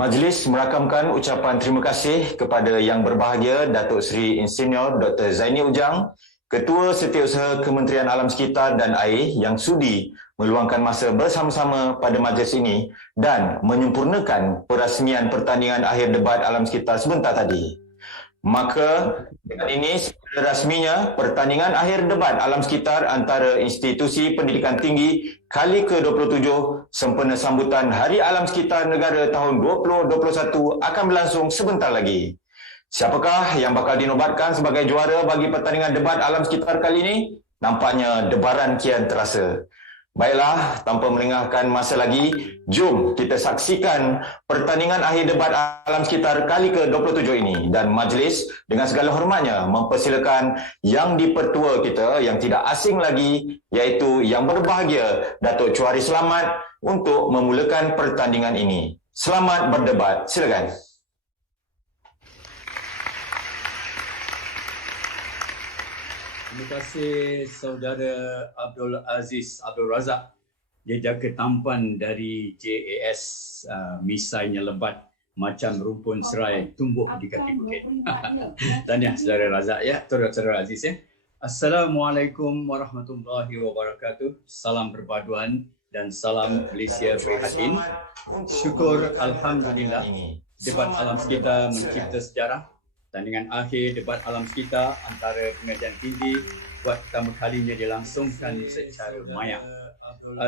Majlis merakamkan ucapan terima kasih kepada Yang Berbahagia Datuk Seri Insinyur Dr. Zaini Ujang, Ketua Setiausaha Kementerian Alam Sekitar dan Air yang sudi meluangkan masa bersama-sama pada majlis ini dan menyempurnakan perasmian pertandingan akhir debat alam sekitar sebentar tadi. Maka dengan ini secara rasminya pertandingan akhir debat alam sekitar antara institusi pendidikan tinggi kali ke-27 sempena sambutan Hari Alam Sekitar Negara tahun 2021 akan berlangsung sebentar lagi. Siapakah yang bakal dinobatkan sebagai juara bagi pertandingan debat alam sekitar kali ini? Nampaknya debaran kian terasa. Baiklah, tanpa melengahkan masa lagi, jom kita saksikan pertandingan akhir debat alam sekitar kali ke-27 ini. Dan majlis dengan segala hormatnya mempersilakan Yang Dipertua kita yang tidak asing lagi, iaitu Yang Berbahagia Datuk Chuari Selamat untuk memulakan pertandingan ini. Selamat berdebat, silakan. Terima kasih Saudara Abdul Aziz Abdul Razak. Dia jaga tampan dari JAS, misainya lebat macam rumpun serai tumbuh di kaki bukit. Tahniah Saudara Razak ya, Saudara Aziz ya. Assalamualaikum warahmatullahi wabarakatuh. Salam perpaduan dan salam Malaysia prihatin. Syukur Alhamdulillah debat alam sekitar mencipta sejarah. Tandingan akhir debat alam sekitar antara pengajian tinggi buat pertama kalinya dilangsungkan secara maya.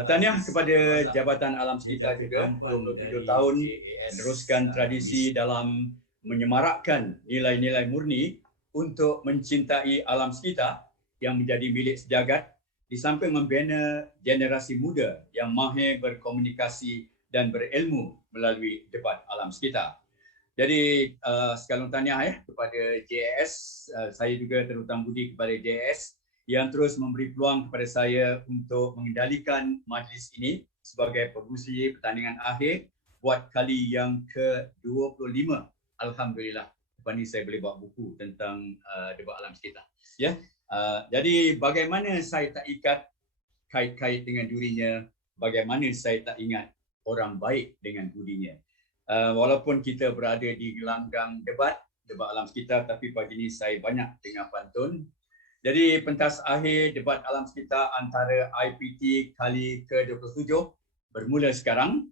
Tahniah kepada Jabatan Alam Sekitar juga 27 tahun meneruskan tradisi dalam menyemarakkan nilai-nilai murni untuk mencintai alam sekitar yang menjadi milik sejagat di samping membina generasi muda yang mahir berkomunikasi dan berilmu melalui debat alam sekitar. Jadi sekalian tahniah kepada JAS, saya juga terutang budi kepada JAS yang terus memberi peluang kepada saya untuk mengendalikan majlis ini sebagai pengurusi pertandingan akhir buat kali yang ke-25. Alhamdulillah, lepas ni saya boleh buat buku tentang debat alam sekitar. Ya, jadi bagaimana saya tak ikat kait-kait dengan dirinya, bagaimana saya tak ingat orang baik dengan budinya. Walaupun kita berada di gelanggang debat alam sekitar, tapi pagi ini saya banyak dengar pantun. Jadi pentas akhir debat alam sekitar antara IPT kali ke-27 bermula sekarang.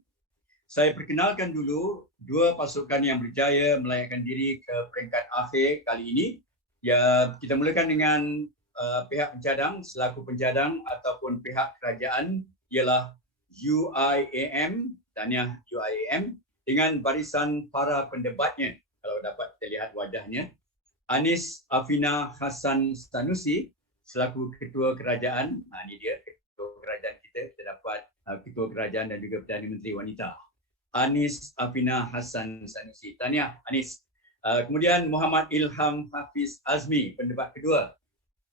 Saya perkenalkan dulu dua pasukan yang berjaya melayakkan diri ke peringkat akhir kali ini. Ya, kita mulakan dengan pihak pencadang, selaku pencadang ataupun pihak kerajaan ialah UIAM, tahniah UIAM, dengan barisan para pendebatnya, kalau dapat kita lihat wajahnya. Anis Afina Hassan Sanusi selaku Ketua Kerajaan. Ini dia Ketua Kerajaan kita dapat Ketua Kerajaan dan juga Perdana Menteri Wanita. Anis Afina Hassan Sanusi. Tahniah Anis. Kemudian Muhammad Ilham Hafiz Azmi, pendebat kedua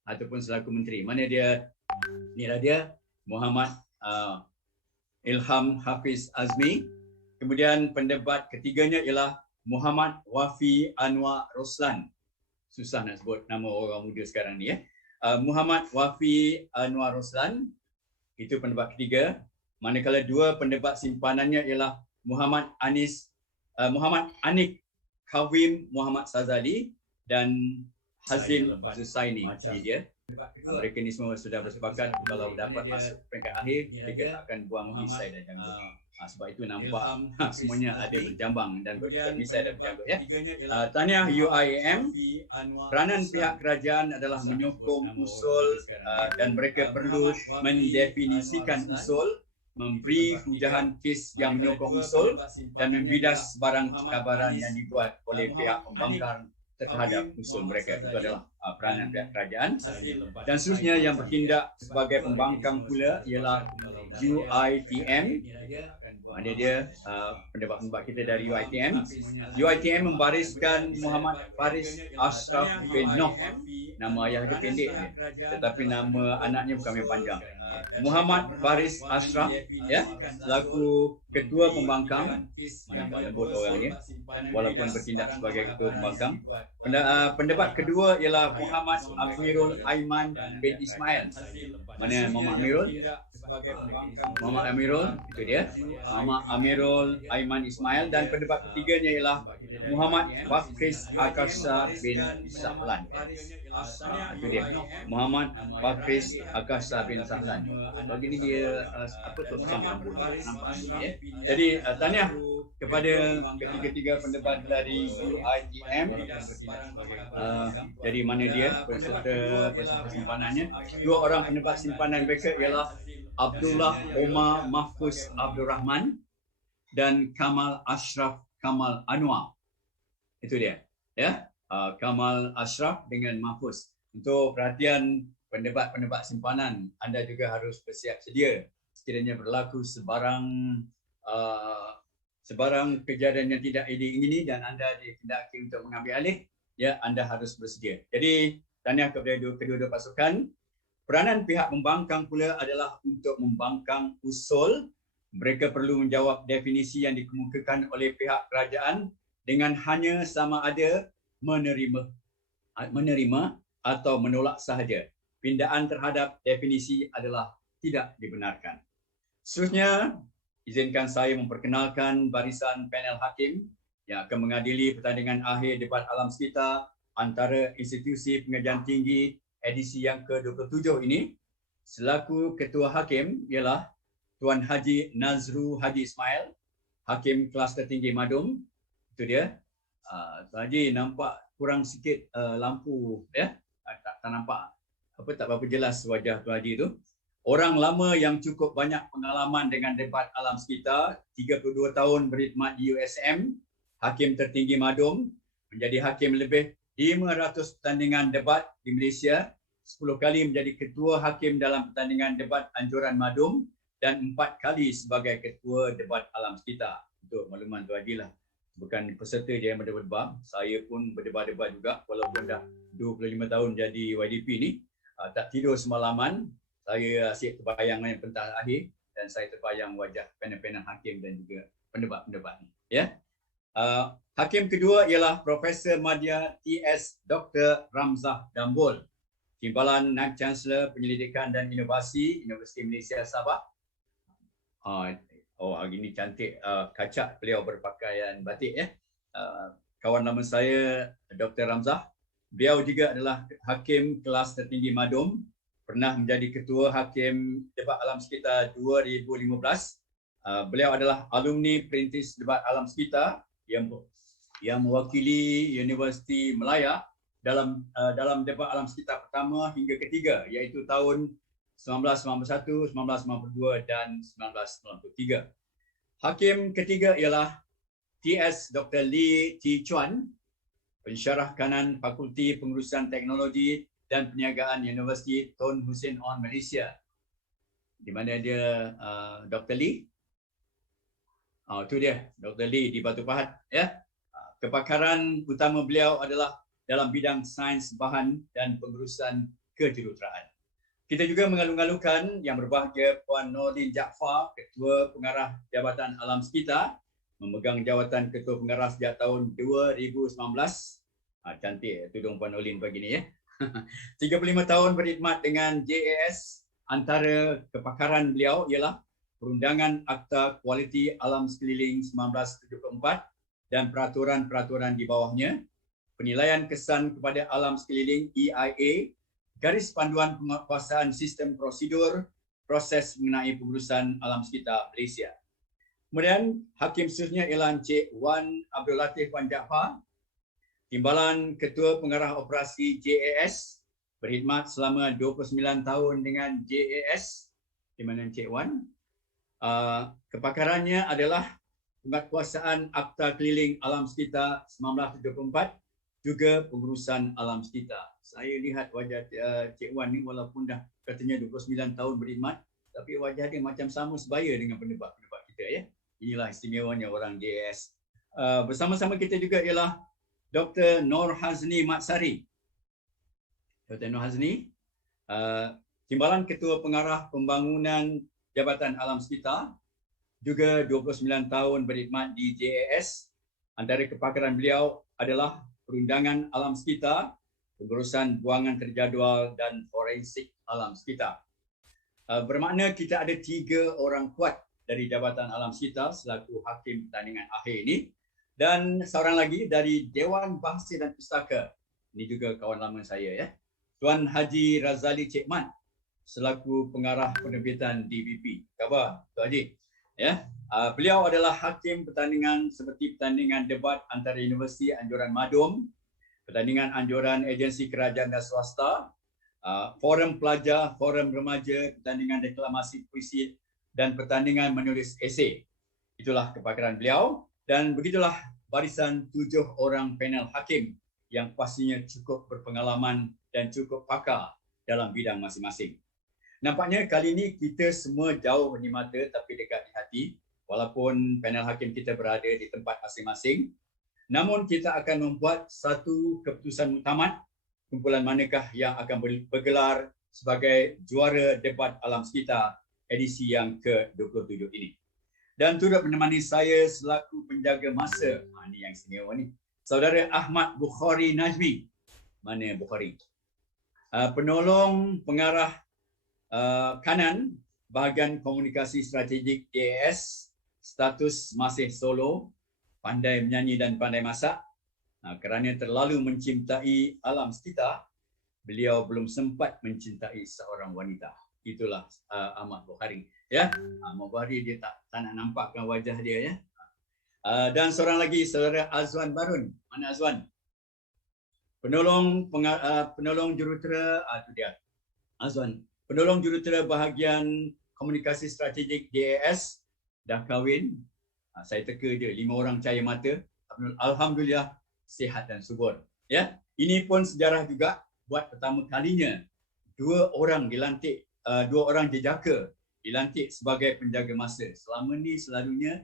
ataupun selaku Menteri. Mana dia? Inilah dia, Muhammad Ilham Hafiz Azmi. Kemudian pendebat ketiganya ialah Muhammad Wafi Anwar Roslan. Susah nak sebut nama orang muda sekarang ni ya. Muhammad Wafi Anwar Roslan, itu pendebat ketiga. Manakala dua pendebat simpanannya ialah Muhammad Anik Kawim Muhammad Sazali dan Hazim Zusaini. Ini dia. Mereka ni semua sudah bersepakat kalau dapat masuk peringkat akhir, mereka akan buang misai dan janggut. Sebab itu nampak semuanya ada berjambang dan misai dan berjanggut ya. Tahniah UIAM. Peranan pihak kerajaan adalah menyokong usul dan mereka perlu mendefinisikan usul, memberi hujahan kes yang menyokong usul dan membidas barang cabaran yang dibuat oleh pihak pembangkang terhadap usul mereka. Itu adalah peranan pihak kerajaan. Dan seterusnya yang bertindak sebagai pembangkang pula ialah UITM. Mana dia pendebat-pendebat kita dari UITM. UITM membariskan Muhammad Faris Ashraf bin Noh. Nama ayah dia pendek tetapi nama anaknya bukan yang panjang. Muhammad Faris Ashraf ya, selaku Ketua Pembangkang. Mana lembut orangnya walaupun bertindak sebagai Ketua Pembangkang. Pendebat kedua ialah Muhammad Amirul Aiman bin Ismail. Mana Muhammad Amirul? sebagai pembangkang Muhammad Amirul, itu dia. Muhammad Amirul Aiman Ismail, dan pendebat ketiganya ialah Muhammad Bakris Akasa bin Sahlan. Itu dia. Muhammad Bakris Akasa bin Sahlan. Bagi ni dia apa tu nampak ya. Jadi tahniah kepada ketiga-tiga pendebat dari UITM. Dari mana dia peserta simpanannya? Dua orang pendebat simpanan mereka ialah Abdullah Omar Mahfuz Abdul Rahman dan Kamal Ashraf Kamal Anwar. Itu dia, ya. Kamal Ashraf dengan Mahfuz. Untuk perhatian pendebat-pendebat simpanan, anda juga harus bersiap sedia sekiranya berlaku sebarang kejadian yang tidak diingini dan anda dikendaki untuk mengambil alih, ya, anda harus bersedia. Jadi tahniah kepada kedua-dua pasukan. Peranan pihak pembangkang pula adalah untuk membangkang usul. Mereka perlu menjawab definisi yang dikemukakan oleh pihak kerajaan dengan hanya sama ada menerima atau menolak sahaja. Pindaan terhadap definisi adalah tidak dibenarkan. Seterusnya, izinkan saya memperkenalkan barisan panel hakim yang akan mengadili pertandingan akhir debat alam sekitar antara institusi pengajian tinggi edisi yang ke-27 ini. Selaku ketua hakim ialah Tuan Haji Nazru Haji Ismail, Hakim Kelas Tertinggi Madum. Itu dia. Tuan Haji nampak kurang sikit lampu, ya. Tak nampak tak berapa jelas wajah Tuan Haji tu. Orang lama yang cukup banyak pengalaman dengan debat alam sekitar, 32 tahun berkhidmat di USM, Hakim Tertinggi Madum, menjadi hakim lebih 500 pertandingan debat di Malaysia, 10 kali menjadi ketua hakim dalam pertandingan debat anjuran Madum, dan 4 kali sebagai ketua debat alam sekitar. Untuk makluman Tuan Haji lah. Bukan peserta je yang berdebat, saya pun berdebat-debat juga walaupun dah 25 tahun jadi YDP ni. Tak tidur semalaman. Saya asyik terbayang dengan pentas akhir dan saya terbayang wajah panel-panel hakim dan juga pendebat-pendebat ni. Ya. Hakim kedua ialah Profesor Madya T.S. Dr. Ramzah Dambul, Timbalan Naib Chancellor Penyelidikan dan Inovasi Universiti Malaysia Sabah. Hari ni cantik kacak beliau berpakaian batik, ya. Kawan nama saya Dr. Ramzah. Beliau juga adalah Hakim Kelas Tertinggi Madum. Pernah menjadi ketua hakim debat alam sekitar 2015. Beliau adalah alumni perintis debat alam sekitar yang mewakili Universiti Melaya dalam debat alam sekitar pertama hingga ketiga, iaitu tahun 1991, 1992 dan 1993. Hakim ketiga ialah T.S. Dr. Lee T. Chuan, pensyarah kanan Fakulti Pengurusan Teknologi dan Perniagaan Universiti Tun Hussein On Malaysia. Di mana dia Dr. Lee? Itu dia, Dr. Lee di Batu Pahat, ya. Kepakaran utama beliau adalah dalam bidang sains bahan dan pengurusan kejuruteraan. Kita juga mengalu-alukan yang berbahagia Puan Nordin Jaafar, Ketua Pengarah Jabatan Alam Sekitar, memegang jawatan Ketua Pengarah sejak tahun 2019. Cantik tudung Puan Nordin pagi ni, ya. 35 tahun berkhidmat dengan JAS. Antara kepakaran beliau ialah Perundangan Akta Kualiti Alam Sekeliling 1974 dan peraturan-peraturan di bawahnya, penilaian kesan kepada alam sekeliling EIA, garis panduan penguasaan sistem prosedur, proses mengenai pengurusan alam sekitar Malaysia. Kemudian hakim seterusnya ialah Encik Wan Abdul Latif Wan Jaafar, Timbalan Ketua Pengarah Operasi JAS, berkhidmat selama 29 tahun dengan JAS. Di mana Encik Wan? Kepakarannya adalah penguasaan Akta Keliling Alam Sekitar 1974, juga pengurusan alam sekitar. Saya lihat wajah Cik Wan ni walaupun dah katanya 29 tahun berkhidmat, tapi wajah dia macam sama sebaya dengan pendebat-pendebat kita, ya. Inilah istimewanya orang JAS. Bersama-sama kita juga ialah Dr. Nur Hazni Matsari. Dr. Nur Hazni, Timbalan Ketua Pengarah Pembangunan Jabatan Alam Sekitar, juga 29 tahun berkhidmat di JAS. Antara kepakaran beliau adalah perundangan alam sekitar, pengurusan buangan terjadual dan forensik alam sekitar. Bermakna kita ada 3 orang kuat dari Jabatan Alam Sekitar selaku hakim pertandingan akhir ini, dan seorang lagi dari Dewan Bahasa dan Pustaka. Ini juga kawan lama saya ya. Tuan Haji Razali Cik Man selaku pengarah penerbitan DVP. Khabar Tuan Haji? Ya. Beliau adalah hakim pertandingan seperti pertandingan debat antara Universiti Anjuran Madum, pertandingan anjuran agensi kerajaan dan swasta, forum pelajar, forum remaja, pertandingan deklamasi puisi dan pertandingan menulis esei. Itulah kepakaran beliau, dan begitulah barisan 7 orang panel hakim yang pastinya cukup berpengalaman dan cukup pakar dalam bidang masing-masing. Nampaknya kali ini kita semua jauh di mata tapi dekat di hati, walaupun panel hakim kita berada di tempat masing-masing. Namun kita akan membuat satu keputusan muktamad, kumpulan manakah yang akan bergelar sebagai juara debat alam sekitar edisi yang ke-27 ini. Dan turut menemani saya selaku penjaga masa, ini yang istimewa ni, Saudara Ahmad Bukhari Najmi. Mana Bukhari? Penolong pengarah kanan bahagian komunikasi strategik JAS, status masih solo, pandai menyanyi dan pandai masak. Kerana terlalu mencintai alam sekitar, beliau belum sempat mencintai seorang wanita. Itulah Ahmad Bukhari. Ya, Ahmad Bukhari dia tak nak nampakkan wajah dia ya. Dan seorang lagi, Saudara Azwan Barun. Mana Azwan? Penolong jurutera, itu dia. Azwan, penolong jurutera bahagian komunikasi strategik JAS, dah kahwin. Saya teka je 5 orang cahaya mata. Alhamdulillah sihat dan subur. Ya, ini pun sejarah juga buat pertama kalinya 2 orang dilantik, 2 orang jejaka dilantik sebagai penjaga masa. Selama ni selalunya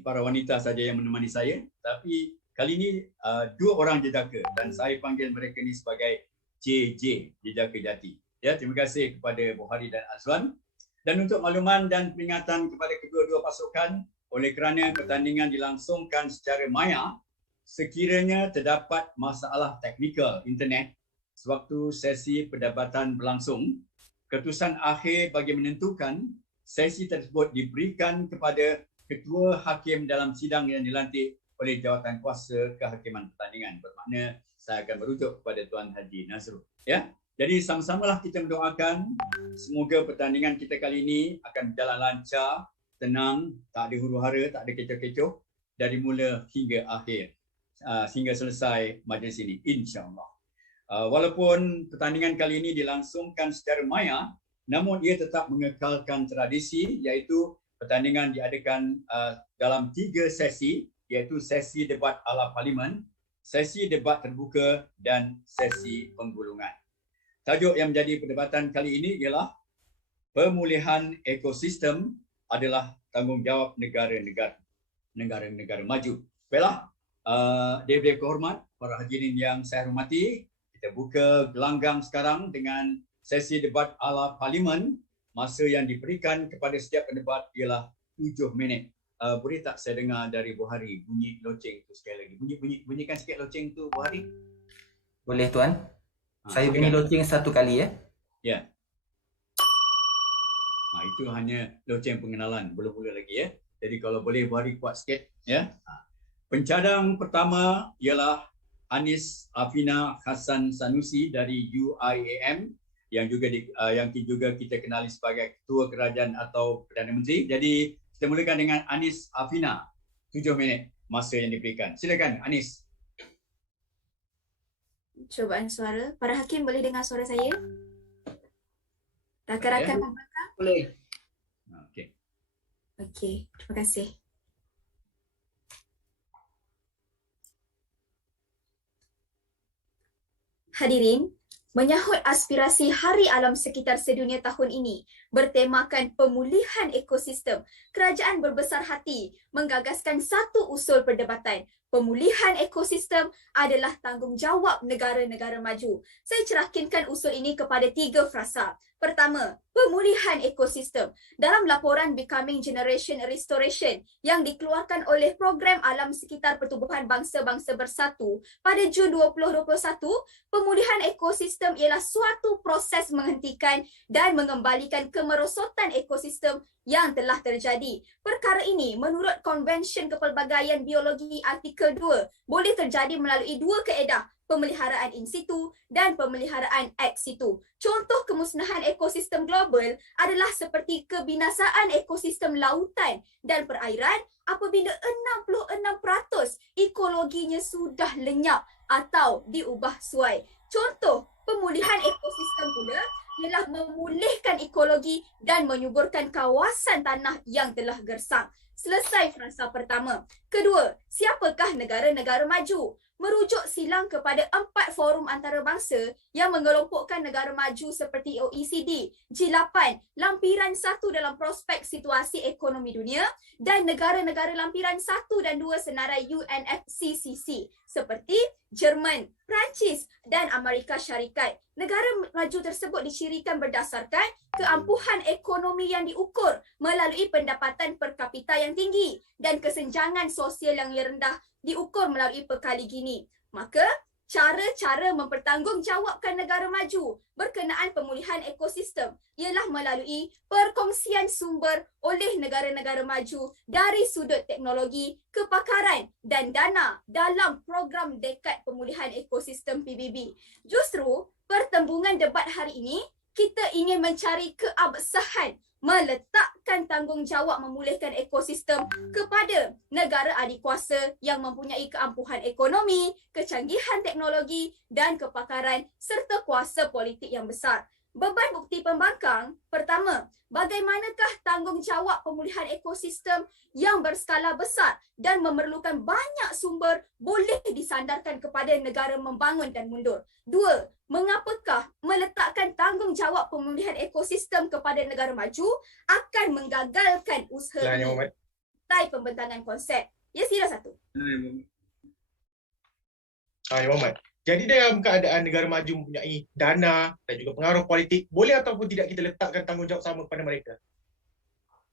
para wanita saja yang menemani saya, tapi kali ini 2 orang jejaka dan saya panggil mereka ni sebagai JJ, jejaka jati. Ya, terima kasih kepada Bukhari dan Azwan. Dan untuk makluman dan peringatan kepada kedua-dua pasukan, oleh kerana pertandingan dilangsungkan secara maya, sekiranya terdapat masalah teknikal internet sewaktu sesi perdebatan berlangsung, keputusan akhir bagi menentukan sesi tersebut diberikan kepada ketua hakim dalam sidang yang dilantik oleh jawatan kuasa kehakiman pertandingan. Bermakna saya akan merujuk kepada Tuan Haji Nazrul. Ya, jadi sama-samalah kita mendoakan semoga pertandingan kita kali ini akan berjalan lancar, tenang, tak ada huru-hara, tak ada kecoh-kecoh dari mula hingga akhir, sehingga selesai majlis ini, insya-Allah. Walaupun pertandingan kali ini dilangsungkan secara maya, namun ia tetap mengekalkan tradisi, iaitu pertandingan diadakan dalam 3 sesi, iaitu sesi debat ala parlimen, sesi debat terbuka dan sesi penggulungan. Tajuk yang menjadi perdebatan kali ini ialah pemulihan ekosistem adalah tanggungjawab negara-negara maju. Baiklah, Dewan Kehormat, para hadirin yang saya hormati, kita buka gelanggang sekarang dengan sesi debat ala parlimen. Masa yang diberikan kepada setiap pendebat ialah 7 minit. Boleh tak saya dengar dari Bukhari bunyi loceng tu sekali lagi? Bunyikan sikit loceng tu Bukhari. Boleh Tuan. Saya bunyi loceng 1 kali ya. Ya. Itu hanya loceng pengenalan, belum mula lagi ya. Jadi kalau boleh Bukhari kuat sikit ya. Pencadang pertama ialah Anis Afina Hassan Sanusi dari UIAM yang juga kita kenali sebagai Ketua Kerajaan atau Perdana Menteri. Jadi kita mulakan dengan Anis Afina. 7 minit masa yang diberikan. Silakan Anis. Cubaan suara. Para hakim boleh dengar suara saya? Rakan-rakan membangkang? Boleh. Okey. Okey, terima kasih. Hadirin, menyahut aspirasi Hari Alam Sekitar Sedunia tahun ini bertemakan pemulihan ekosistem, kerajaan berbesar hati menggagaskan satu usul perdebatan, Pemulihan ekosistem adalah tanggungjawab negara-negara maju. Saya cerahkinkan usul ini kepada 3 frasa. Pertama, pemulihan ekosistem. Dalam laporan Becoming Generation Restoration yang dikeluarkan oleh Program Alam Sekitar Pertubuhan Bangsa-Bangsa Bersatu pada Jun 2021, pemulihan ekosistem ialah suatu proses menghentikan dan mengembalikan kemerosotan ekosistem yang telah terjadi. Perkara ini menurut Konvensyen Kepelbagaian Biologi Artikel 2 boleh terjadi melalui 2 kaedah, pemeliharaan in situ dan pemeliharaan ex situ. Contoh kemusnahan ekosistem global adalah seperti kebinasaan ekosistem lautan dan perairan apabila 66% ekologinya sudah lenyap atau diubah suai. Contoh pemulihan ekosistem pula ialah memulihkan ekologi dan menyuburkan kawasan tanah yang telah gersang. Selesai frasa pertama. Kedua, siapakah negara-negara maju? Merujuk silang kepada 4 forum antarabangsa yang mengelompokkan negara maju seperti OECD, G8, lampiran 1 dalam prospek situasi ekonomi dunia dan negara-negara lampiran 1 dan 2 senarai UNFCCC seperti Jerman, Perancis dan Amerika Syarikat. Negara maju tersebut dicirikan berdasarkan keampuhan ekonomi yang diukur melalui pendapatan per kapita yang tinggi dan kesenjangan sosial yang rendah diukur melalui perkali gini. Maka, cara-cara mempertanggungjawabkan negara maju berkenaan pemulihan ekosistem ialah melalui perkongsian sumber oleh negara-negara maju dari sudut teknologi, kepakaran dan dana dalam program dekad pemulihan ekosistem PBB. Justru, pertembungan debat hari ini, kita ingin mencari keabsahan meletakkan tanggungjawab memulihkan ekosistem kepada negara adikuasa yang mempunyai keampuhan ekonomi, kecanggihan teknologi dan kepakaran serta kuasa politik yang besar. Beban bukti pembangkang, pertama, bagaimanakah tanggungjawab pemulihan ekosistem yang berskala besar dan memerlukan banyak sumber boleh disandarkan kepada negara membangun dan mundur. 2. Mengapakah meletakkan tanggungjawab pemulihan ekosistem kepada negara maju akan menggagalkan usaha ini? Pembentangan konsep. Ya, sila 1. Muhammad. Jadi dalam keadaan negara maju mempunyai dana dan juga pengaruh politik, boleh ataupun tidak kita letakkan tanggungjawab sama kepada mereka?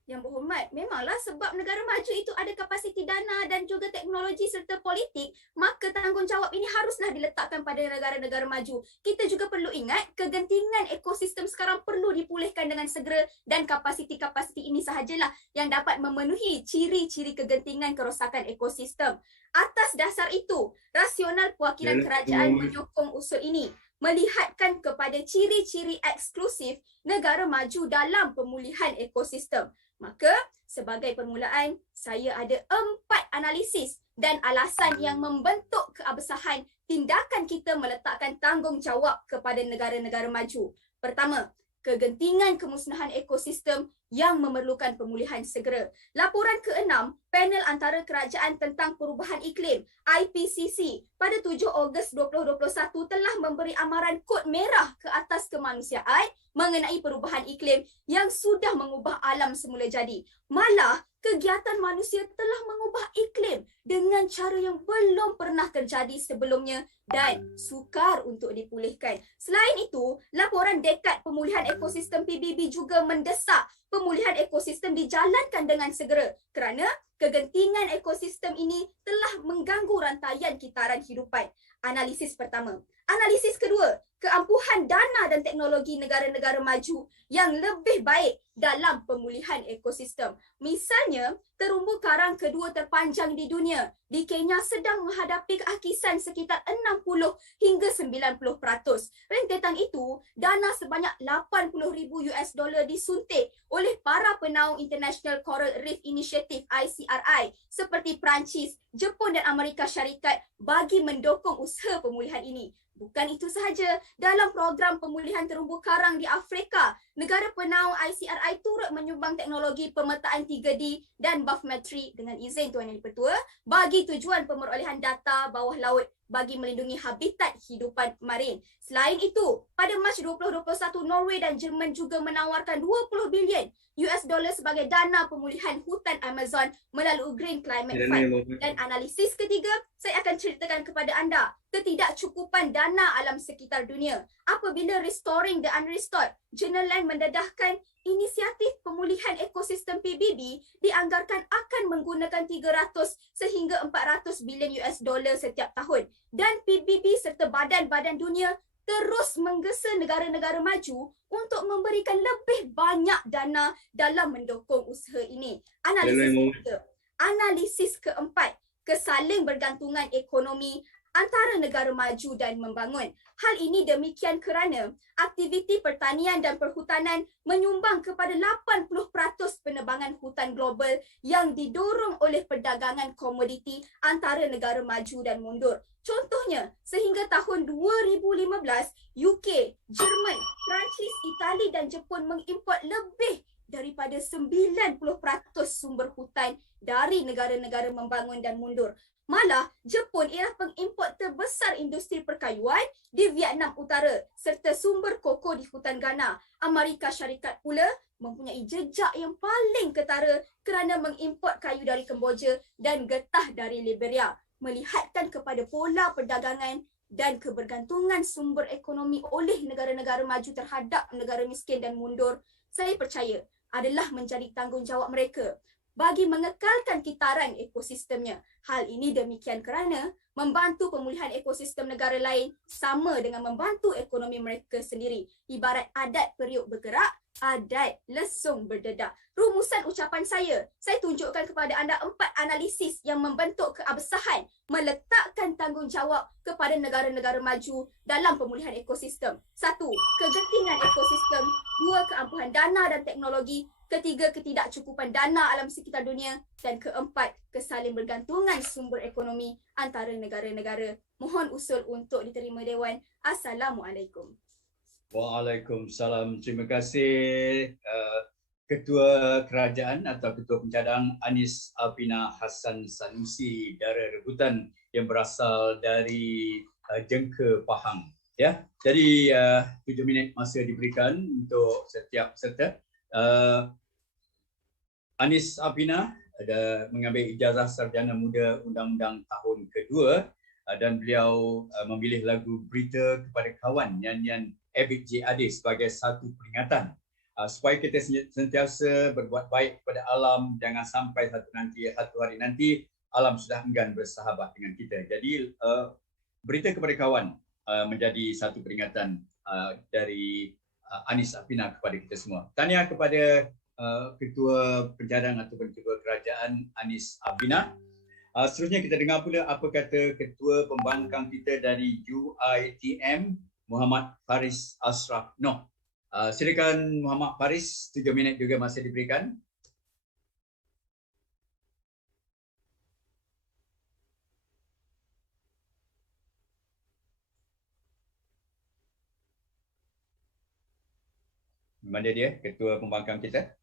Yang berhormat, memanglah sebab negara maju itu ada kapasiti dana dan juga teknologi serta politik, maka tanggungjawab ini haruslah diletakkan pada negara-negara maju. Kita juga perlu ingat, kegentingan ekosistem sekarang perlu dipulihkan dengan segera dan kapasiti-kapasiti ini sahajalah yang dapat memenuhi ciri-ciri kegentingan kerosakan ekosistem. Atas dasar itu, rasional perwakilan kerajaan menyokong usul ini, melihatkan kepada ciri-ciri eksklusif negara maju dalam pemulihan ekosistem. Maka, sebagai permulaan, saya ada 4 analisis dan alasan yang membentuk keabsahan tindakan kita meletakkan tanggungjawab kepada negara-negara maju. Pertama, kegentingan kemusnahan ekosistem yang memerlukan pemulihan segera. Laporan ke-6, Panel Antara Kerajaan tentang Perubahan Iklim IPCC pada 7 Ogos 2021 telah memberi amaran kod merah ke atas kemanusiaan mengenai perubahan iklim yang sudah mengubah alam semula jadi. Malah, kegiatan manusia telah mengubah iklim dengan cara yang belum pernah terjadi sebelumnya dan sukar untuk dipulihkan. Selain itu, laporan dekad pemulihan ekosistem PBB juga mendesak pemulihan ekosistem dijalankan dengan segera kerana kegentingan ekosistem ini telah mengganggu rantaian kitaran hidupan. Analisis pertama. Analisis kedua, keampuhan dana dan teknologi negara-negara maju yang lebih baik dalam pemulihan ekosistem. Misalnya, terumbu karang kedua terpanjang di dunia di Kenya sedang menghadapi kehakisan sekitar 60 hingga 90%. Rentetan itu, dana sebanyak $80,000 disuntik oleh para penaung International Coral Reef Initiative ICRI seperti Perancis, Jepun dan Amerika Syarikat bagi mendukung usaha pemulihan ini. Bukan itu sahaja, dalam program pemulihan terumbu karang di Afrika, negara penaung ICRI turut menyumbang teknologi pemetaan 3D dan bathymetri dengan izin Tuan Yang Dipertua bagi tujuan pemerolehan data bawah laut bagi melindungi habitat hidupan marin. Selain itu, pada Mac 2021, Norway dan Jerman juga menawarkan 20 bilion US dollar sebagai dana pemulihan hutan Amazon melalui Green Climate Fund. Dan analisis ketiga, saya akan ceritakan kepada anda ketidakcukupan dana alam sekitar dunia. Apabila Restoring the Unrestored, Jurnal mendedahkan inisiatif pemulihan ekosistem PBB dianggarkan akan menggunakan 300 sehingga 400 bilion US dollar setiap tahun. Dan PBB serta badan-badan dunia terus menggesa negara-negara maju untuk memberikan lebih banyak dana dalam mendukung usaha ini. Analisis keempat, kesaling bergantungan ekonomi antara negara maju dan membangun. Hal ini demikian kerana aktiviti pertanian dan perhutanan menyumbang kepada 80% penebangan hutan global yang didorong oleh perdagangan komoditi antara negara maju dan mundur. Contohnya, sehingga tahun 2015, UK, Jerman, Perancis, Itali dan Jepun mengimport lebih daripada 90% sumber hutan dari negara-negara membangun dan mundur. Malah, Jepun ialah pengimport terbesar industri perkayuan di Vietnam Utara serta sumber koko di hutan Ghana. Amerika Syarikat pula mempunyai jejak yang paling ketara kerana mengimport kayu dari Kemboja dan getah dari Liberia. Melihatkan kepada pola perdagangan dan kebergantungan sumber ekonomi oleh negara-negara maju terhadap negara miskin dan mundur, saya percaya adalah menjadi tanggungjawab mereka bagi mengekalkan kitaran ekosistemnya. Hal ini demikian kerana membantu pemulihan ekosistem negara lain sama dengan membantu ekonomi mereka sendiri. Ibarat adat periuk bergerak, adat lesung berdedak. Rumusan ucapan saya tunjukkan kepada anda 4 analisis yang membentuk keabsahan meletakkan tanggungjawab kepada negara-negara maju dalam pemulihan ekosistem. 1. Kegentingan ekosistem. 2. Keampuhan dana dan teknologi. 3. Ketidakcukupan dana alam sekitar dunia. Dan 4. Kesaling bergantungan sumber ekonomi antara negara-negara. Mohon usul untuk diterima Dewan. Assalamualaikum. Waalaikumsalam. Terima kasih Ketua Kerajaan atau Ketua Pencadang Anis Apina Hassan Sanusi, Dara Rebutan yang berasal dari Jengka Pahang. Ya, jadi 7 minit masa diberikan untuk setiap peserta. Anis Apina ada mengambil ijazah sarjana muda undang-undang tahun kedua dan beliau memilih lagu Berita Kepada Kawan nyanyian Ebit J. Ade sebagai satu peringatan supaya kita sentiasa berbuat baik kepada alam, jangan sampai satu hari nanti alam sudah enggan bersahabat dengan kita. Jadi Berita Kepada Kawan menjadi satu peringatan dari Anis Apina kepada kita semua. Tahniah kepada Ketua Pencadang ataupun Ketua Kerajaan Anis Apina. Seterusnya kita dengar pula apa kata Ketua Pembangkang kita dari UiTM, Muhammad Faris Ashraf Noh. Silakan Muhammad Faris, 3 minit juga masa diberikan. Mana dia, Ketua Pembangkang kita?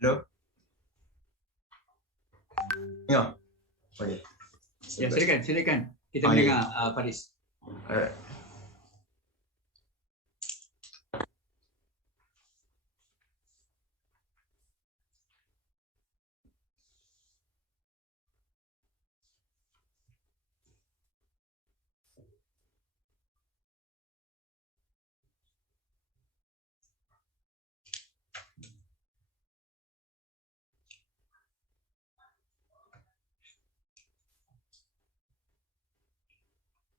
Hello? Ya. Okey. Ya, silakan. Kita mendengar Faris. Alright.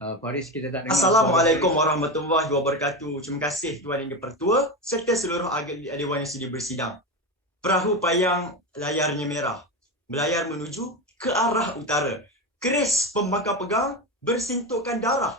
Faris, kita tak dengar. Assalamualaikum warahmatullahi wabarakatuh. Terima kasih Tuan Yang Dipertua serta seluruh ahli dewan yang sudi bersidang. Perahu payang layarnya merah, melayar menuju ke arah utara. Keris pembangkang pegang bersintukkan darah.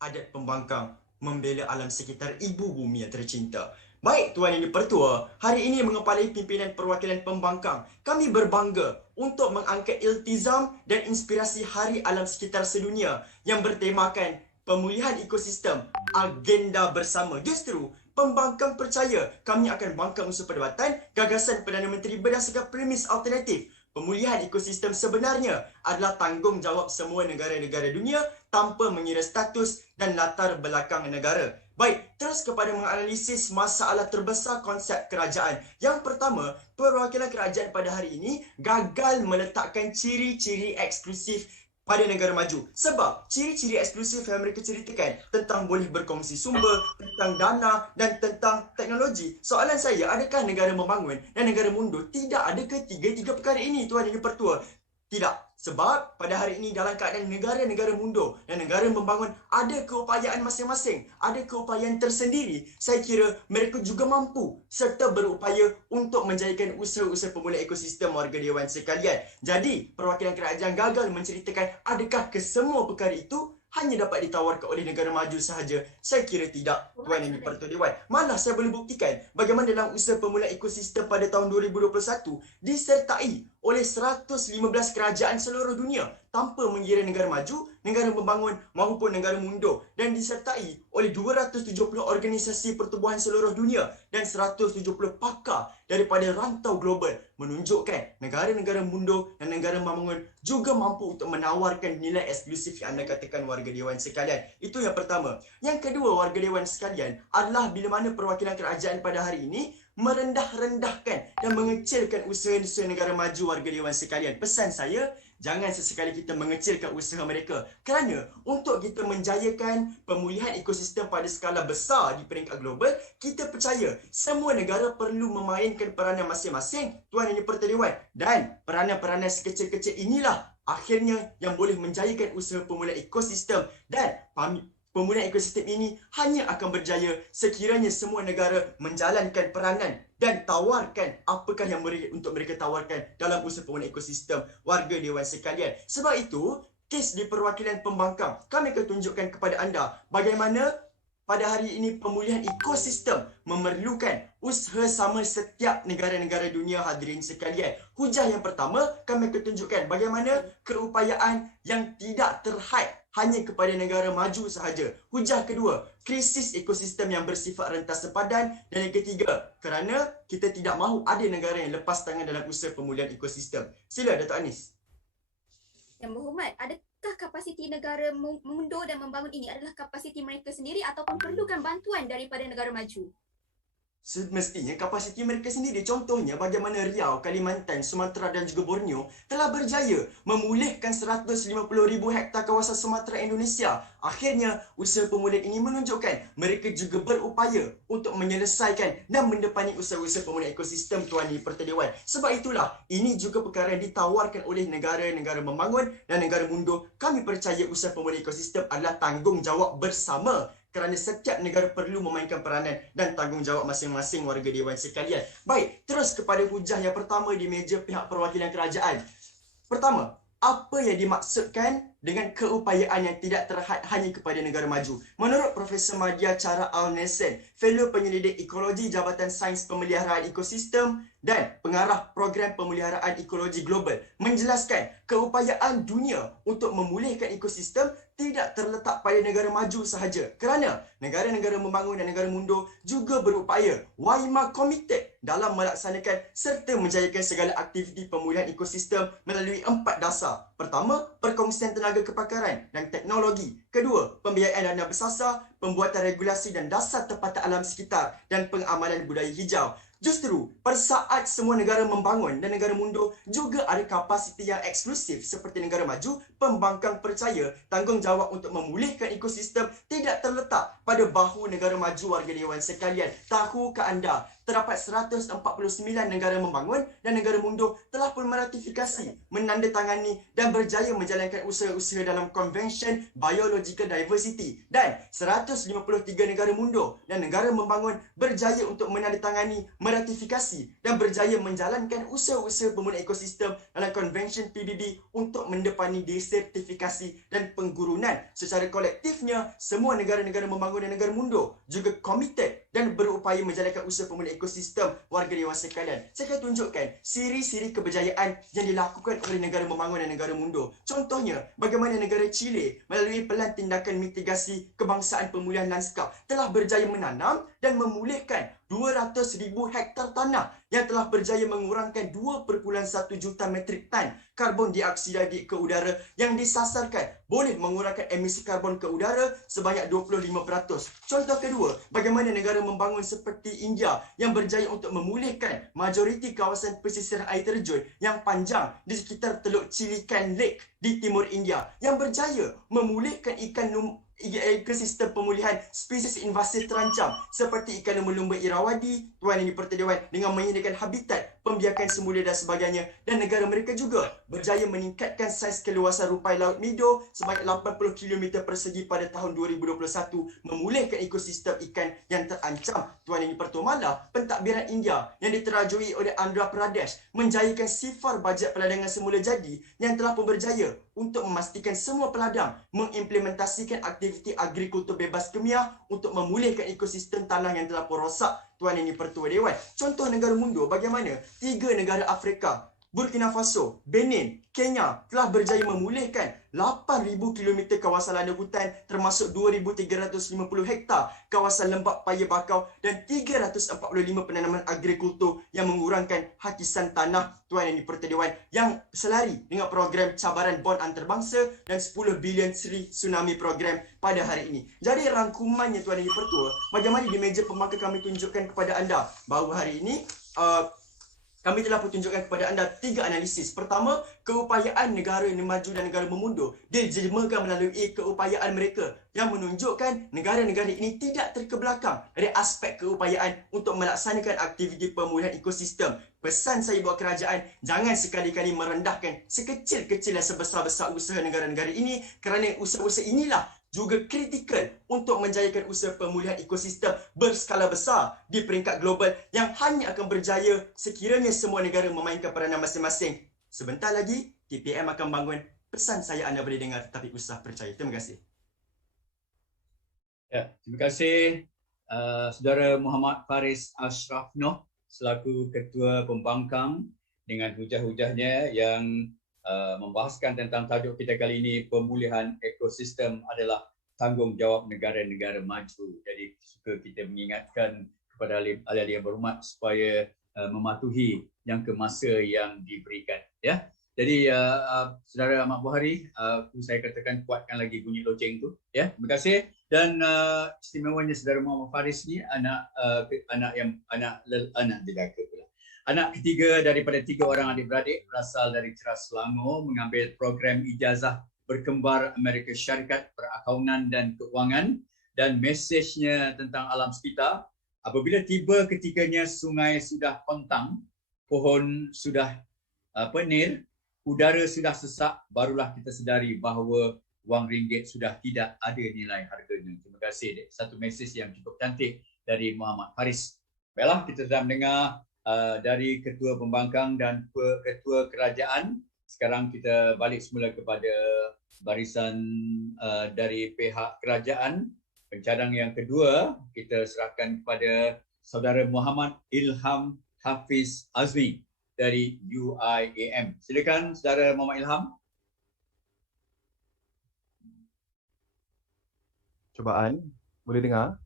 Adat pembangkang membela alam sekitar ibu bumi yang tercinta. Baik Tuan Yang Dipertua, hari ini mengepalai pimpinan perwakilan pembangkang, kami berbangga untuk mengangkat iltizam dan inspirasi Hari Alam Sekitar Sedunia yang bertemakan pemulihan ekosistem, agenda bersama. Justru, pembangkang percaya kami akan bangkang usaha perdebatan gagasan Perdana Menteri berdasarkan premis alternatif. Pemulihan ekosistem sebenarnya adalah tanggungjawab semua negara-negara dunia tanpa mengira status dan latar belakang negara. Baik, terus kepada menganalisis masalah terbesar konsep kerajaan. Yang pertama, perwakilan kerajaan pada hari ini gagal meletakkan ciri-ciri eksklusif pada negara maju. Sebab ciri-ciri eksklusif yang mereka ceritakan tentang boleh berkongsi sumber, tentang dana dan tentang teknologi. Soalan saya, adakah negara membangun dan negara mundur tidak ada ketiga-tiga perkara ini, Tuan Yang Dipertua? Tidak. Sebab pada hari ini dalam keadaan negara-negara mundur dan negara membangun ada keupayaan masing-masing, ada keupayaan tersendiri. Saya kira mereka juga mampu serta berupaya untuk menjadikan usaha-usaha pemulihan ekosistem warga dewan sekalian. Jadi, perwakilan kerajaan gagal menceritakan adakah kesemua perkara itu hanya dapat ditawarkan oleh negara maju sahaja. Saya kira tidak, Tuan Yang Dipertua Dewan. Malah saya boleh buktikan bagaimana dalam usaha pemulihan ekosistem pada tahun 2021 disertai oleh 115 kerajaan seluruh dunia tanpa mengira negara maju, negara membangun maupun negara mundur, dan disertai oleh 270 organisasi pertubuhan seluruh dunia dan 170 pakar daripada rantau global, menunjukkan negara-negara mundur dan negara membangun juga mampu untuk menawarkan nilai eksklusif yang anda katakan warga dewan sekalian. Itu yang pertama. Yang kedua, warga dewan sekalian, adalah bila mana perwakilan kerajaan pada hari ini merendah-rendahkan dan mengecilkan usaha-usaha negara maju warga dewan sekalian. Pesan saya, jangan sesekali kita mengecilkan usaha mereka. Kerana untuk kita menjayakan pemulihan ekosistem pada skala besar di peringkat global, kita percaya semua negara perlu memainkan peranan masing-masing, Tuan Yang Dipertua Dewan. Dan peranan-peranan sekecil-kecil inilah akhirnya yang boleh menjayakan usaha pemulihan ekosistem. Dan pemulihan ekosistem ini hanya akan berjaya sekiranya semua negara menjalankan peranan dan tawarkan apakah yang untuk mereka tawarkan dalam usaha pemulihan ekosistem warga dewan sekalian. Sebab itu, kes di perwakilan pembangkang, kami akan tunjukkan kepada anda bagaimana pada hari ini pemulihan ekosistem memerlukan usaha sama setiap negara-negara dunia, hadirin sekalian. Hujah yang pertama, kami akan tunjukkan bagaimana keupayaan yang tidak terhad hanya kepada negara maju sahaja. Hujah kedua, krisis ekosistem yang bersifat rentas sepadan. Dan yang ketiga, kerana kita tidak mahu ada negara yang lepas tangan dalam usaha pemulihan ekosistem. Sila Dato' Anis. Yang berhormat, adakah kapasiti negara mundur dan membangun ini adalah kapasiti mereka sendiri ataupun perlukan bantuan daripada negara maju? Semestinya kapasiti mereka sendiri. Contohnya bagaimana Riau, Kalimantan, Sumatera dan juga Borneo telah berjaya memulihkan 150,000 hektar kawasan Sumatera Indonesia. Akhirnya, usaha pemulihan ini menunjukkan mereka juga berupaya untuk menyelesaikan dan mendepani usaha-usaha pemulihan ekosistem, Tuan Yang Dipertua Dewan. Sebab itulah, ini juga perkara yang ditawarkan oleh negara-negara membangun dan negara mundur. Kami percaya usaha pemulihan ekosistem adalah tanggungjawab bersama, kerana setiap negara perlu memainkan peranan dan tanggungjawab masing-masing warga dewan sekalian. Baik, terus kepada hujah yang pertama di meja pihak perwakilan kerajaan. Pertama, apa yang dimaksudkan dengan keupayaan yang tidak terhad hanya kepada negara maju? Menurut Profesor Madya Cara Al-Nelson, Fellow Penyelidik Ekologi Jabatan Sains Pemeliharaan Ekosistem dan Pengarah Program Pemeliharaan Ekologi Global, menjelaskan keupayaan dunia untuk memulihkan ekosistem tidak terletak pada negara maju sahaja, kerana negara-negara membangun dan negara mundur juga berupaya WAIMA committed dalam melaksanakan serta menjayakan segala aktiviti pemulihan ekosistem melalui 4 dasar. Pertama, perkongsian tenaga kepakaran dan teknologi. Kedua, pembiayaan dana bersasar, pembuatan regulasi dan dasar tempatan alam sekitar dan pengamalan budaya hijau. Justru, pada saat semua negara membangun dan negara mundur juga ada kapasiti yang eksklusif seperti negara maju, pembangkang percaya tanggungjawab untuk memulihkan ekosistem tidak terletak pada bahu negara maju warga dewan sekalian. Tahukah anda, terdapat 149 negara membangun dan negara mundur telah pun meratifikasi, menandatangani dan berjaya menjalankan usaha-usaha dalam Convention Biological Diversity, dan 153 negara mundur dan negara membangun berjaya untuk menandatangani, meratifikasi dan berjaya menjalankan usaha-usaha pemulihan ekosistem dalam Convention PBB untuk mendepani desertifikasi dan penggurunan. Secara kolektifnya, semua negara-negara membangun dan negara mundur juga komited dan berupaya menjalankan usaha pemulihan ekosistem warga dewasa sekalian. Saya akan tunjukkan siri-siri kebejayaan yang dilakukan oleh negara membangun dan negara mundur. Contohnya, bagaimana negara Chile melalui pelan tindakan mitigasi kebangsaan pemulihan lanskap telah berjaya menanam dan memulihkan 200,000 hektar tanah yang telah berjaya mengurangkan 2,1 juta metrik tan karbon dioksida ke udara yang disasarkan boleh mengurangkan emisi karbon ke udara sebanyak 25%. Contoh kedua, bagaimana negara membangun seperti India yang berjaya untuk memulihkan majoriti kawasan pesisir air terjun yang panjang di sekitar Teluk Chilican Lake di timur India yang berjaya memulihkan ekosistem pemulihan spesies invasif terancam seperti ikan lumba-lumba Irrawaddy, Tuan Yang di-Pertua Dewan, dengan menyediakan habitat, pembiakan semula dan sebagainya. Dan negara mereka juga berjaya meningkatkan saiz keluasan rupai Laut Mido sebanyak 80 km persegi pada tahun 2021, memulihkan ekosistem ikan yang terancam. Tuan Yang di-Pertua Malah, pentadbiran India yang diterajui oleh Andhra Pradesh menjayakan sifar bajet peladangan semula jadi yang telah pun berjaya untuk memastikan semua peladang mengimplementasikan aktiviti agrikultur bebas kemiah untuk memulihkan ekosistem tanah yang telah pun rosak. Tuan Yang di-Pertua Dewan. Contoh negara mundur bagaimana 3 negara Afrika, Burkina Faso, Benin, Kenya telah berjaya memulihkan 8,000 km kawasan landa hutan termasuk 2,350 hektar kawasan lembap paya bakau dan 345 penanaman agrikultur yang mengurangkan hakisan tanah. Tuan Yang di-Pertua Dewan, yang selari dengan program cabaran bond antarabangsa dan 10 bilion Sri Tsunami program pada hari ini. Jadi rangkumannya Tuan Yang di-Pertua, bagaimana di meja pemangka kami tunjukkan kepada anda bahawa hari ini kami telah tunjukkan kepada anda 3 analisis. Pertama, keupayaan negara yang maju dan negara memundur dijemakan melalui keupayaan mereka yang menunjukkan negara-negara ini tidak terkebelakang dari aspek keupayaan untuk melaksanakan aktiviti pemulihan ekosistem. Pesan saya buat kerajaan, jangan sekali-kali merendahkan sekecil-kecil dan sebesar-besar usaha negara-negara ini kerana usaha-usaha inilah juga kritikal untuk menjayakan usaha pemulihan ekosistem berskala besar di peringkat global yang hanya akan berjaya sekiranya semua negara memainkan peranan masing-masing. Sebentar lagi, TPM akan bangun. Pesan saya anda boleh dengar tetapi usah percaya. Terima kasih. Ya, terima kasih Saudara Muhammad Faris Ashraf Noh selaku Ketua Pembangkang dengan hujah-hujahnya yang membahaskan tentang tajuk kita kali ini, pemulihan ekosistem adalah tanggungjawab negara-negara maju. Jadi suka kita mengingatkan kepada ahli-ahli yang berhormat supaya mematuhi jangka masa yang diberikan. Ya. Jadi Saudara Ahmad Buhari, saya katakan kuatkan lagi bunyi loceng tu. Ya, terima kasih. Dan istimewanya Saudara Muhammad Faris ni anak didaka pula. Anak ketiga daripada 3 orang adik-beradik berasal dari Ceras Selangor, mengambil program ijazah berkembar Amerika Syarikat Perakaunan dan Keuangan, dan mesejnya tentang alam sekitar. Apabila tiba ketikanya sungai sudah kontang, pohon sudah penir, udara sudah sesak, barulah kita sedari bahawa wang ringgit sudah tidak ada nilai harganya. Terima kasih. Satu mesej yang cukup cantik dari Muhammad Faris. Baiklah, kita sudah mendengar dari Ketua Pembangkang dan Ketua Kerajaan. Sekarang kita balik semula kepada barisan dari pihak kerajaan. Pencadang yang kedua kita serahkan kepada Saudara Muhammad Ilham Hafiz Azmi dari UIAM. Silakan Saudara Muhammad Ilham. Cubaan, boleh dengar?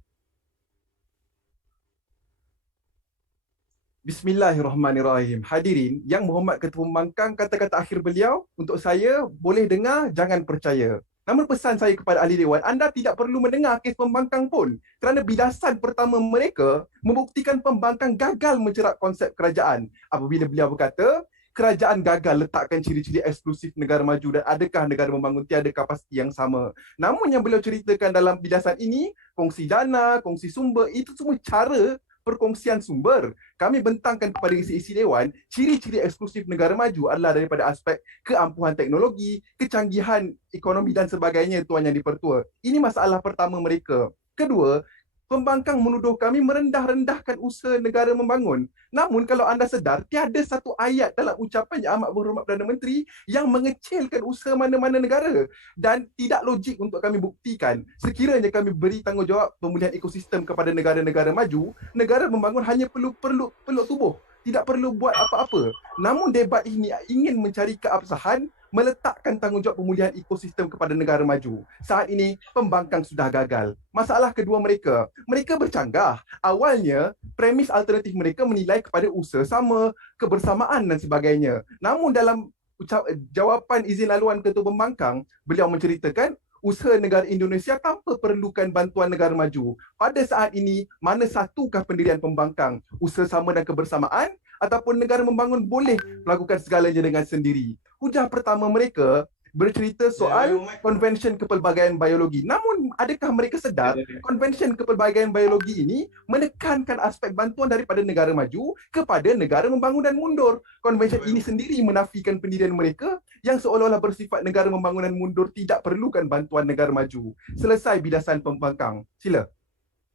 Bismillahirrahmanirrahim. Hadirin, Yang Berhormat Ketua Pembangkang, kata-kata akhir beliau untuk saya, boleh dengar, jangan percaya. Namun pesan saya kepada ahli dewan, anda tidak perlu mendengar kes pembangkang pun kerana bidasan pertama mereka membuktikan pembangkang gagal mencerak konsep kerajaan. Apabila beliau berkata, kerajaan gagal letakkan ciri-ciri eksklusif negara maju dan adakah negara membangun tiada kapasiti yang sama. Namun yang beliau ceritakan dalam bidasan ini, kongsi dana, kongsi sumber, itu semua cara perkongsian sumber. Kami bentangkan kepada isi-isi dewan, ciri-ciri eksklusif negara maju adalah daripada aspek keampuhan teknologi, kecanggihan ekonomi dan sebagainya, Tuan Yang di-Pertua. Ini masalah pertama mereka. Kedua, Pembangkang menuduh kami merendah-rendahkan usaha negara membangun. Namun kalau anda sedar, tiada satu ayat dalam ucapan Yang Amat Berhormat Perdana Menteri yang mengecilkan usaha mana-mana negara. Dan tidak logik untuk kami buktikan. Sekiranya kami beri tanggungjawab pemulihan ekosistem kepada negara-negara maju, negara membangun hanya perlu tubuh. Tidak perlu buat apa-apa. Namun debat ini ingin mencari keabsahan, meletakkan tanggungjawab pemulihan ekosistem kepada negara maju. Saat ini, pembangkang sudah gagal. Masalah kedua mereka bercanggah. Awalnya, premis alternatif mereka menilai kepada usaha sama, kebersamaan dan sebagainya. Namun dalam jawapan izin laluan Ketua Pembangkang, beliau menceritakan usaha negara Indonesia tanpa perlukan bantuan negara maju. Pada saat ini, mana satukah pendirian pembangkang? Usaha sama dan kebersamaan ataupun negara membangun boleh melakukan segalanya dengan sendiri? Hujah pertama mereka bercerita soal Konvensyen Kepelbagaian Biologi. Namun, adakah mereka sedar Konvensyen Kepelbagaian Biologi ini menekankan aspek bantuan daripada negara maju kepada negara membangun dan mundur? Konvensyen ini sendiri menafikan pendirian mereka yang seolah-olah bersifat negara membangun dan mundur tidak perlukan bantuan negara maju. Selesai bidasan pembangkang. Sila.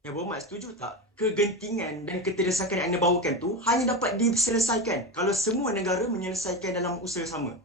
Yang Berhormat setuju tak? Kegentingan dan keterdesakan yang anda bawakan tu hanya dapat diselesaikan kalau semua negara menyelesaikan dalam usaha sama.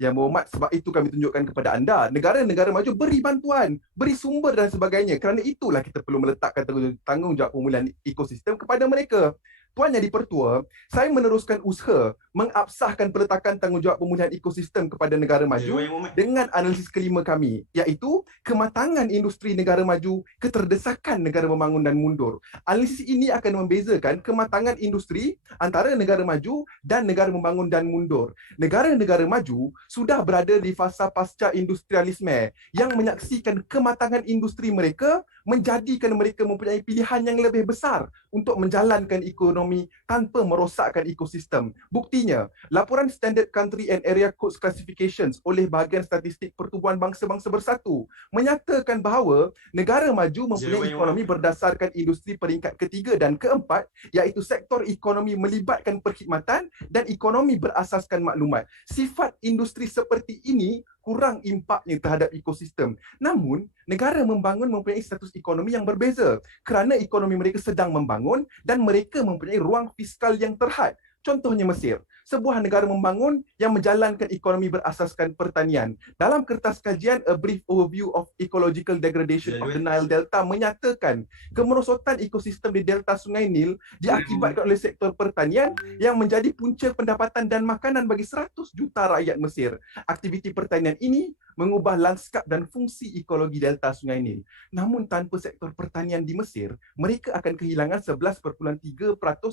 Yang Berhormat, sebab itu kami tunjukkan kepada anda, negara-negara maju beri bantuan, beri sumber dan sebagainya. Kerana itulah kita perlu meletakkan tanggungjawab pemulihan ekosistem kepada mereka. Tuan Yang di-Pertua, saya meneruskan usaha mengabsahkan peletakan tanggungjawab pemulihan ekosistem kepada negara maju dengan analisis kelima kami, iaitu kematangan industri negara maju, keterdesakan negara membangun dan mundur. Analisis ini akan membezakan kematangan industri antara negara maju dan negara membangun dan mundur. Negara-negara maju sudah berada di fasa pasca industrialisme yang menyaksikan kematangan industri mereka menjadikan mereka mempunyai pilihan yang lebih besar untuk menjalankan ekonomi tanpa merosakkan ekosistem. Buktinya, laporan Standard Country and Area Codes Classifications oleh Bahagian Statistik Pertubuhan Bangsa-Bangsa Bersatu menyatakan bahawa negara maju mempunyai ekonomi berdasarkan industri peringkat ketiga dan keempat, iaitu sektor ekonomi melibatkan perkhidmatan dan ekonomi berasaskan maklumat. Sifat industri seperti ini kurang impaknya terhadap ekosistem. Namun, negara membangun mempunyai status ekonomi yang berbeza kerana ekonomi mereka sedang membangun dan mereka mempunyai ruang fiskal yang terhad. Contohnya Mesir, sebuah negara membangun yang menjalankan ekonomi berasaskan pertanian. Dalam kertas kajian A Brief Overview of Ecological Degradation of the Nile Delta menyatakan kemerosotan ekosistem di delta Sungai Nil diakibatkan oleh sektor pertanian yang menjadi punca pendapatan dan makanan bagi 100 juta rakyat Mesir. Aktiviti pertanian ini mengubah lanskap dan fungsi ekologi delta Sungai Nil. Namun tanpa sektor pertanian di Mesir, mereka akan kehilangan 11.3%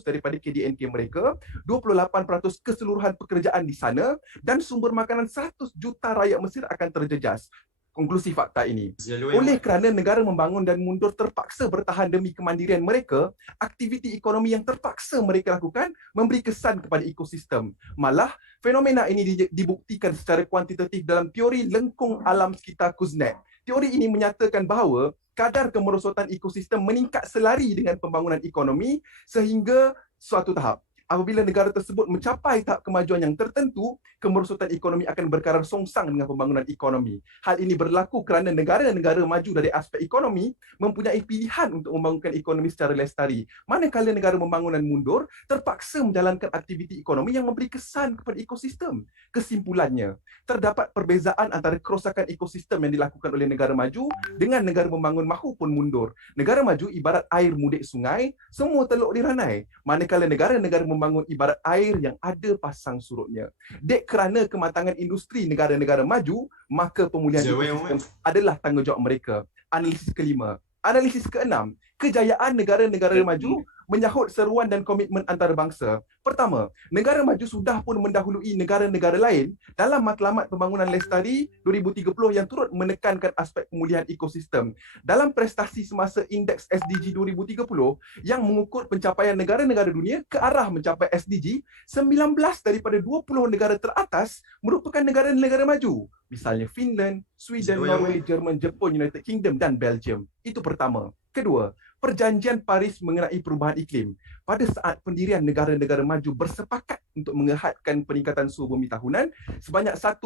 daripada KDNK mereka, 28% keseluruhan pekerjaan di sana dan sumber makanan 100 juta rakyat Mesir akan terjejas. Konklusi fakta ini, oleh kerana negara membangun dan mundur terpaksa bertahan demi kemandirian mereka, aktiviti ekonomi yang terpaksa mereka lakukan memberi kesan kepada ekosistem. Malah, fenomena ini dibuktikan secara kuantitatif dalam teori lengkung alam sekitar Kuznets. Teori ini menyatakan bahawa kadar kemerosotan ekosistem meningkat selari dengan pembangunan ekonomi sehingga suatu tahap. Apabila negara tersebut mencapai tahap kemajuan yang tertentu, kemerosotan ekonomi akan berkarar songsang dengan pembangunan ekonomi. Hal ini berlaku kerana negara-negara maju dari aspek ekonomi mempunyai pilihan untuk membangunkan ekonomi secara lestari. Manakala negara membangun dan mundur, terpaksa menjalankan aktiviti ekonomi yang memberi kesan kepada ekosistem. Kesimpulannya, terdapat perbezaan antara kerosakan ekosistem yang dilakukan oleh negara maju dengan negara membangun mahupun mundur. Negara maju ibarat air mudik sungai, semua teluk diranai. Manakala negara-negara membangun ibarat air yang ada pasang surutnya. Dek kerana kematangan industri negara-negara maju, maka pemulihan ekosistem adalah tanggungjawab mereka. Analisis kelima. Analisis keenam, kejayaan negara-negara maju menyahut seruan dan komitmen antarabangsa. Pertama, negara maju sudah pun mendahului negara-negara lain dalam Matlamat Pembangunan Lestari 2030 yang turut menekankan aspek pemulihan ekosistem. Dalam prestasi semasa Indeks SDG 2030 yang mengukur pencapaian negara-negara dunia ke arah mencapai SDG, 19 daripada 20 negara teratas merupakan negara-negara maju. Misalnya Finland, Sweden, Norway, Jerman, Jepun, United Kingdom dan Belgium. Itu pertama. Kedua, Perjanjian Paris mengenai perubahan iklim. Pada saat pendirian negara-negara maju bersepakat untuk mengehatkan peningkatan suhu bumi tahunan sebanyak 1.5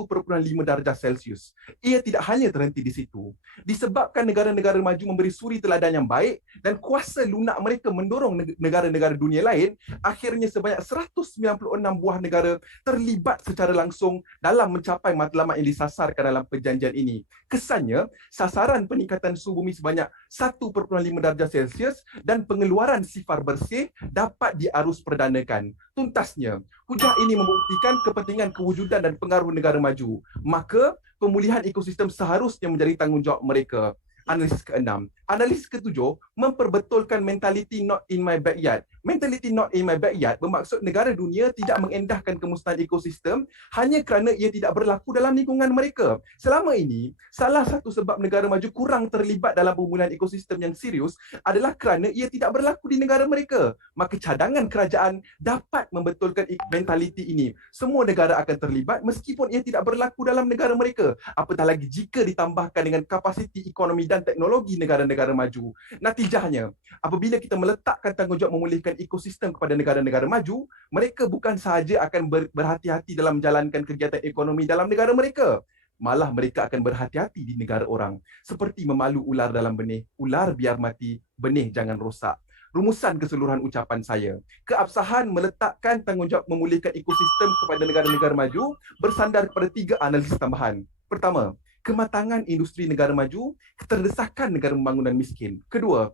darjah Celsius. Ia tidak hanya terhenti di situ. Disebabkan negara-negara maju memberi suri teladan yang baik dan kuasa lunak mereka mendorong negara-negara dunia lain, akhirnya sebanyak 196 buah negara terlibat secara langsung dalam mencapai matlamat yang disasarkan dalam perjanjian ini. Kesannya, sasaran peningkatan suhu bumi sebanyak 1.5 darjah Celsius dan pengeluaran sifar bersih dapat diarus perdanakan. Tuntasnya, hujah ini membuktikan kepentingan kewujudan dan pengaruh negara maju. Maka, pemulihan ekosistem seharusnya menjadi tanggungjawab mereka. Analisis ke-6. Analisis ke-7 memperbetulkan mentality not in my backyard. Mentality not in my backyard bermaksud negara dunia tidak mengendahkan kemusnahan ekosistem hanya kerana ia tidak berlaku dalam lingkungan mereka. Selama ini, salah satu sebab negara maju kurang terlibat dalam pemulihan ekosistem yang serius adalah kerana ia tidak berlaku di negara mereka. Maka cadangan kerajaan dapat membetulkan mentality ini. Semua negara akan terlibat meskipun ia tidak berlaku dalam negara mereka. Apatah lagi jika ditambahkan dengan kapasiti ekonomi dan teknologi negara-negara maju. Natijahnya, apabila kita meletakkan tanggungjawab memulihkan ekosistem kepada negara-negara maju, mereka bukan sahaja akan berhati-hati dalam menjalankan kegiatan ekonomi dalam negara mereka, malah mereka akan berhati-hati di negara orang. Seperti memalu ular dalam benih, ular biar mati, benih jangan rosak. Rumusan keseluruhan ucapan saya, keabsahan meletakkan tanggungjawab memulihkan ekosistem kepada negara-negara maju bersandar kepada 3 analisis tambahan. Pertama, kematangan industri negara maju, keterdesakan negara membangun dan miskin. Kedua,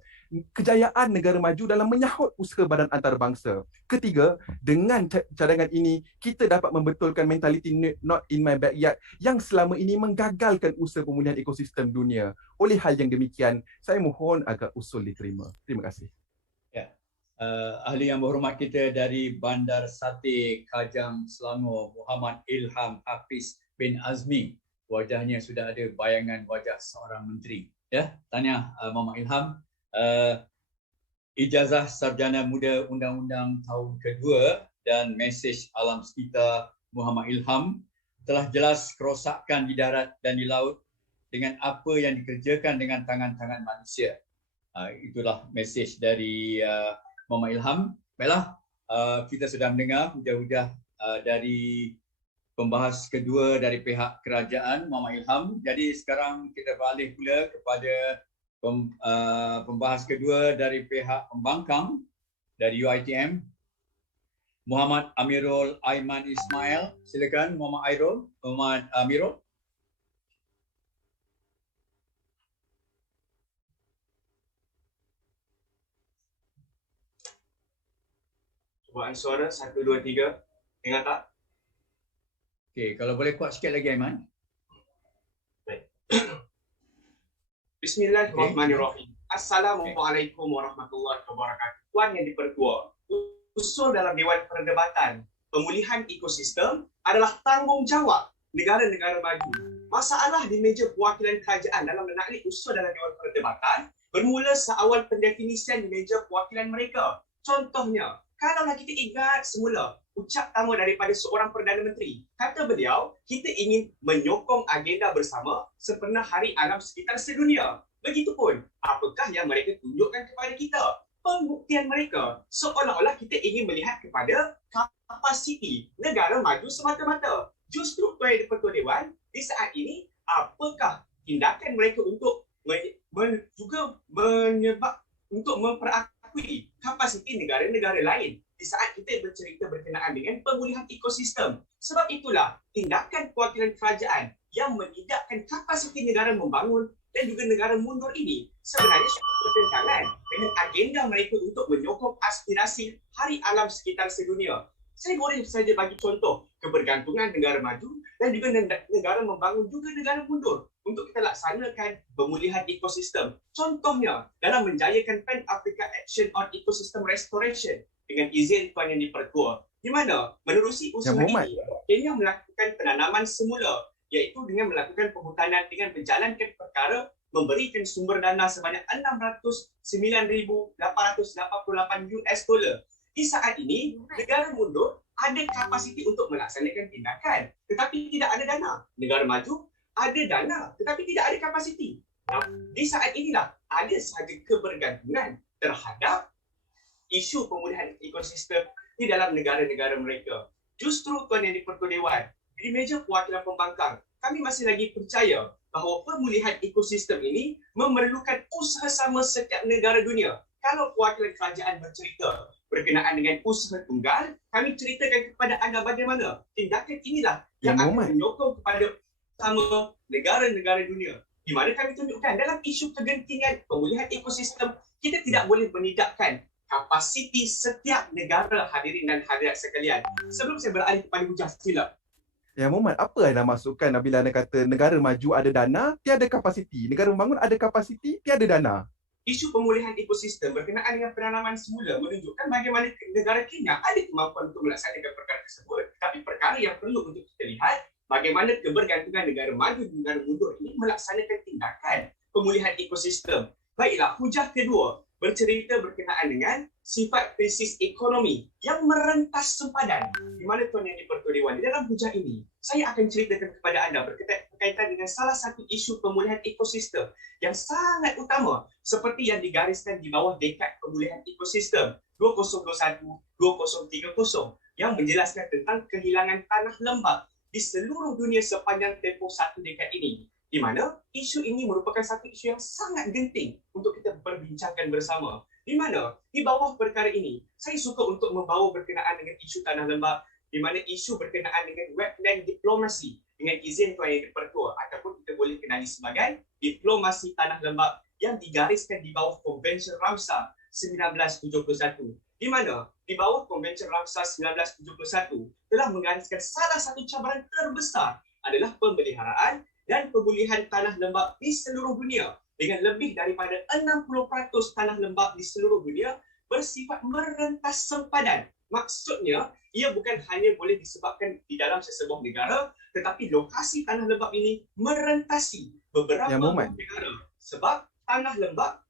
kejayaan negara maju dalam menyahut usaha badan antarabangsa. Ketiga, dengan cadangan ini, kita dapat membetulkan mentality not in my backyard yang selama ini menggagalkan usaha pemulihan ekosistem dunia. Oleh hal yang demikian, saya mohon agar usul diterima. Terima kasih. Ahli yang berhormat kita dari Bandar Sate Kajang Selangor, Muhammad Ilham Hafiz bin Azmi. Wajahnya sudah ada bayangan wajah seorang menteri. Ya, tanya Muhammad Ilham. Ijazah Sarjana Muda Undang-Undang tahun kedua dan mesej alam sekitar Muhammad Ilham telah jelas kerosakan di darat dan di laut dengan apa yang dikerjakan dengan tangan-tangan manusia. Itulah mesej dari Muhammad Ilham. Baiklah, kita sudah mendengar hujah-hujah dari pembahas kedua dari pihak kerajaan Muhammad Ilham. Jadi sekarang kita beralih pula kepada pembahas kedua dari pihak pembangkang dari UiTM, Muhammad Amirul Aiman Ismail. Silakan Muhammad Amirul. Cubaan suara 1 2 3. Dengar tak? Okey, kalau boleh kuat sikit lagi Aiman. Baik. Bismillahirrahmanirrahim. Assalamualaikum warahmatullahi wabarakatuh. Puan yang dipertua, usul dalam Dewan Perdebatan pemulihan ekosistem adalah tanggungjawab negara-negara maju. Masalah di meja perwakilan kerajaan dalam menaklik usul dalam Dewan Perdebatan bermula seawal pendefinisian di meja perwakilan mereka. Contohnya, kalaulah kita ingat semula ucap tama daripada seorang Perdana Menteri. Kata beliau, kita ingin menyokong agenda bersama sempena Hari Alam Sekitar Sedunia. Begitupun, apakah yang mereka tunjukkan kepada kita? Pembuktian mereka seolah-olah kita ingin melihat kepada kapasiti negara maju semata-mata. Justru Tuan Ketua Dewan, di saat ini, apakah tindakan mereka untuk memperakui kapasiti negara-negara lain di saat kita bercerita berkenaan dengan pemulihan ekosistem? Sebab itulah tindakan perwakilan kerajaan yang menidakkan kapasiti negara membangun dan juga negara mundur ini sebenarnya sudah bertentangan dengan agenda mereka untuk menyokong aspirasi Hari Alam Sekitar Sedunia. Saya boleh saja bagi contoh kebergantungan negara maju dan juga negara membangun juga negara mundur untuk kita laksanakan pemulihan ekosistem. Contohnya dalam menjayakan Pan Africa Action on Ecosystem Restoration dengan izin Tuan Yang Dipertua, di mana menerusi usaha ini, Kenya melakukan penanaman semula, iaitu dengan melakukan perhutanan dengan menjalankan perkara memberikan sumber dana sebanyak $609,888. Di saat ini, negara mundur ada kapasiti untuk melaksanakan tindakan, tetapi tidak ada dana. Negara maju ada dana, tetapi tidak ada kapasiti. Di saat inilah ada sahaja kebergantungan terhadap isu pemulihan ekosistem di dalam negara-negara mereka. Justru Tuan Yang di-Pertua Dewan, di meja perwakilan pembangkang, kami masih lagi percaya bahawa pemulihan ekosistem ini memerlukan usaha sama setiap negara dunia. Kalau perwakilan kerajaan bercerita berkenaan dengan usaha tunggal, kami ceritakan kepada anda bagaimana tindakan inilah yang akan menyokong kepada sama negara-negara dunia. Di mana kami tunjukkan dalam isu kegentingan pemulihan ekosistem, kita tidak boleh menidakkan kapasiti setiap negara hadirin dan hadirat sekalian. Sebelum saya beralih kepada hujah, sila. Ya Muhammad, apa anda masukkan bila anda kata negara maju ada dana, tiada kapasiti. Negara membangun ada kapasiti, tiada dana. Isu pemulihan ekosistem berkenaan dengan penanaman semula menunjukkan bagaimana negara Kenya ada kemampuan untuk melaksanakan perkara tersebut. Tapi perkara yang perlu untuk kita lihat, bagaimana kebergantungan negara maju dan negara mundur ini melaksanakan tindakan pemulihan ekosistem. Baiklah, hujah kedua bercerita berkenaan dengan sifat krisis ekonomi yang merentas sempadan. Di mana Tuan Yang di-Pertua Dewan, di dalam hujah ini, saya akan ceritakan kepada anda berkaitan dengan salah satu isu pemulihan ekosistem yang sangat utama seperti yang digariskan di bawah dekad pemulihan ekosistem 2021-2030 yang menjelaskan tentang kehilangan tanah lembap di seluruh dunia sepanjang tempoh satu dekad ini. Di mana isu ini merupakan satu isu yang sangat genting untuk kita perbincangkan bersama. Di mana di bawah perkara ini, saya suka untuk membawa berkenaan dengan isu tanah lembap, di mana isu berkenaan dengan wetland diplomasi dengan izin Tuan Yang di-Pertua ataupun kita boleh kenali sebagai diplomasi tanah lembap yang digariskan di bawah Konvensyen Ramsar 1971. Di mana di bawah Konvensyen Ramsar 1971 telah menggariskan salah satu cabaran terbesar adalah pemeliharaan dan pemulihan tanah lembap di seluruh dunia dengan lebih daripada 60% tanah lembap di seluruh dunia bersifat merentas sempadan. Maksudnya, ia bukan hanya boleh disebabkan di dalam sesebuah negara, tetapi lokasi tanah lembap ini merentasi beberapa negara. Sebab tanah lembap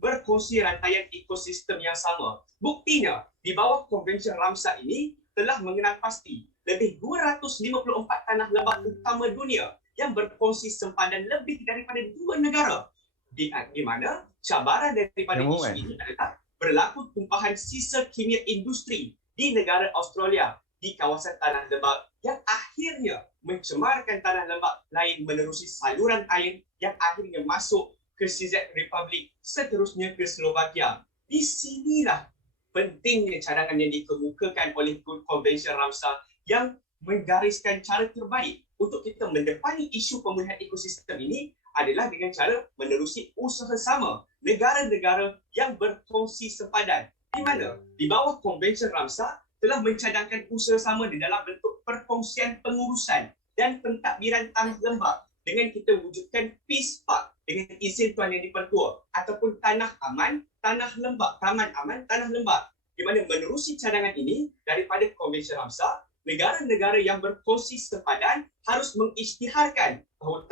berkongsi rantaian ekosistem yang sama. Buktinya, di bawah Konvensyen Ramsar ini telah mengenal pasti lebih 254 tanah lembap utama dunia yang berkongsi sempadan lebih daripada 2 negara. Di mana cabaran daripada isu ini adalah berlaku tumpahan sisa kimia industri di negara Australia di kawasan tanah lembap yang akhirnya mencemarkan tanah lembap lain menerusi saluran air yang akhirnya masuk ke Czech Republic, seterusnya ke Slovakia. Di sinilah pentingnya cadangan yang dikemukakan oleh Konvensyen Ramsar yang menggariskan cara terbaik untuk kita mendepani isu pemulihan ekosistem ini adalah dengan cara menerusi usaha sama negara-negara yang berkongsi sempadan. Di mana di bawah Konvensyen Ramsar telah mencadangkan usaha sama di dalam bentuk perkongsian pengurusan dan pentadbiran tanah lembap dengan kita wujudkan Peace Park dengan izin Tuan Yang di-Pertua ataupun tanah aman, tanah lembap, taman aman, tanah lembap. Di mana menerusi cadangan ini daripada Konvensyen Ramsar, negara-negara yang berkongsi sempadan harus mengisytiharkan bahawa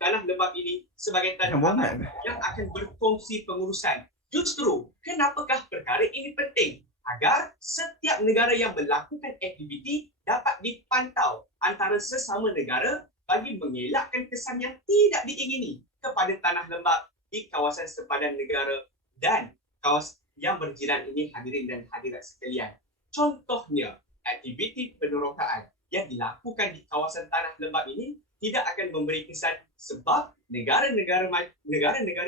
tanah lembap ini sebagai tanah aman yang akan berkongsi pengurusan. Justru, kenapakah perkara ini penting? Agar setiap negara yang melakukan aktiviti dapat dipantau antara sesama negara bagi mengelakkan kesan yang tidak diingini kepada tanah lembap di kawasan sempadan negara dan kawasan yang berjiran ini, hadirin dan hadirat sekalian. Contohnya, aktiviti penerokaan yang dilakukan di kawasan tanah lembap ini tidak akan memberi kesan sebab negara-negara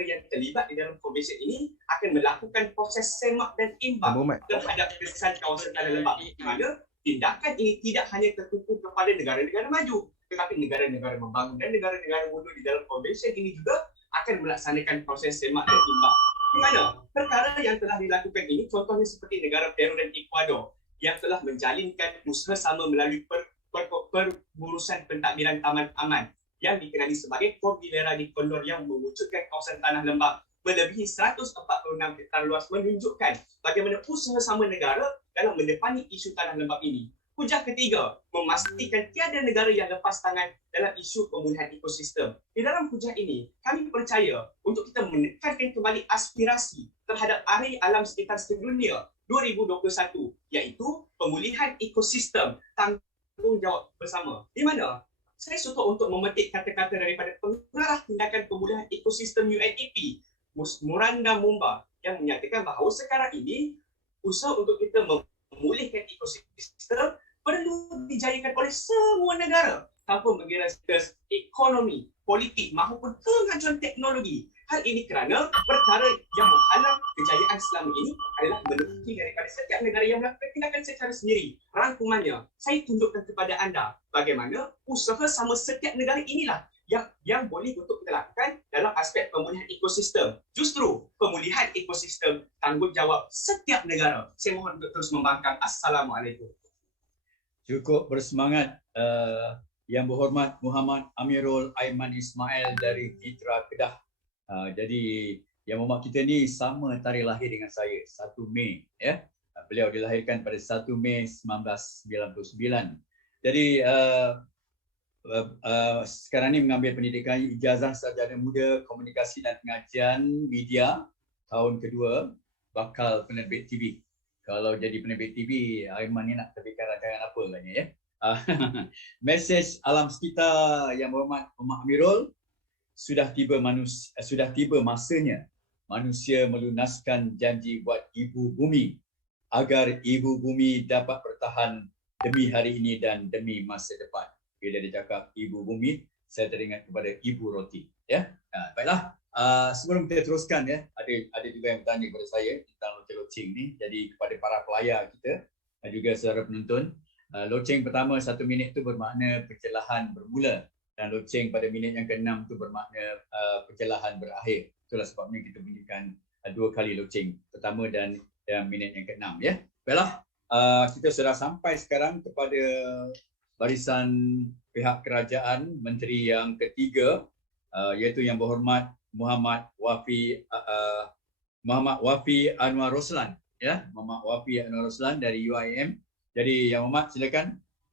yang terlibat di dalam konvensyen ini akan melakukan proses semak dan imbang terhadap kesan kawasan tanah lembap. Di mana tindakan ini tidak hanya tertumpu kepada negara-negara maju, tetapi negara-negara membangun dan negara-negara mundur di dalam konvensyen ini juga akan melaksanakan proses semak dan imbang. Di mana perkara yang telah dilakukan ini, contohnya seperti negara Peru dan Ecuador yang telah menjalinkan usaha sama melalui pengurusan pentadbiran taman aman yang dikenali sebagai Cordillera di Condor yang mewujudkan kawasan tanah lembap melebihi 146 hektar luas, menunjukkan bagaimana usaha sama negara dalam mendepani isu tanah lembap ini. Hujah ketiga, memastikan tiada negara yang lepas tangan dalam isu pemulihan ekosistem. Di dalam hujah ini, kami percaya untuk kita menekankan kembali aspirasi terhadap Hari Alam Sekitar Sedunia 2021, iaitu pemulihan ekosistem tanggungjawab bersama. Di mana saya suka untuk memetik kata-kata daripada pengarah tindakan pemulihan ekosistem UNEP, Muranda Mumba, yang menyatakan bahawa sekarang ini usaha untuk kita memulihkan ekosistem dijayakan oleh semua negara tanpa mengira status ekonomi, politik maupun kemajuan teknologi. Hal ini kerana perkara yang menghalang kejayaan selama ini adalah menepati daripada setiap negara yang melakukan tindakan secara sendiri. Rangkumannya, saya tunjukkan kepada anda bagaimana usaha sama setiap negara inilah yang boleh untuk kita lakukan dalam aspek pemulihan ekosistem. Justru pemulihan ekosistem tanggungjawab setiap negara. Saya mohon untuk terus membangkang. Assalamualaikum. Cukup bersemangat Yang Berhormat Muhammad Amirul Aiman Ismail dari Fitra Kedah. Jadi Yang Berhormat kita ni sama tarikh lahir dengan saya, 1 Mei. Ya. Beliau dilahirkan pada 1 Mei 1999. Jadi sekarang ni mengambil pendidikan ijazah sarjana muda komunikasi dan pengajian media tahun kedua, bakal penerbit TV. Kalau jadi penerbit TV, Aiman ni nak terbitkan rancangan apa agaknya ya. Mesej alam sekitar Yang Berhormat Muhammad Amirul, sudah tiba masanya manusia melunaskan janji buat ibu bumi agar ibu bumi dapat bertahan demi hari ini dan demi masa depan. Bila dia cakap ibu bumi, saya teringat kepada ibu roti. Ya, baiklah. Sebelum kita teruskan ya, ada juga yang bertanya kepada saya tentang loceng-loceng ni. Jadi kepada para pelayar kita dan juga saudara penonton, loceng pertama 1 minit tu bermakna pencerahan bermula, dan loceng pada minit yang ke-6 tu bermakna pencerahan berakhir. Itulah sebabnya kita bunyikan 2 kali loceng pertama dan minit yang ke-6 ya. Baiklah, kita sudah sampai sekarang kepada barisan pihak kerajaan, menteri yang ketiga, iaitu Yang Berhormat Muhammad Wafi Anwar Roslan, ya, Muhammad Wafi Anwar Roslan dari UIM. Jadi Yang Berhormat silakan,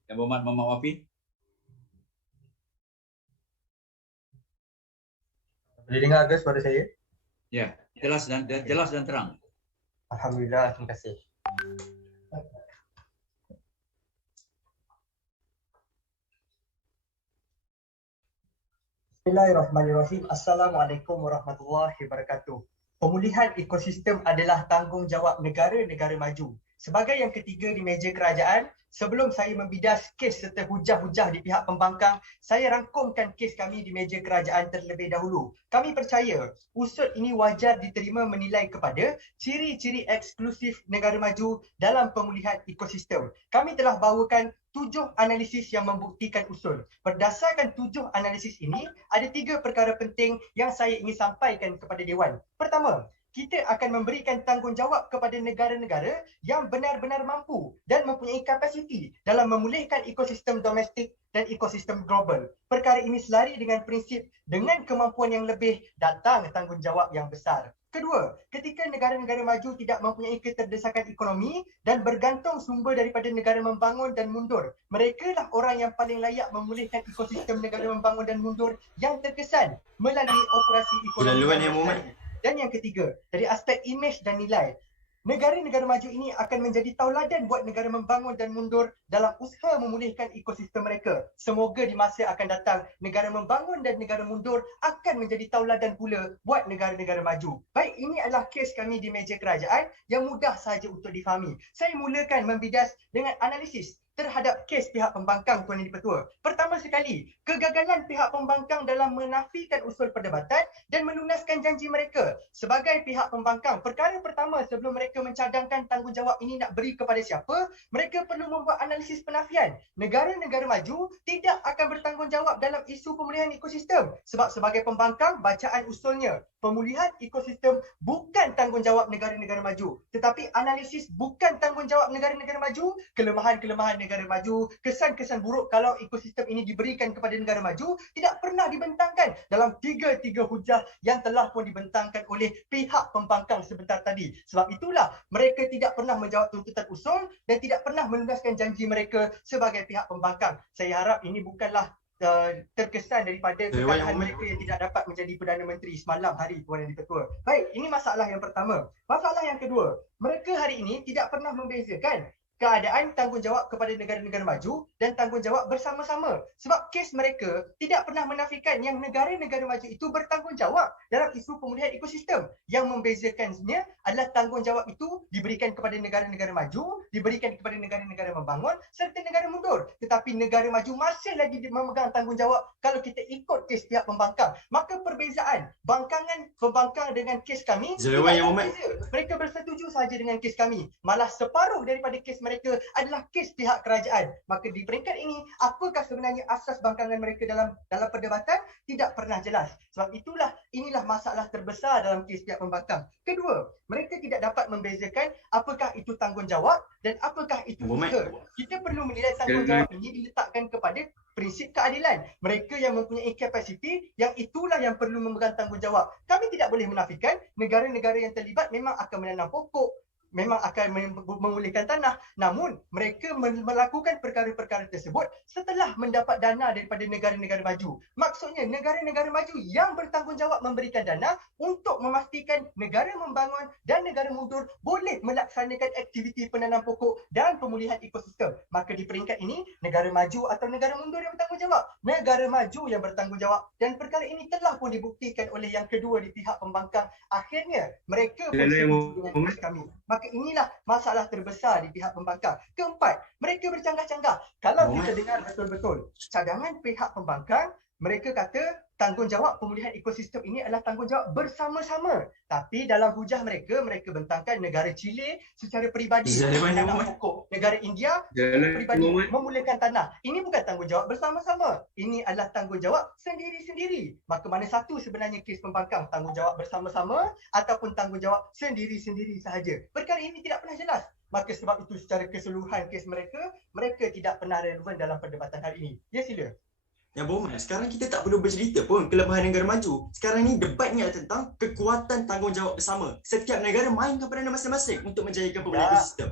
Yang Berhormat Muhammad Wafi. Boleh dengar ke suara saya? Ya, jelas dan terang. Alhamdulillah, terima kasih. Bismillahirrahmanirrahim. Assalamualaikum warahmatullahi wabarakatuh. Pemulihan ekosistem adalah tanggungjawab negara-negara maju. Sebagai yang ketiga di meja kerajaan, sebelum saya membidas kes serta hujah-hujah di pihak pembangkang, saya rangkumkan kes kami di meja kerajaan terlebih dahulu. Kami percaya usut ini wajar diterima menilai kepada ciri-ciri eksklusif negara maju dalam pemulihan ekosistem. Kami telah bawakan 7 analisis yang membuktikan usul. Berdasarkan 7 analisis ini, ada 3 perkara penting yang saya ingin sampaikan kepada Dewan. Pertama, kita akan memberikan tanggungjawab kepada negara-negara yang benar-benar mampu dan mempunyai kapasiti dalam memulihkan ekosistem domestik dan ekosistem global. Perkara ini selari dengan prinsip dengan kemampuan yang lebih datang tanggungjawab yang besar. Kedua, ketika negara-negara maju tidak mempunyai keterdesakan ekonomi dan bergantung sumber daripada negara membangun dan mundur, mereka lah orang yang paling layak memulihkan ekosistem negara membangun dan mundur yang terkesan melalui operasi ekonomi. Dan yang ketiga, dari aspek imej dan nilai, negara-negara maju ini akan menjadi tauladan buat negara membangun dan mundur dalam usaha memulihkan ekosistem mereka. Semoga di masa akan datang, negara membangun dan negara mundur akan menjadi tauladan pula buat negara-negara maju. Baik, ini adalah kes kami di meja kerajaan yang mudah sahaja untuk difahami. Saya mulakan membidas dengan analisis terhadap kes pihak pembangkang, Tuan Yang Di-Pertua. Pertama sekali, kegagalan pihak pembangkang dalam menafikan usul perdebatan dan melunaskan janji mereka. Sebagai pihak pembangkang, perkara pertama sebelum mereka mencadangkan tanggungjawab ini nak beri kepada siapa, mereka perlu membuat analisis penafian. Negara-negara maju tidak akan bertanggungjawab dalam isu pemulihan ekosistem. Sebab sebagai pembangkang, bacaan usulnya, pemulihan ekosistem bukan tanggungjawab negara-negara maju. Tetapi analisis bukan tanggungjawab negara-negara maju, kelemahan-kelemahan negara maju, kesan-kesan buruk kalau ekosistem ini diberikan kepada negara maju tidak pernah dibentangkan dalam tiga hujah yang telah pun dibentangkan oleh pihak pembangkang sebentar tadi. Sebab itulah mereka tidak pernah menjawab tuntutan usul dan tidak pernah melunaskan janji mereka sebagai pihak pembangkang. Saya harap ini bukanlah terkesan daripada kekalahan mereka yang tidak dapat menjadi Perdana Menteri semalam hari, Tuan Yang Di-Pertua. Baik, ini masalah yang pertama. Masalah yang kedua, mereka hari ini tidak pernah membezakan keadaan tanggungjawab kepada negara-negara maju dan tanggungjawab bersama-sama. Sebab kes mereka tidak pernah menafikan yang negara-negara maju itu bertanggungjawab dalam isu pemulihan ekosistem. Yang membezakannya adalah tanggungjawab itu diberikan kepada negara-negara maju, diberikan kepada negara-negara membangun serta negara mundur. Tetapi negara maju masih lagi memegang tanggungjawab kalau kita ikut kes pihak pembangkang. Maka perbezaan bangkangan pembangkang dengan kes kami tidak ada beza. Mereka bersetuju sahaja dengan kes kami. Malah separuh daripada kes mereka adalah kes pihak kerajaan. Maka di peringkat ini, apakah sebenarnya asas bangkangan mereka dalam perdebatan tidak pernah jelas. Sebab inilah masalah terbesar dalam kes pihak pembangkang. Kedua, mereka tidak dapat membezakan apakah itu tanggungjawab dan apakah itu usaha. Kita perlu menilai tanggungjawab ini diletakkan kepada prinsip keadilan. Mereka yang mempunyai kapasiti, yang itulah yang perlu memegang tanggungjawab. Kami tidak boleh menafikan negara-negara yang terlibat memang akan menanam pokok, memang akan memulihkan tanah. Namun, mereka melakukan perkara-perkara tersebut setelah mendapat dana daripada negara-negara maju. Maksudnya, negara-negara maju yang bertanggungjawab memberikan dana untuk memastikan negara membangun dan negara mundur boleh melaksanakan aktiviti penanam pokok dan pemulihan ekosistem. Maka di peringkat ini, negara maju atau negara mundur yang bertanggungjawab? Negara maju yang bertanggungjawab. Dan perkara ini telah pun dibuktikan oleh yang kedua di pihak pembangkang. Akhirnya, mereka bersetuju dengan kes kami. Maka inilah masalah terbesar di pihak pembangkang. Keempat, mereka bercanggah-canggah. Kalau kita dengar betul-betul, cadangan pihak pembangkang, mereka kata tanggungjawab pemulihan ekosistem ini adalah tanggungjawab bersama-sama. Tapi dalam hujah mereka bentangkan negara Chile secara peribadi menanam pokok, negara India secara peribadi memulihkan tanah. Ini bukan tanggungjawab bersama-sama. Ini adalah tanggungjawab sendiri-sendiri. Maka mana satu sebenarnya kes pembangkang? Tanggungjawab bersama-sama ataupun tanggungjawab sendiri-sendiri sahaja? Perkara ini tidak pernah jelas. Maka sebab itu secara keseluruhan kes mereka tidak pernah relevan dalam perdebatan hari ini. Ya, sila. Yang berhormat, sekarang kita tak perlu bercerita pun kelebihan negara maju. Sekarang ni debatnya tentang kekuatan tanggungjawab bersama. Setiap negara mainkan peranan masing-masing untuk menjayakan pemulihan ekosistem.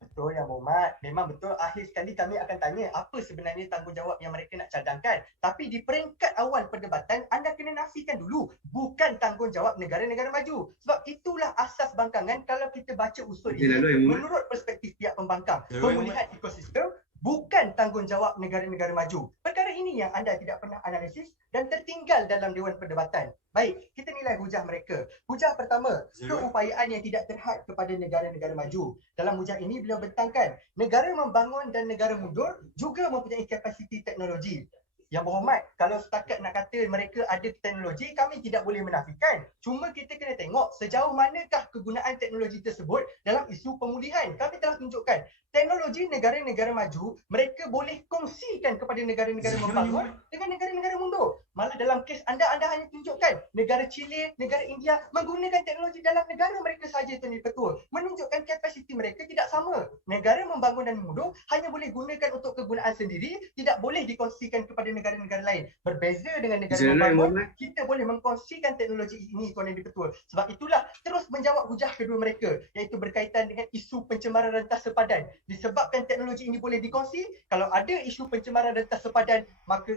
Betul, Yang Berhormat. Memang betul. Akhir sekali kami akan tanya apa sebenarnya tanggungjawab yang mereka nak cadangkan. Tapi di peringkat awal perdebatan, anda kena nafikan dulu. Bukan tanggungjawab negara-negara maju. Sebab itulah asas bangkangan kalau kita baca usul ini. Menurut perspektif pihak pembangkang, pemulihan ekosistem bukan tanggungjawab negara-negara maju. Perkara ini yang anda tidak pernah analisis dan tertinggal dalam Dewan Perdebatan. Baik, kita nilai hujah mereka. Hujah pertama, keupayaan yang tidak terhad kepada negara-negara maju. Dalam hujah ini beliau bentangkan, negara membangun dan negara mundur juga mempunyai kapasiti teknologi. Yang Berhormat, kalau setakat nak kata mereka ada teknologi, kami tidak boleh menafikan. Cuma kita kena tengok sejauh manakah kegunaan teknologi tersebut dalam isu pemulihan. Kami telah tunjukkan teknologi negara-negara maju, mereka boleh kongsikan kepada negara-negara membangun dengan negara-negara mundur. Malah dalam kes anda hanya tunjukkan negara Chile, negara India menggunakan teknologi dalam negara mereka sahaja, Tuan Ketua. Menunjukkan kapasiti mereka tidak sama. Negara membangun dan mundur hanya boleh gunakan untuk kegunaan sendiri, tidak boleh dikongsikan kepada negara-negara lain. Berbeza dengan negara membangun, kita boleh mengkongsikan teknologi ini, Tuan Ketua. Sebab itulah terus menjawab hujah kedua mereka, iaitu berkaitan dengan isu pencemaran rentas sepadan. Disebabkan teknologi ini boleh dikongsi, kalau ada isu pencemaran rentas sepadan, maka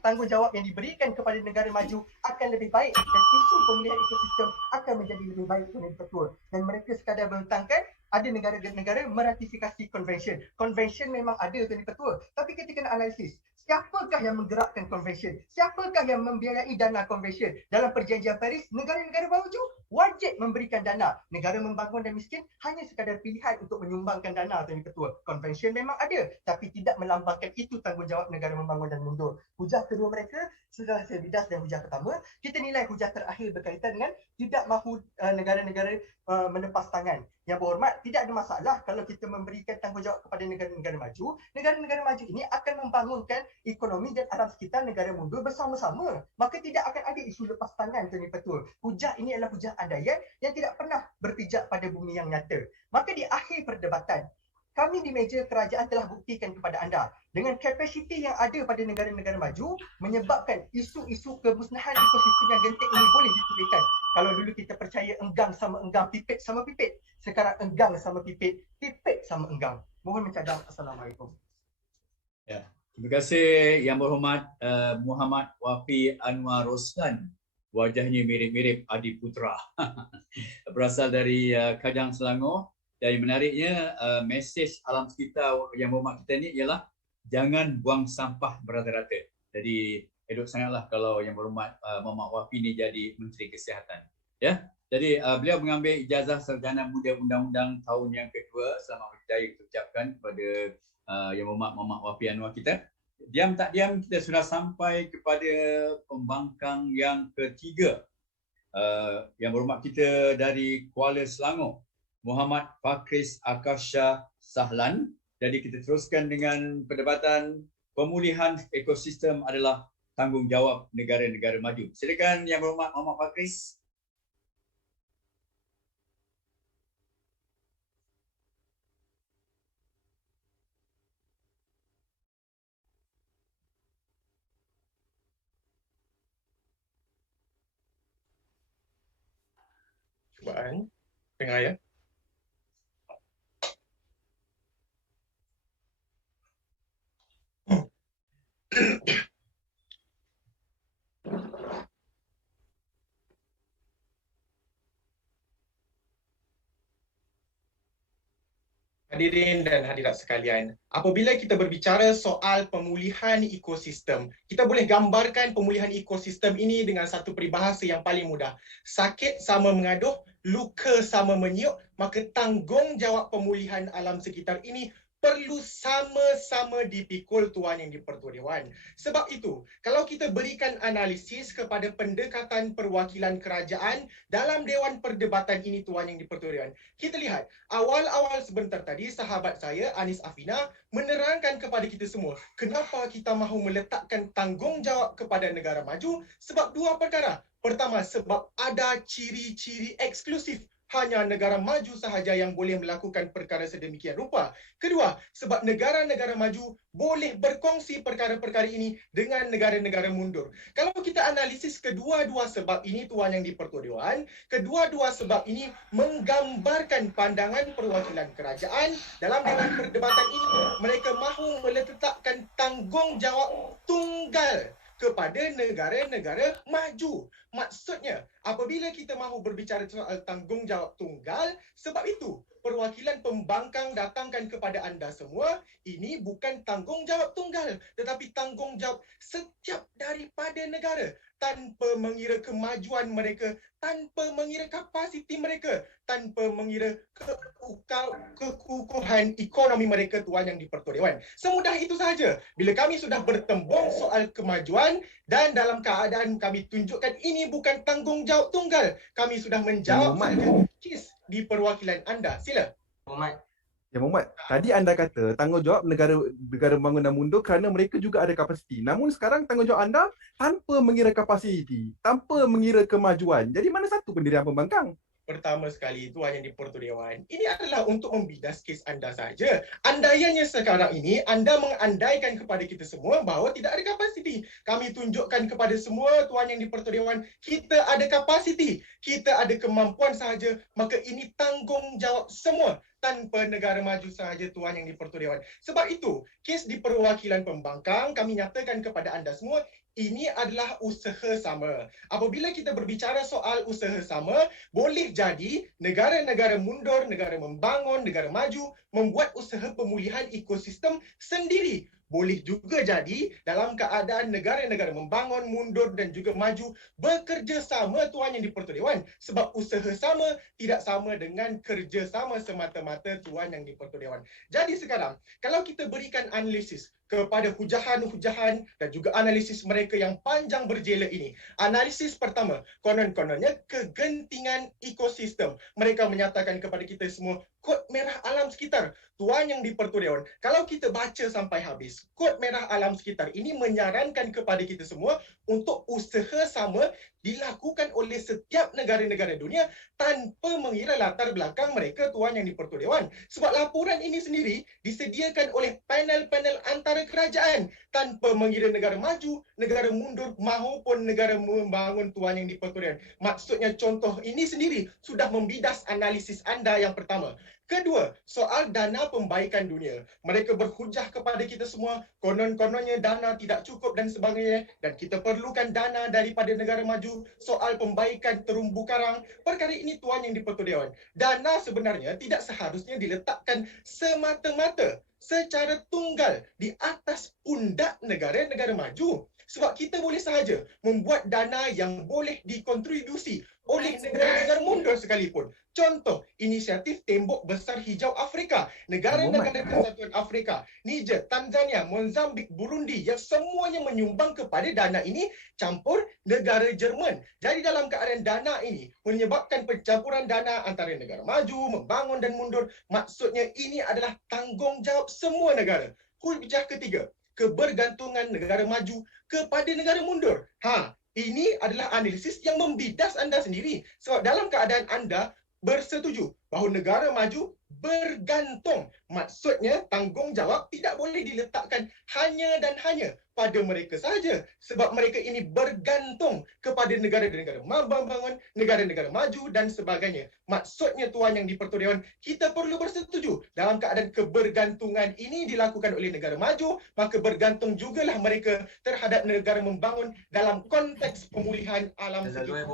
tanggungjawab yang diberikan kepada negara maju akan lebih baik dan isu pemulihan ekosistem akan menjadi lebih baik, Tuan Ketua. Dan mereka sekadar bentangkan ada negara-negara meratifikasi konvensyen. Konvensyen memang ada, Tuan Ketua, tapi kita kena analisis. Siapakah yang menggerakkan konvensyen? Siapakah yang membiayai dana konvensyen? Dalam perjanjian Paris, negara-negara maju wajib memberikan dana. Negara membangun dan miskin hanya sekadar pilihan untuk menyumbangkan dana, Tuan Ketua. Konvensyen memang ada, tapi tidak melambangkan itu tanggungjawab negara membangun dan mundur. Hujah kedua mereka, setelah saya bidas dan hujah pertama, kita nilai hujah terakhir berkaitan dengan tidak mahu negara-negara menepas tangan. Yang Berhormat, tidak ada masalah kalau kita memberikan tanggungjawab kepada negara-negara maju. Negara-negara maju ini akan membangunkan ekonomi dan alam sekitar negara mundur bersama-sama. Maka tidak akan ada isu lepas tangan, Tuan Ketua. Hujah ini adalah hujah andaian yang tidak pernah berpijak pada bumi yang nyata. Maka di akhir perdebatan, kami di meja kerajaan telah buktikan kepada anda dengan kapasiti yang ada pada negara-negara maju menyebabkan isu-isu kemusnahan ekosistem yang genting ini boleh dipulihkan. Kalau dulu kita percaya enggang sama enggang, pipit sama pipit. Sekarang enggang sama pipit, pipit sama enggang. Mohon mencadang. Assalamualaikum. Ya, terima kasih Yang Berhormat Muhammad Wafi Anwar Roslan. Wajahnya mirip-mirip Adi Putra. Berasal dari Kajang Selangor. Dan menariknya, mesej alam sekitar yang berhormat kita ni ialah jangan buang sampah berata-rata. Jadi elok sangatlah kalau yang berhormat Muhammad Wafi ni jadi Menteri Kesihatan. Ya. Jadi beliau mengambil ijazah sarjana muda undang-undang tahun yang kedua. Selamat berjaya kita ucapkan kepada yang berhormat Muhammad Wafi Anwar kita. Diam tak diam kita sudah sampai kepada pembangkang yang ketiga. Yang berhormat kita dari Kuala Selangor, Muhammad Fakris Akasha Sahlan. Jadi kita teruskan dengan perdebatan pemulihan ekosistem adalah tanggungjawab negara-negara maju. Silakan yang berhormat Muhammad Fakris. Cubaan. Dengar ya. Hadirin dan hadirat sekalian, apabila kita berbicara soal pemulihan ekosistem, kita boleh gambarkan pemulihan ekosistem ini dengan satu peribahasa yang paling mudah. Sakit sama mengaduh, luka sama menyiuk, maka tanggungjawab pemulihan alam sekitar ini perlu sama-sama dipikul Tuan Yang di-Pertua Dewan. Sebab itu, kalau kita berikan analisis kepada pendekatan perwakilan kerajaan dalam Dewan Perdebatan ini Tuan Yang di-Pertua Dewan, kita lihat awal-awal sebentar tadi sahabat saya Anis Afina menerangkan kepada kita semua kenapa kita mahu meletakkan tanggungjawab kepada negara maju sebab dua perkara. Pertama, sebab ada ciri-ciri eksklusif. Hanya negara maju sahaja yang boleh melakukan perkara sedemikian rupa. Kedua, sebab negara-negara maju boleh berkongsi perkara-perkara ini dengan negara-negara mundur. Kalau kita analisis kedua-dua sebab ini Tuan Yang di-Pertua Dewan, kedua-dua sebab ini menggambarkan pandangan perwakilan kerajaan dalam Dewan Perdebatan ini. Mereka mahu meletakkan tanggungjawab tunggal kepada negara-negara maju. Maksudnya, apabila kita mahu berbicara soal tanggungjawab tunggal, sebab itu perwakilan pembangkang datangkan kepada anda semua, ini bukan tanggungjawab tunggal, tetapi tanggungjawab setiap daripada negara tanpa mengira kemajuan mereka, tanpa mengira kapasiti mereka, tanpa mengira kekukuhan ekonomi mereka Tuan Yang di-Pertua Dewan. Semudah itu sahaja. Bila kami sudah bertembung soal kemajuan dan dalam keadaan kami tunjukkan ini bukan tanggungjawab tunggal, kami sudah menjawab kes di perwakilan anda. Sila. Ya Muhammad, tadi anda kata tanggungjawab negara membangun dan mundur kerana mereka juga ada kapasiti. Namun sekarang tanggungjawab anda tanpa mengira kapasiti, tanpa mengira kemajuan. Jadi mana satu pendirian pembangkang? Pertama sekali, Tuan Yang di-Pertua Dewan, ini adalah untuk membidas kes anda saja. Andaiannya sekarang ini, anda mengandaikan kepada kita semua bahawa tidak ada kapasiti. Kami tunjukkan kepada semua Tuan Yang di-Pertua Dewan, kita ada kapasiti, kita ada kemampuan sahaja, maka ini tanggungjawab semua tanpa negara maju sahaja Tuan Yang di-Pertua Dewan. Sebab itu, kes di perwakilan pembangkang, kami nyatakan kepada anda semua, ini adalah usaha sama. Apabila kita berbicara soal usaha sama, boleh jadi negara-negara mundur, negara membangun, negara maju membuat usaha pemulihan ekosistem sendiri. Boleh juga jadi dalam keadaan negara-negara membangun, mundur dan juga maju bekerjasama Tuan Yang di-Pertua Dewan. Sebab usaha sama tidak sama dengan kerjasama semata-mata Tuan Yang di-Pertua Dewan. Jadi sekarang, kalau kita berikan analisis kepada hujahan-hujahan dan juga analisis mereka yang panjang berjela ini. Analisis pertama, konon-kononnya kegentingan ekosistem. Mereka menyatakan kepada kita semua, kod merah alam sekitar. Tuan Yang di-Pertua Dewan, kalau kita baca sampai habis, kod merah alam sekitar ini menyarankan kepada kita semua untuk usaha sama dilakukan oleh setiap negara-negara dunia tanpa mengira latar belakang mereka Tuan Yang di-Pertua Dewan. Sebab laporan ini sendiri disediakan oleh panel-panel antara kerajaan tanpa mengira negara maju, negara mundur maupun negara membangun Tuan Yang di-Pertua Dewan. Maksudnya contoh ini sendiri sudah membidas analisis anda yang pertama. Kedua, soal dana pembaikan dunia. Mereka berhujah kepada kita semua, konon-kononnya dana tidak cukup dan sebagainya, dan kita perlukan dana daripada negara maju soal pembaikan terumbu karang. Perkara ini Tuan Yang di-Pertua Dewan. Dana sebenarnya tidak seharusnya diletakkan semata-mata secara tunggal di atas pundak negara-negara maju. Sebab kita boleh sahaja membuat dana yang boleh dikontribusi oleh negara-negara mundur sekalipun. Contoh, inisiatif Tembok Besar Hijau Afrika, negara-negara Kesatuan Afrika, Niger, Tanzania, Mozambik, Burundi yang semuanya menyumbang kepada dana ini campur negara Jerman. Jadi dalam keadaan dana ini menyebabkan pencampuran dana antara negara maju, membangun dan mundur. Maksudnya ini adalah tanggungjawab semua negara. Hujah ketiga, kebergantungan negara maju kepada negara mundur. Ini adalah analisis yang membidas anda sendiri. Sebab dalam keadaan anda bersetuju bahawa negara maju bergantung. Maksudnya tanggungjawab tidak boleh diletakkan hanya dan hanya pada mereka sahaja. Sebab mereka ini bergantung kepada negara-negara membangun, negara-negara maju dan sebagainya. Maksudnya Tuan Yang di-Pertua Dewan, kita perlu bersetuju dalam keadaan kebergantungan ini dilakukan oleh negara maju, maka bergantung jugalah mereka terhadap negara membangun dalam konteks pemulihan alam sekitar.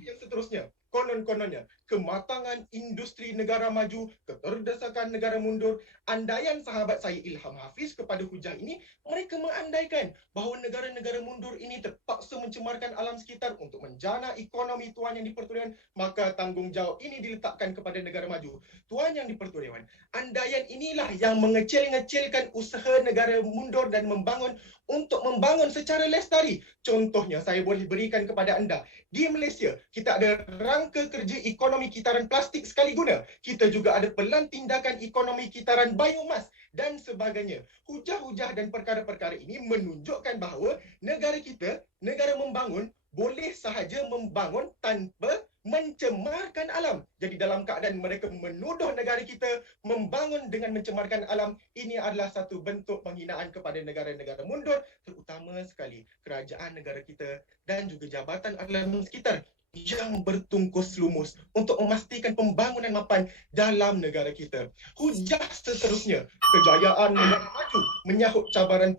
Yang seterusnya, konon-kononnya kematangan industri negara maju, keterdesakan negara mundur. Andaian sahabat saya Ilham Hafiz kepada hujah ini, mereka mengandaikan bahawa negara-negara mundur ini terpaksa mencemarkan alam sekitar untuk menjana ekonomi Tuan Yang di-Pertua Dewan, maka tanggungjawab ini diletakkan kepada negara maju. Tuan Yang di-Pertua Dewan, andaian inilah yang mengecil-ngecilkan usaha negara mundur dan membangun untuk membangun secara lestari. Contohnya saya boleh berikan kepada anda. Di Malaysia, kita ada rangka kerja ekonomi kitaran plastik sekali guna. Kita juga ada pelan tindakan ekonomi kitaran biomas dan sebagainya. Hujah-hujah dan perkara-perkara ini menunjukkan bahawa negara kita, negara membangun, boleh sahaja membangun tanpa mencemarkan alam. Jadi dalam keadaan mereka menuduh negara kita membangun dengan mencemarkan alam, ini adalah satu bentuk penghinaan kepada negara-negara mundur, terutama sekali kerajaan negara kita dan juga Jabatan Alam Sekitar yang bertungkus lumus untuk memastikan pembangunan mapan dalam negara kita. Hujah seterusnya, kejayaan negara maju menyahut cabaran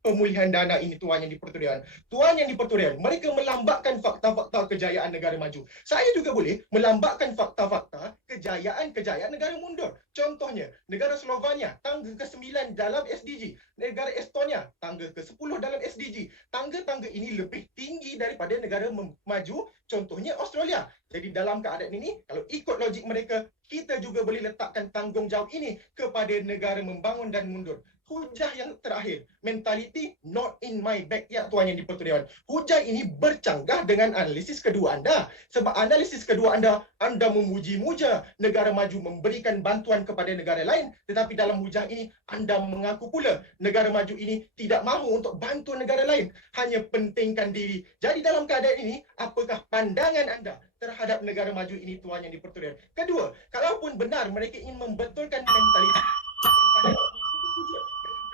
pemulihan dana ini Tuan Yang di-Pertua Dewan. Tuan Yang di-Pertua Dewan, mereka melambatkan fakta-fakta kejayaan negara maju. Saya juga boleh melambatkan fakta-fakta kejayaan negara mundur. Contohnya, negara Slovenia tangga ke-9 dalam SDG, negara Estonia tangga ke-10 dalam SDG. Tangga-tangga ini lebih tinggi daripada negara maju, contohnya Australia. Jadi dalam keadaan ini, kalau ikut logik mereka, kita juga boleh letakkan tanggungjawab ini kepada negara membangun dan mundur. Hujah yang terakhir, mentality not in my backyard Tuan Yang di-Pertua Dewan. Hujah ini bercanggah dengan analisis kedua anda. Sebab analisis kedua anda memuji-muja negara maju memberikan bantuan kepada negara lain. Tetapi dalam hujah ini, anda mengaku pula negara maju ini tidak mahu untuk bantu negara lain. Hanya pentingkan diri. Jadi dalam keadaan ini, apakah pandangan anda terhadap negara maju ini Tuan Yang di-Pertua Dewan? Kedua, kalaupun benar mereka ingin membetulkan mentaliti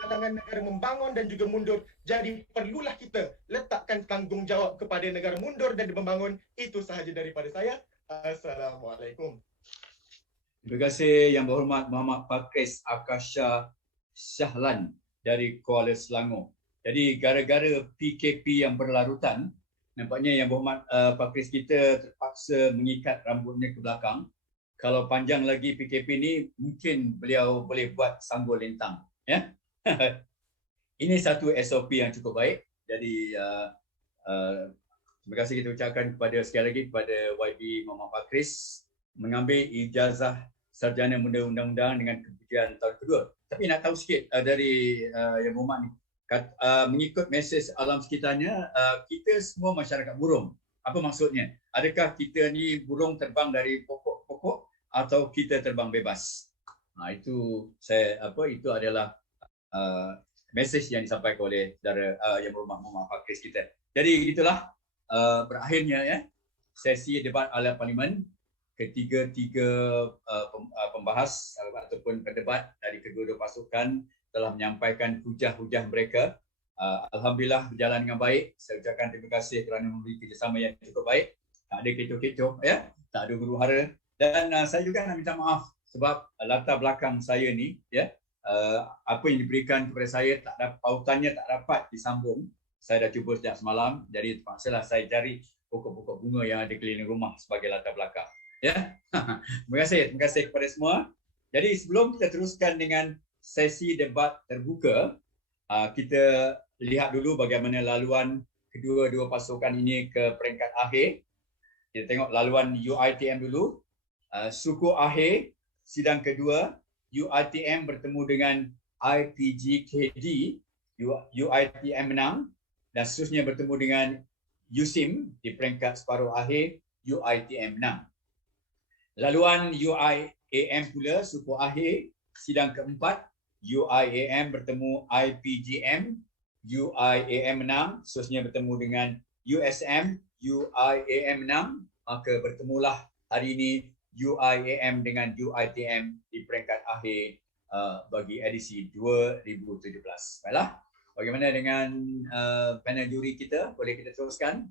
kalangan negara membangun dan juga mundur, jadi perlulah kita letakkan tanggungjawab kepada negara mundur dan membangun. Itu sahaja daripada saya. Assalamualaikum. Terima kasih Yang Berhormat Muhammad Pakris Akasha Shahlan dari Kuala Selangor. Jadi gara-gara PKP yang berlarutan, nampaknya Yang Berhormat Pakris kita terpaksa mengikat rambutnya ke belakang. Kalau panjang lagi PKP ni, mungkin beliau boleh buat sanggul lintang. Ya? Ini satu SOP yang cukup baik. Jadi terima kasih kita ucapkan kepada sekali lagi kepada YB Muhammad Pakris mengambil ijazah sarjana muda undang-undang dengan kemudian tahun kedua. Tapi nak tahu sikit dari Yang Berhormat ni, mengikut mesej alam sekitarnya, kita semua masyarakat burung. Apa maksudnya? Adakah kita ni burung terbang dari pokok-pokok atau kita terbang bebas? Itu itu adalah mesej yang disampaikan oleh saudara Yang Berhormat Muhammad Pakris kita. Jadi itulah berakhirnya ya sesi debat ala parlimen ketiga-tiga pembahas ataupun pendebat dari kedua-dua pasukan telah menyampaikan hujah-hujah mereka. Alhamdulillah berjalan dengan baik. Saya ucapkan terima kasih kerana memberi kerjasama yang cukup baik. Tak ada kecoh-kecoh ya, tak ada huru-hara. Dan saya juga nak minta maaf sebab latar belakang saya ni, ya, apa yang diberikan kepada saya tak dapat, pautannya tak dapat disambung. Saya dah cuba sejak semalam, jadi terpaksalah saya cari pokok-pokok bunga yang ada keliling rumah sebagai latar belakang. Ya, terima kasih kepada semua. Jadi sebelum kita teruskan dengan sesi debat terbuka, kita lihat dulu bagaimana laluan kedua-dua pasukan ini ke peringkat akhir. Kita tengok laluan UiTM dulu. Suku akhir sidang kedua, UiTM bertemu dengan IPGKD, UiTM menang, dan seterusnya bertemu dengan USIM di peringkat separuh akhir, UiTM menang. Laluan UiAM pula, suku akhir sidang keempat, UiAM bertemu IPGM, UiAM menang, seterusnya bertemu dengan USM, UiAM menang, maka bertemulah hari ini UiAM dengan UiTM di peringkat akhir bagi edisi 2017. Baiklah, bagaimana dengan panel juri kita? Boleh kita teruskan?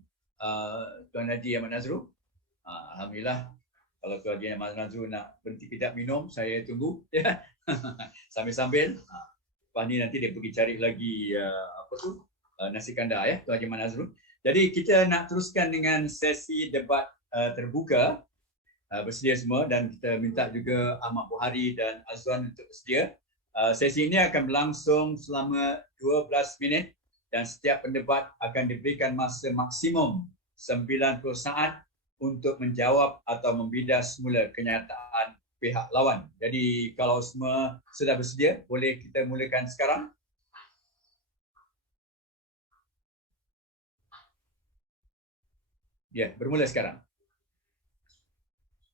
Tuan Haji Ahmad Nazrul. Alhamdulillah, kalau Tuan Haji Ahmad Nazrul nak berhenti kejap minum, saya tunggu. Sambil-sambil. Lepas ni nanti dia pergi cari lagi nasi kandar, ya, Tuan Haji Ahmad Nazrul. Jadi kita nak teruskan dengan sesi debat terbuka. Bersedia semua, dan kita minta juga Ahmad Buhari dan Azwan untuk bersedia. Sesi ini akan berlangsung selama 12 minit dan setiap pendebat akan diberikan masa maksimum 90 saat untuk menjawab atau membidas semula kenyataan pihak lawan. Jadi kalau semua sudah bersedia, boleh kita mulakan sekarang. Ya, bermula sekarang.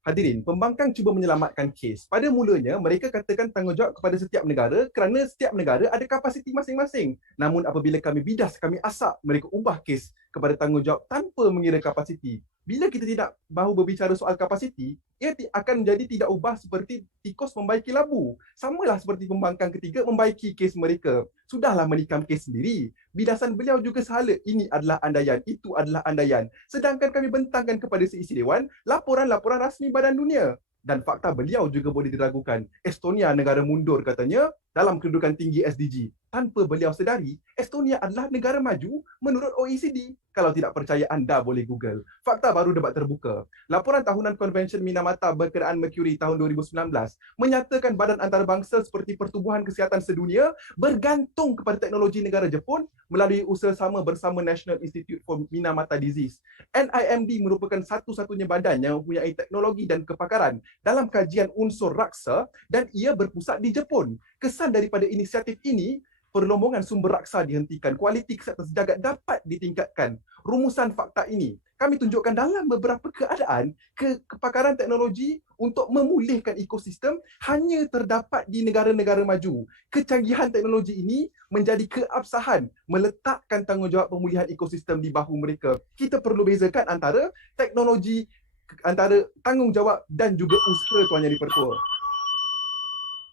Hadirin, pembangkang cuba menyelamatkan kes. Pada mulanya, mereka katakan tanggungjawab kepada setiap negara kerana setiap negara ada kapasiti masing-masing. Namun apabila kami bidas, kami asak, mereka ubah kes kepada tanggungjawab tanpa mengira kapasiti. Bila kita tidak mahu berbicara soal kapasiti, ia akan menjadi tidak ubah seperti tikus membaiki labu. Samalah seperti pembangkang ketiga membaiki kes mereka. Sudahlah menikam kes sendiri. Bidasan beliau juga sahala, ini adalah andaian, itu adalah andaian. Sedangkan kami bentangkan kepada seisi Dewan laporan-laporan rasmi badan dunia. Dan fakta beliau juga boleh diragukan. Estonia negara mundur katanya dalam kedudukan tinggi SDG. Tanpa beliau sedari, Estonia adalah negara maju menurut OECD. Kalau tidak percaya, anda boleh Google. Fakta baru debat terbuka. Laporan tahunan Konvensyen Minamata Berkenaan Merkuri tahun 2019 menyatakan badan antarabangsa seperti Pertubuhan Kesihatan Sedunia bergantung kepada teknologi negara Jepun melalui usaha sama bersama National Institute for Minamata Disease. NIMD merupakan satu-satunya badan yang mempunyai teknologi dan kepakaran dalam kajian unsur raksa dan ia berpusat di Jepun. Kesan daripada inisiatif ini, perlombongan sumber raksa dihentikan, kualiti kesihatan sejagat dapat ditingkatkan. Rumusan fakta ini kami tunjukkan dalam beberapa keadaan kepakaran teknologi untuk memulihkan ekosistem hanya terdapat di negara-negara maju. Kecanggihan teknologi ini menjadi keabsahan meletakkan tanggungjawab pemulihan ekosistem di bahu mereka. Kita perlu bezakan antara teknologi, antara tanggungjawab dan juga usaha Tuan Yang di-Pertua.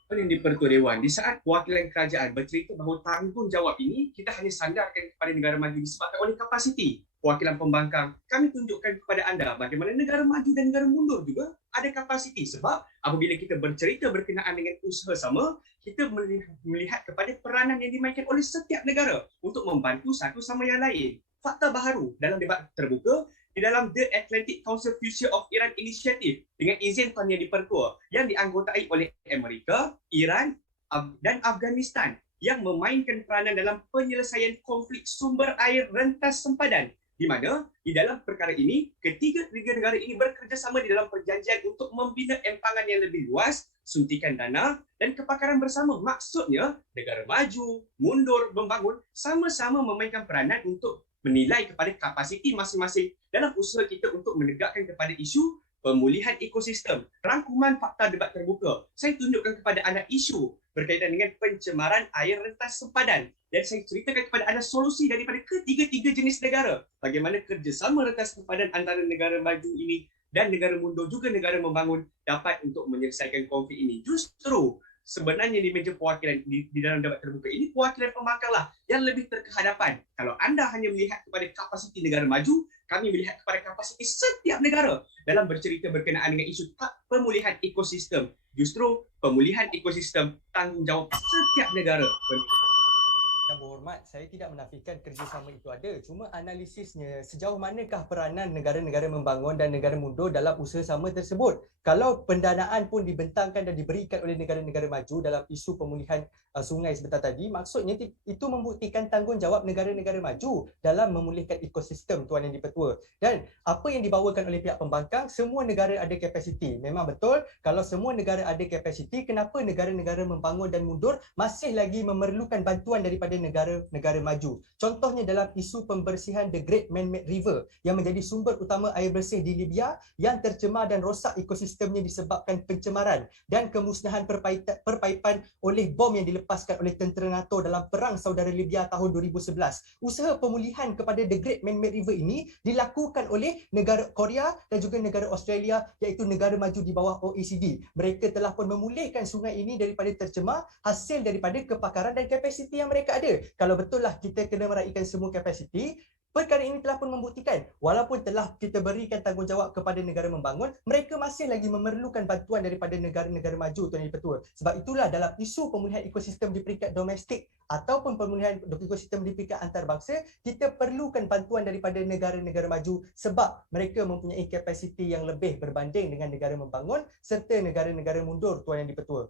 Yang di-Pertua Dewan, di saat perwakilan kerajaan bercerita bahawa tanggungjawab ini kita hanya sandarkan kepada negara maju disebabkan oleh kapasiti perwakilan pembangkang, kami tunjukkan kepada anda bagaimana negara maju dan negara mundur juga ada kapasiti. Sebab apabila kita bercerita berkenaan dengan usaha sama, kita melihat kepada peranan yang dimainkan oleh setiap negara untuk membantu satu sama yang lain. Fakta baharu dalam debat terbuka di dalam The Atlantic Council Future of Iran Initiative dengan izin Tuan Yang di-Pertua yang dianggotai oleh Amerika, Iran dan Afghanistan yang memainkan peranan dalam penyelesaian konflik sumber air rentas sempadan, di mana di dalam perkara ini ketiga negara ini bekerjasama di dalam perjanjian untuk membina empangan yang lebih luas, suntikan dana dan kepakaran bersama. Maksudnya negara maju, mundur, membangun sama-sama memainkan peranan untuk menilai kepada kapasiti masing-masing dalam usaha kita untuk menegakkan kepada isu pemulihan ekosistem. Rangkuman fakta debat terbuka, saya tunjukkan kepada anda isu berkaitan dengan pencemaran air rentas sempadan dan saya ceritakan kepada anda solusi daripada ketiga-tiga jenis negara. Bagaimana kerjasama rentas sempadan antara negara maju ini dan negara mundur juga negara membangun dapat untuk menyelesaikan konflik ini. Justru sebenarnya di meja perwakilan di dalam debat terbuka ini perwakilan pembangkanglah yang lebih terkehadapan. Kalau anda hanya melihat kepada kapasiti negara maju, kami melihat kepada kapasiti setiap negara dalam bercerita berkenaan dengan isu pemulihan ekosistem. Justru pemulihan ekosistem tanggungjawab setiap negara. Yang berhormat, saya tidak menafikan kerjasama itu ada. Cuma analisisnya, sejauh manakah peranan negara-negara membangun dan negara mundur dalam usaha sama tersebut? Kalau pendanaan pun dibentangkan dan diberikan oleh negara-negara maju dalam isu pemulihan sungai sebentar tadi, maksudnya itu membuktikan tanggungjawab negara-negara maju dalam memulihkan ekosistem, Tuan Yang di-Pertua. Dan apa yang dibawakan oleh pihak pembangkang, semua negara ada kapasiti. Memang betul, kalau semua negara ada kapasiti, kenapa negara-negara membangun dan mundur masih lagi memerlukan bantuan daripada negara-negara maju? Contohnya dalam isu pembersihan The Great Man-Made River yang menjadi sumber utama air bersih di Libya yang tercemar dan rosak ekosistemnya disebabkan pencemaran dan kemusnahan perpaipan oleh bom yang dilepaskan oleh tentera NATO dalam perang saudara Libya tahun 2011. Usaha pemulihan kepada The Great Man-Made River ini dilakukan oleh negara Korea dan juga negara Australia, iaitu negara maju di bawah OECD. Mereka telah pun memulihkan sungai ini daripada tercemar hasil daripada kepakaran dan kapasiti yang mereka ada. Kalau betul lah kita kena meraihkan semua kapasiti, perkara ini telah pun membuktikan walaupun telah kita berikan tanggungjawab kepada negara membangun, mereka masih lagi memerlukan bantuan daripada negara-negara maju, Tuan Yang di-Pertua. Sebab itulah dalam isu pemulihan ekosistem di peringkat domestik ataupun pemulihan ekosistem di peringkat antarabangsa, kita perlukan bantuan daripada negara-negara maju sebab mereka mempunyai kapasiti yang lebih berbanding dengan negara membangun serta negara-negara mundur, Tuan Yang di-Pertua.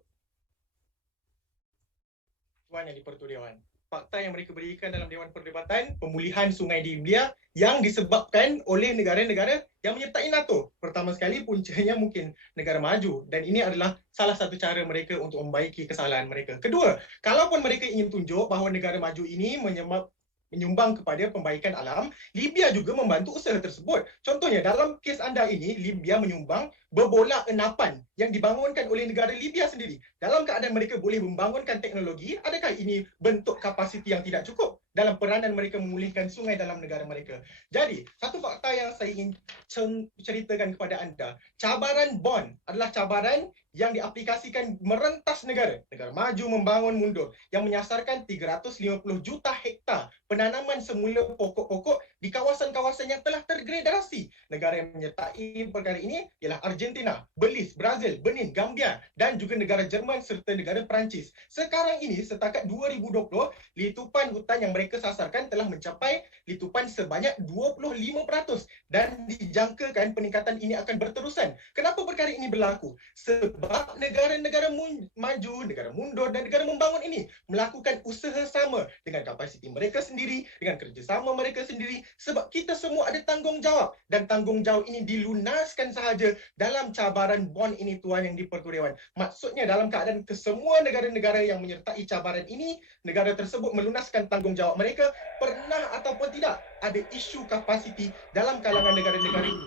Tuan Yang di-Pertua Dewan, fakta yang mereka berikan dalam Dewan Perdebatan pemulihan sungai di Libya yang disebabkan oleh negara-negara yang menyertai NATO. Pertama sekali puncanya mungkin negara maju, dan ini adalah salah satu cara mereka untuk membaiki kesalahan mereka. Kedua, kalaupun mereka ingin tunjuk bahawa negara maju ini menyumbang kepada pembaikan alam, Libya juga membantu usaha tersebut. Contohnya dalam kes anda ini, Libya menyumbang berbola enapan yang dibangunkan oleh negara Libya sendiri. Dalam keadaan mereka boleh membangunkan teknologi, adakah ini bentuk kapasiti yang tidak cukup dalam peranan mereka memulihkan sungai dalam negara mereka? Jadi, satu fakta yang saya ingin ceritakan kepada anda, cabaran BON adalah cabaran yang diaplikasikan merentas negara maju, membangun, mundur, yang menyasarkan 350 juta hektar penanaman semula pokok-pokok di kawasan-kawasan yang telah tergradasi. Negara yang menyertai perkara ini ialah Argentina, Belize, Brazil, Benin, Gambia dan juga negara Jerman serta negara Perancis. Sekarang ini setakat 2020, litupan hutan yang mereka sasarkan telah mencapai litupan sebanyak 25% dan dijangkakan peningkatan ini akan berterusan. Kenapa perkara ini berlaku? Sebab negara-negara maju, negara mundur dan negara membangun ini melakukan usaha sama dengan kapasiti mereka sendiri, dengan kerjasama mereka sendiri, sebab kita semua ada tanggungjawab dan tanggungjawab ini dilunaskan sahaja dalam cabaran BON ini, Tuan Yang di-Pertua Dewan. Maksudnya dalam keadaan kesemua negara-negara yang menyertai cabaran ini, negara tersebut melunaskan tanggungjawab mereka, pernah ataupun tidak ada isu kapasiti dalam kalangan negara-negara ini.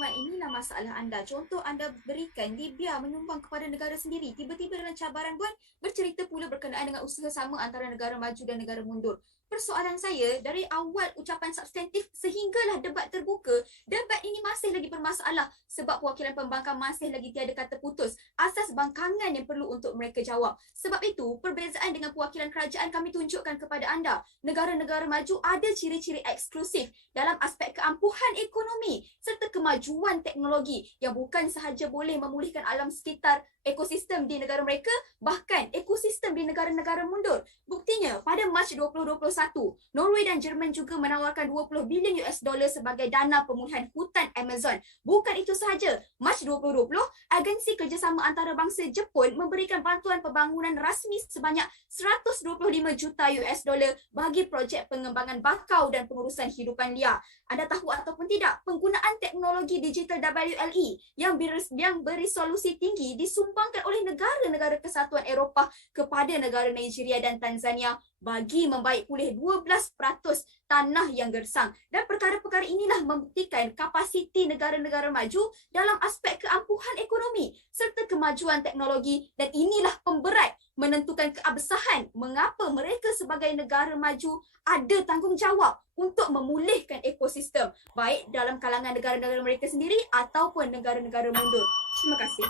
Mat, inilah masalah anda. Contoh anda berikan Libya menyumbang kepada negara sendiri. Tiba-tiba dalam cabaran BON bercerita pula berkenaan dengan usaha sama antara negara maju dan negara mundur. Persoalan saya, dari awal ucapan substantif sehinggalah debat terbuka, debat ini masih lagi bermasalah sebab perwakilan pembangkang masih lagi tiada kata putus. Asas bangkangan yang perlu untuk mereka jawab. Sebab itu, perbezaan dengan perwakilan kerajaan kami tunjukkan kepada anda. Negara-negara maju ada ciri-ciri eksklusif dalam aspek keampuhan ekonomi serta kemajuan teknologi yang bukan sahaja boleh memulihkan alam sekitar ekosistem di negara mereka, bahkan ekosistem di negara-negara mundur. Buktinya, pada Mac 2021, Norway dan Jerman juga menawarkan 20 bilion US dollar sebagai dana pemulihan hutan Amazon. Bukan itu sahaja, Mac 2020, Agensi Kerjasama Antarabangsa Jepun memberikan bantuan pembangunan rasmi sebanyak 125 juta US dollar bagi projek pengembangan bakau dan pengurusan hidupan liar. Anda tahu ataupun tidak, penggunaan teknologi digital WLE yang beresolusi tinggi disumbangkan oleh negara-negara Kesatuan Eropah kepada negara Nigeria dan Tanzania bagi membaik pulih 12% tanah yang gersang. Dan perkara-perkara inilah membuktikan kapasiti negara-negara maju dalam aspek keampuhan ekonomi serta kemajuan teknologi, dan inilah pemberat menentukan keabsahan mengapa mereka sebagai negara maju ada tanggungjawab untuk memulihkan ekosistem baik dalam kalangan negara-negara mereka sendiri ataupun negara-negara mundur. Terima kasih.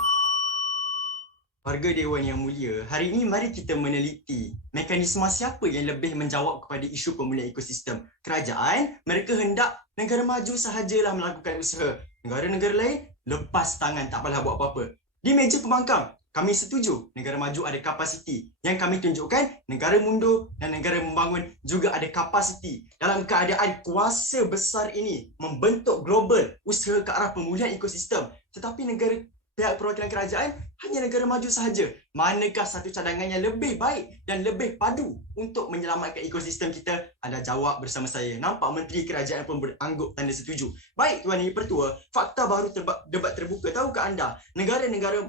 Warga Dewan yang mulia, hari ini mari kita meneliti mekanisme siapa yang lebih menjawab kepada isu pemulihan ekosistem. Kerajaan, mereka hendak negara maju sahajalah melakukan usaha. Negara-negara lain, lepas tangan, tak apalah buat apa-apa. Di meja pembangkang, kami setuju negara maju ada kapasiti. Yang kami tunjukkan, negara mundur dan negara membangun juga ada kapasiti. Dalam keadaan kuasa besar ini membentuk global usaha ke arah pemulihan ekosistem. Tetapi negara pihak perwakilan kerajaan hanya negara maju sahaja. Manakah satu cadangan yang lebih baik dan lebih padu untuk menyelamatkan ekosistem kita? Anda jawab bersama saya. Nampak Menteri Kerajaan pun berangguk tanda setuju. Baik Tuan Yang Dipertua, fakta baru debat terbuka. Tahukah anda, negara-negara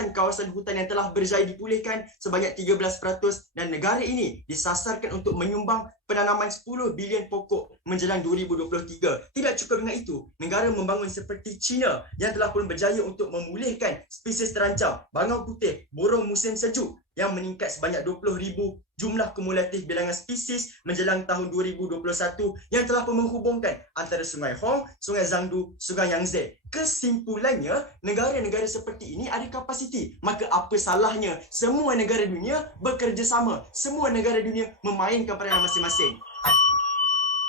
kawasan hutan yang telah berjaya dipulihkan sebanyak 13% dan negara ini disasarkan untuk menyumbang penanaman 10 bilion pokok menjelang 2023. Tidak cukup dengan itu, negara membangun seperti China yang telah pun berjaya untuk memulihkan spesies terancam, bangau putih, borong musim sejuk yang meningkat sebanyak 20,000 jumlah kumulatif bilangan spesies menjelang tahun 2021 yang telah pun menghubungkan antara Sungai Hong, Sungai Zangdu, Sungai Yangtze. Kesimpulannya, negara-negara seperti ini ada kapasiti. Maka apa salahnya semua negara dunia bekerjasama, semua negara dunia memainkan peranan masing-masing.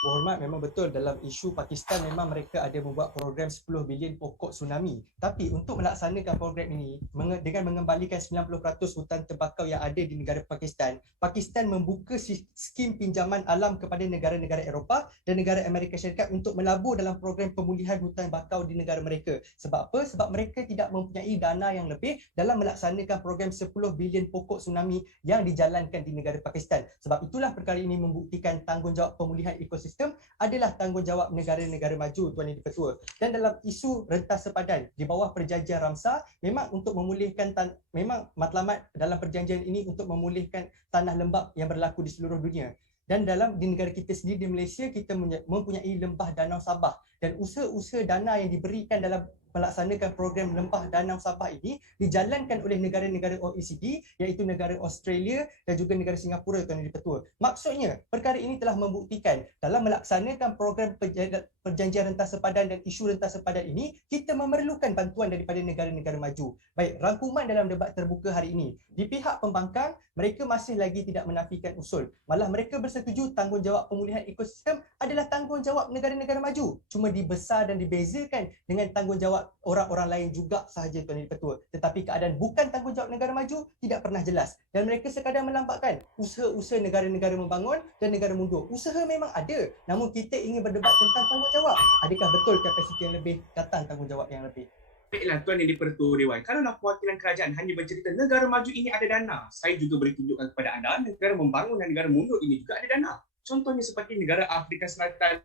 Berhormat, memang betul dalam isu Pakistan memang mereka ada membuat program 10 bilion pokok tsunami. Tapi untuk melaksanakan program ini dengan mengembalikan 90% hutan tembakau yang ada di negara Pakistan, Pakistan membuka skim pinjaman alam kepada negara-negara Eropah dan negara Amerika Syarikat untuk melabur dalam program pemulihan hutan bakau di negara mereka. Sebab apa? Sebab mereka tidak mempunyai dana yang lebih dalam melaksanakan program 10 bilion pokok tsunami yang dijalankan di negara Pakistan. Sebab itulah perkara ini membuktikan tanggungjawab pemulihan ekosistem adalah tanggungjawab negara-negara maju, Tuan Yang Dipertua. Dan dalam isu rentas sepadan di bawah perjanjian Ramsar, memang untuk memulihkan memang matlamat dalam perjanjian ini untuk memulihkan tanah lembap yang berlaku di seluruh dunia. Dan di negara kita sendiri di Malaysia, kita mempunyai lembah Danau Sabah dan usaha-usaha dana yang diberikan dalam melaksanakan program lembah Danau Sabah ini dijalankan oleh negara-negara OECD, iaitu negara Australia dan juga negara Singapura, Tuan Yang Dipertua. Maksudnya, perkara ini telah membuktikan dalam melaksanakan program perjanjian rentas sepadan dan isu rentas sepadan ini, kita memerlukan bantuan daripada negara-negara maju. Baik, rangkuman dalam debat terbuka hari ini. Di pihak pembangkang, mereka masih lagi tidak menafikan usul. Malah mereka bersetuju tanggungjawab pemulihan ekosistem adalah tanggungjawab negara-negara maju. Cuma dibesar dan dibezakan dengan tanggungjawab orang-orang lain juga sahaja, Tuan Yang Dipertua. Tetapi keadaan bukan tanggungjawab negara maju tidak pernah jelas. Dan mereka sekadar melambakkan usaha-usaha negara-negara membangun dan negara mundur. Usaha memang ada, namun kita ingin berdebat tentang tanggungjawab. Adakah betul kapasiti yang lebih datang tanggungjawab yang lebih? Baiklah Tuan Yang Dipertua Dewan, kalaulah perwakilan kerajaan hanya bercerita negara maju ini ada dana, saya juga boleh tunjukkan kepada anda negara membangun dan negara mundur ini juga ada dana. Contohnya seperti negara Afrika Selatan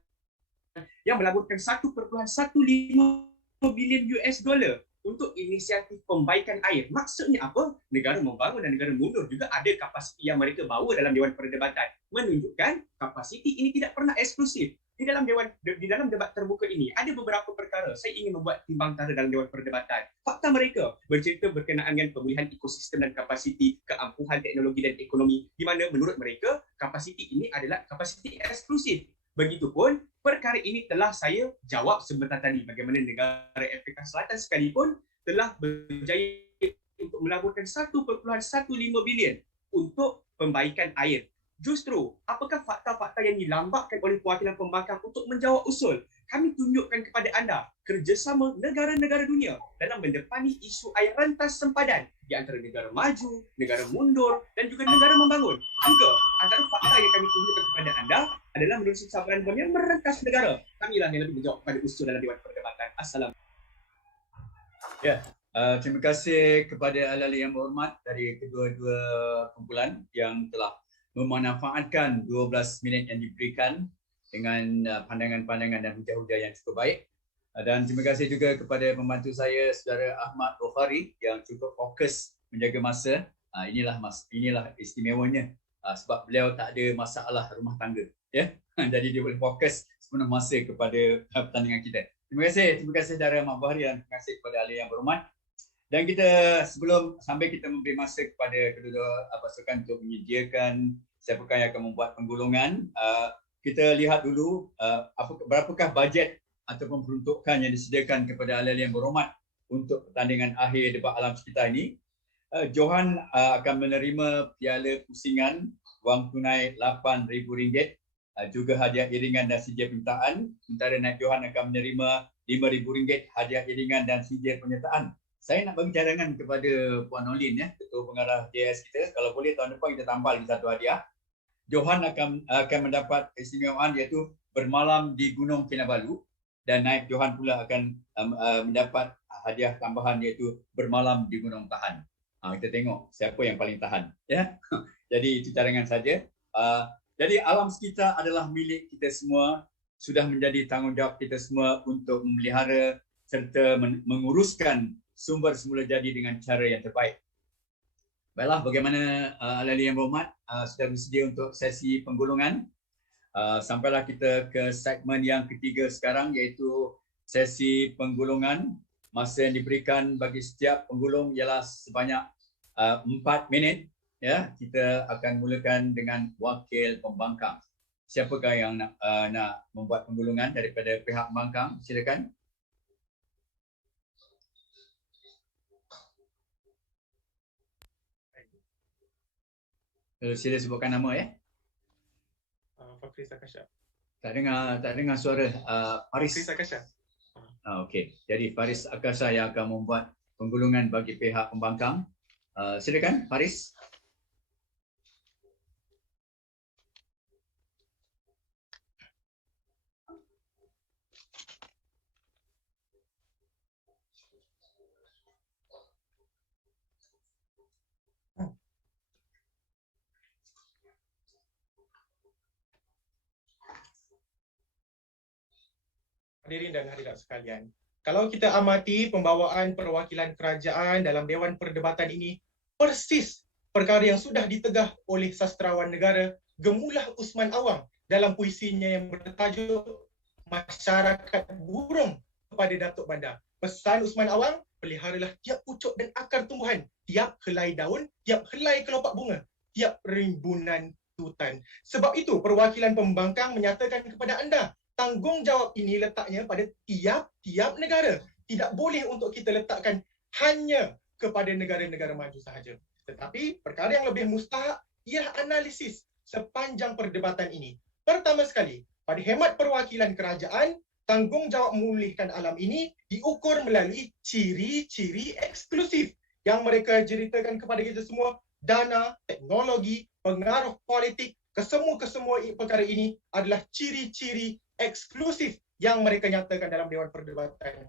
yang melaburkan 1.15 bilion US dollar untuk inisiatif pembaikan air. Maksudnya apa? Negara membangun dan negara mundur juga ada kapasiti yang mereka bawa dalam Dewan Perdebatan. Menunjukkan kapasiti ini tidak pernah eksklusif. Di dalam debat terbuka ini ada beberapa perkara saya ingin membuat timbang tara dalam Dewan Perdebatan. Fakta mereka bercerita berkenaan dengan pemulihan ekosistem dan kapasiti keampuhan teknologi dan ekonomi, di mana menurut mereka kapasiti ini adalah kapasiti eksklusif. Begitupun perkara ini telah saya jawab sebentar tadi, bagaimana negara Afrika Selatan sekalipun telah berjaya untuk melaburkan 1.15 bilion untuk pembaikan air. Justru, apakah fakta-fakta yang dilambakkan oleh perwakilan pembangkang untuk menjawab usul? Kami tunjukkan kepada anda kerjasama negara-negara dunia dalam mendepani isu air rentas sempadan di antara negara maju, negara mundur dan juga negara membangun. Juga, antara fakta yang kami tunjukkan kepada anda adalah menerusi sabaran bom yang merentas negara. Kamilah yang lebih menjawab kepada usul dalam Dewan Perdebatan. Assalamualaikum. Ya, terima kasih kepada ahli yang berhormat dari kedua-dua kumpulan yang telah memanfaatkan 12 minit yang diberikan dengan pandangan-pandangan dan hujah-hujah yang cukup baik. Dan terima kasih juga kepada pembantu saya, Saudara Ahmad Bukhari yang cukup fokus menjaga masa. Inilah istimewanya sebab beliau tak ada masalah rumah tangga. Ya? Jadi dia boleh fokus sepenuh masa kepada pertandingan kita. Terima kasih Saudara Ahmad Bukhari dan terima kasih kepada ahli yang berhormat. Dan kita sambil kita memberi masa kepada kedua-dua pasukan untuk menyediakan siapakah yang akan membuat penggolongan. Kita lihat dulu berapakah bajet ataupun peruntukan yang disediakan kepada ahli-ahli yang berhormat untuk pertandingan akhir debat alam sekitar ini. Johan akan menerima piala pusingan wang tunai RM8,000, juga hadiah iringan dan sijil penyertaan. Sementara Naib Johan akan menerima RM5,000 hadiah iringan dan sijil penyertaan. Saya nak bagi cadangan kepada Puan Nolin, Ketua Pengarah JS kita, kalau boleh tahun depan kita tambah lagi satu hadiah. Johan akan mendapat istimewaan iaitu bermalam di Gunung Kinabalu, dan Naib Johan pula akan mendapat hadiah tambahan iaitu bermalam di Gunung Tahan. Kita tengok siapa yang paling tahan, ya. Jadi itu cadangan saja. Jadi alam sekitar adalah milik kita semua, sudah menjadi tanggungjawab kita semua untuk memelihara serta menguruskan sumber semula jadi dengan cara yang terbaik. Baiklah, bagaimana ahli yang berhormat sudah bersedia untuk sesi penggolongan. Sampailah kita ke segmen yang ketiga sekarang, iaitu sesi penggolongan. Masa yang diberikan bagi setiap penggulung ialah sebanyak 4 minit. Ya, kita akan mulakan dengan wakil pembangkang. Siapakah yang nak membuat penggulungan daripada pihak pembangkang? Silakan. Sila sebutkan nama, ya. Faris Akasha. Tak dengar suara Faris. Faris Akasha. Okey. Jadi Faris Akasha yang akan membuat penggulungan bagi pihak pembangkang. Silakan Faris. Hadirin dan hadirat sekalian, kalau kita amati pembawaan perwakilan kerajaan dalam Dewan Perdebatan ini, persis perkara yang sudah ditegah oleh sastrawan negara Gemulah Usman Awang dalam puisinya yang bertajuk Masyarakat Burung kepada Datuk Bandar. Pesan Usman Awang, peliharalah tiap pucuk dan akar tumbuhan, tiap helai daun, tiap helai kelopak bunga, tiap rimbunan tutan. Sebab itu perwakilan pembangkang menyatakan kepada anda, tanggungjawab ini letaknya pada tiap-tiap negara. Tidak boleh untuk kita letakkan hanya kepada negara-negara maju sahaja. Tetapi perkara yang lebih mustahak ialah analisis sepanjang perdebatan ini. Pertama sekali, pada hemat perwakilan kerajaan, tanggungjawab memulihkan alam ini diukur melalui ciri-ciri eksklusif yang mereka ceritakan kepada kita semua. Dana, teknologi, pengaruh politik, kesemua perkara ini adalah ciri-ciri eksklusif yang mereka nyatakan dalam Dewan Perdebatan.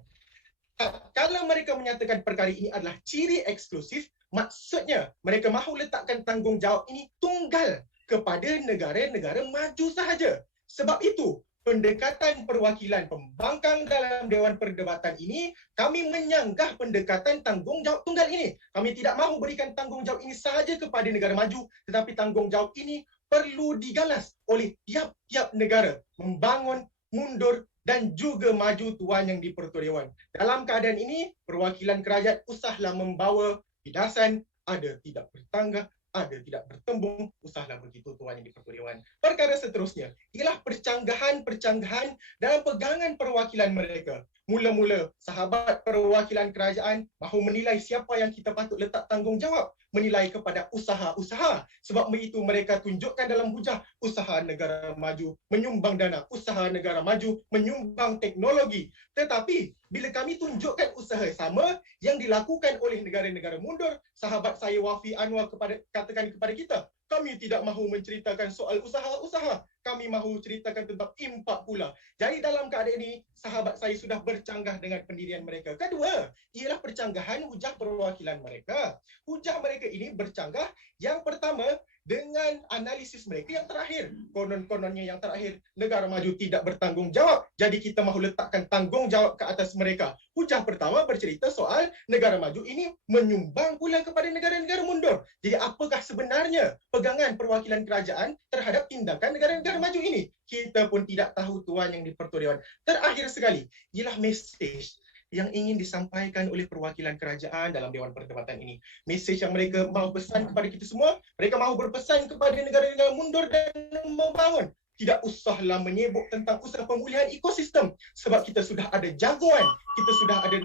Kalau mereka menyatakan perkara ini adalah ciri eksklusif, maksudnya mereka mahu letakkan tanggungjawab ini tunggal kepada negara-negara maju sahaja. Sebab itu, pendekatan perwakilan pembangkang dalam Dewan Perdebatan ini, kami menyanggah pendekatan tanggungjawab tunggal ini. Kami tidak mahu berikan tanggungjawab ini sahaja kepada negara maju, tetapi tanggungjawab ini perlu digalas oleh tiap-tiap negara membangun, mundur dan juga maju tuan yang di-Pertua Dewan. Dalam keadaan ini, perwakilan kerajaan usahlah membawa hidasan, ada tidak bertangga, ada tidak bertembung, usahlah begitu tuan yang di-Pertua Dewan. Perkara seterusnya ialah percanggahan dalam pegangan perwakilan mereka. Mula-mula, sahabat perwakilan kerajaan mahu menilai siapa yang kita patut letak tanggungjawab, menilai kepada usaha-usaha. Sebab itu mereka tunjukkan dalam hujah usaha negara maju menyumbang dana, usaha negara maju menyumbang teknologi. Tetapi bila kami tunjukkan usaha sama yang dilakukan oleh negara-negara mundur, sahabat saya Wafi Anwar katakan kepada kita, kami tidak mahu menceritakan soal usaha-usaha. Kami mahu ceritakan tentang impak pula. Jadi dalam keadaan ini, sahabat saya sudah bercanggah dengan pendirian mereka. Kedua, ialah percanggahan hujah perwakilan mereka. Hujah mereka ini bercanggah yang pertama dengan analisis mereka yang terakhir. Konon-kononnya yang terakhir, negara maju tidak bertanggungjawab. Jadi kita mahu letakkan tanggungjawab ke atas mereka. Hujah pertama bercerita soal negara maju ini menyumbang pula kepada negara-negara mundur. Jadi apakah sebenarnya pegangan perwakilan kerajaan terhadap tindakan negara-negara maju ini? Kita pun tidak tahu tuan yang di-Pertua Dewan. Terakhir sekali, ialah mesej yang ingin disampaikan oleh perwakilan kerajaan dalam Dewan Perdebatan ini. Mesej yang mereka mahu pesan kepada kita semua, mereka mahu berpesan kepada negara-negara mundur dan membangun. Tidak usahlah menyebut tentang usaha pemulihan ekosistem sebab kita sudah ada jagoan, kita sudah ada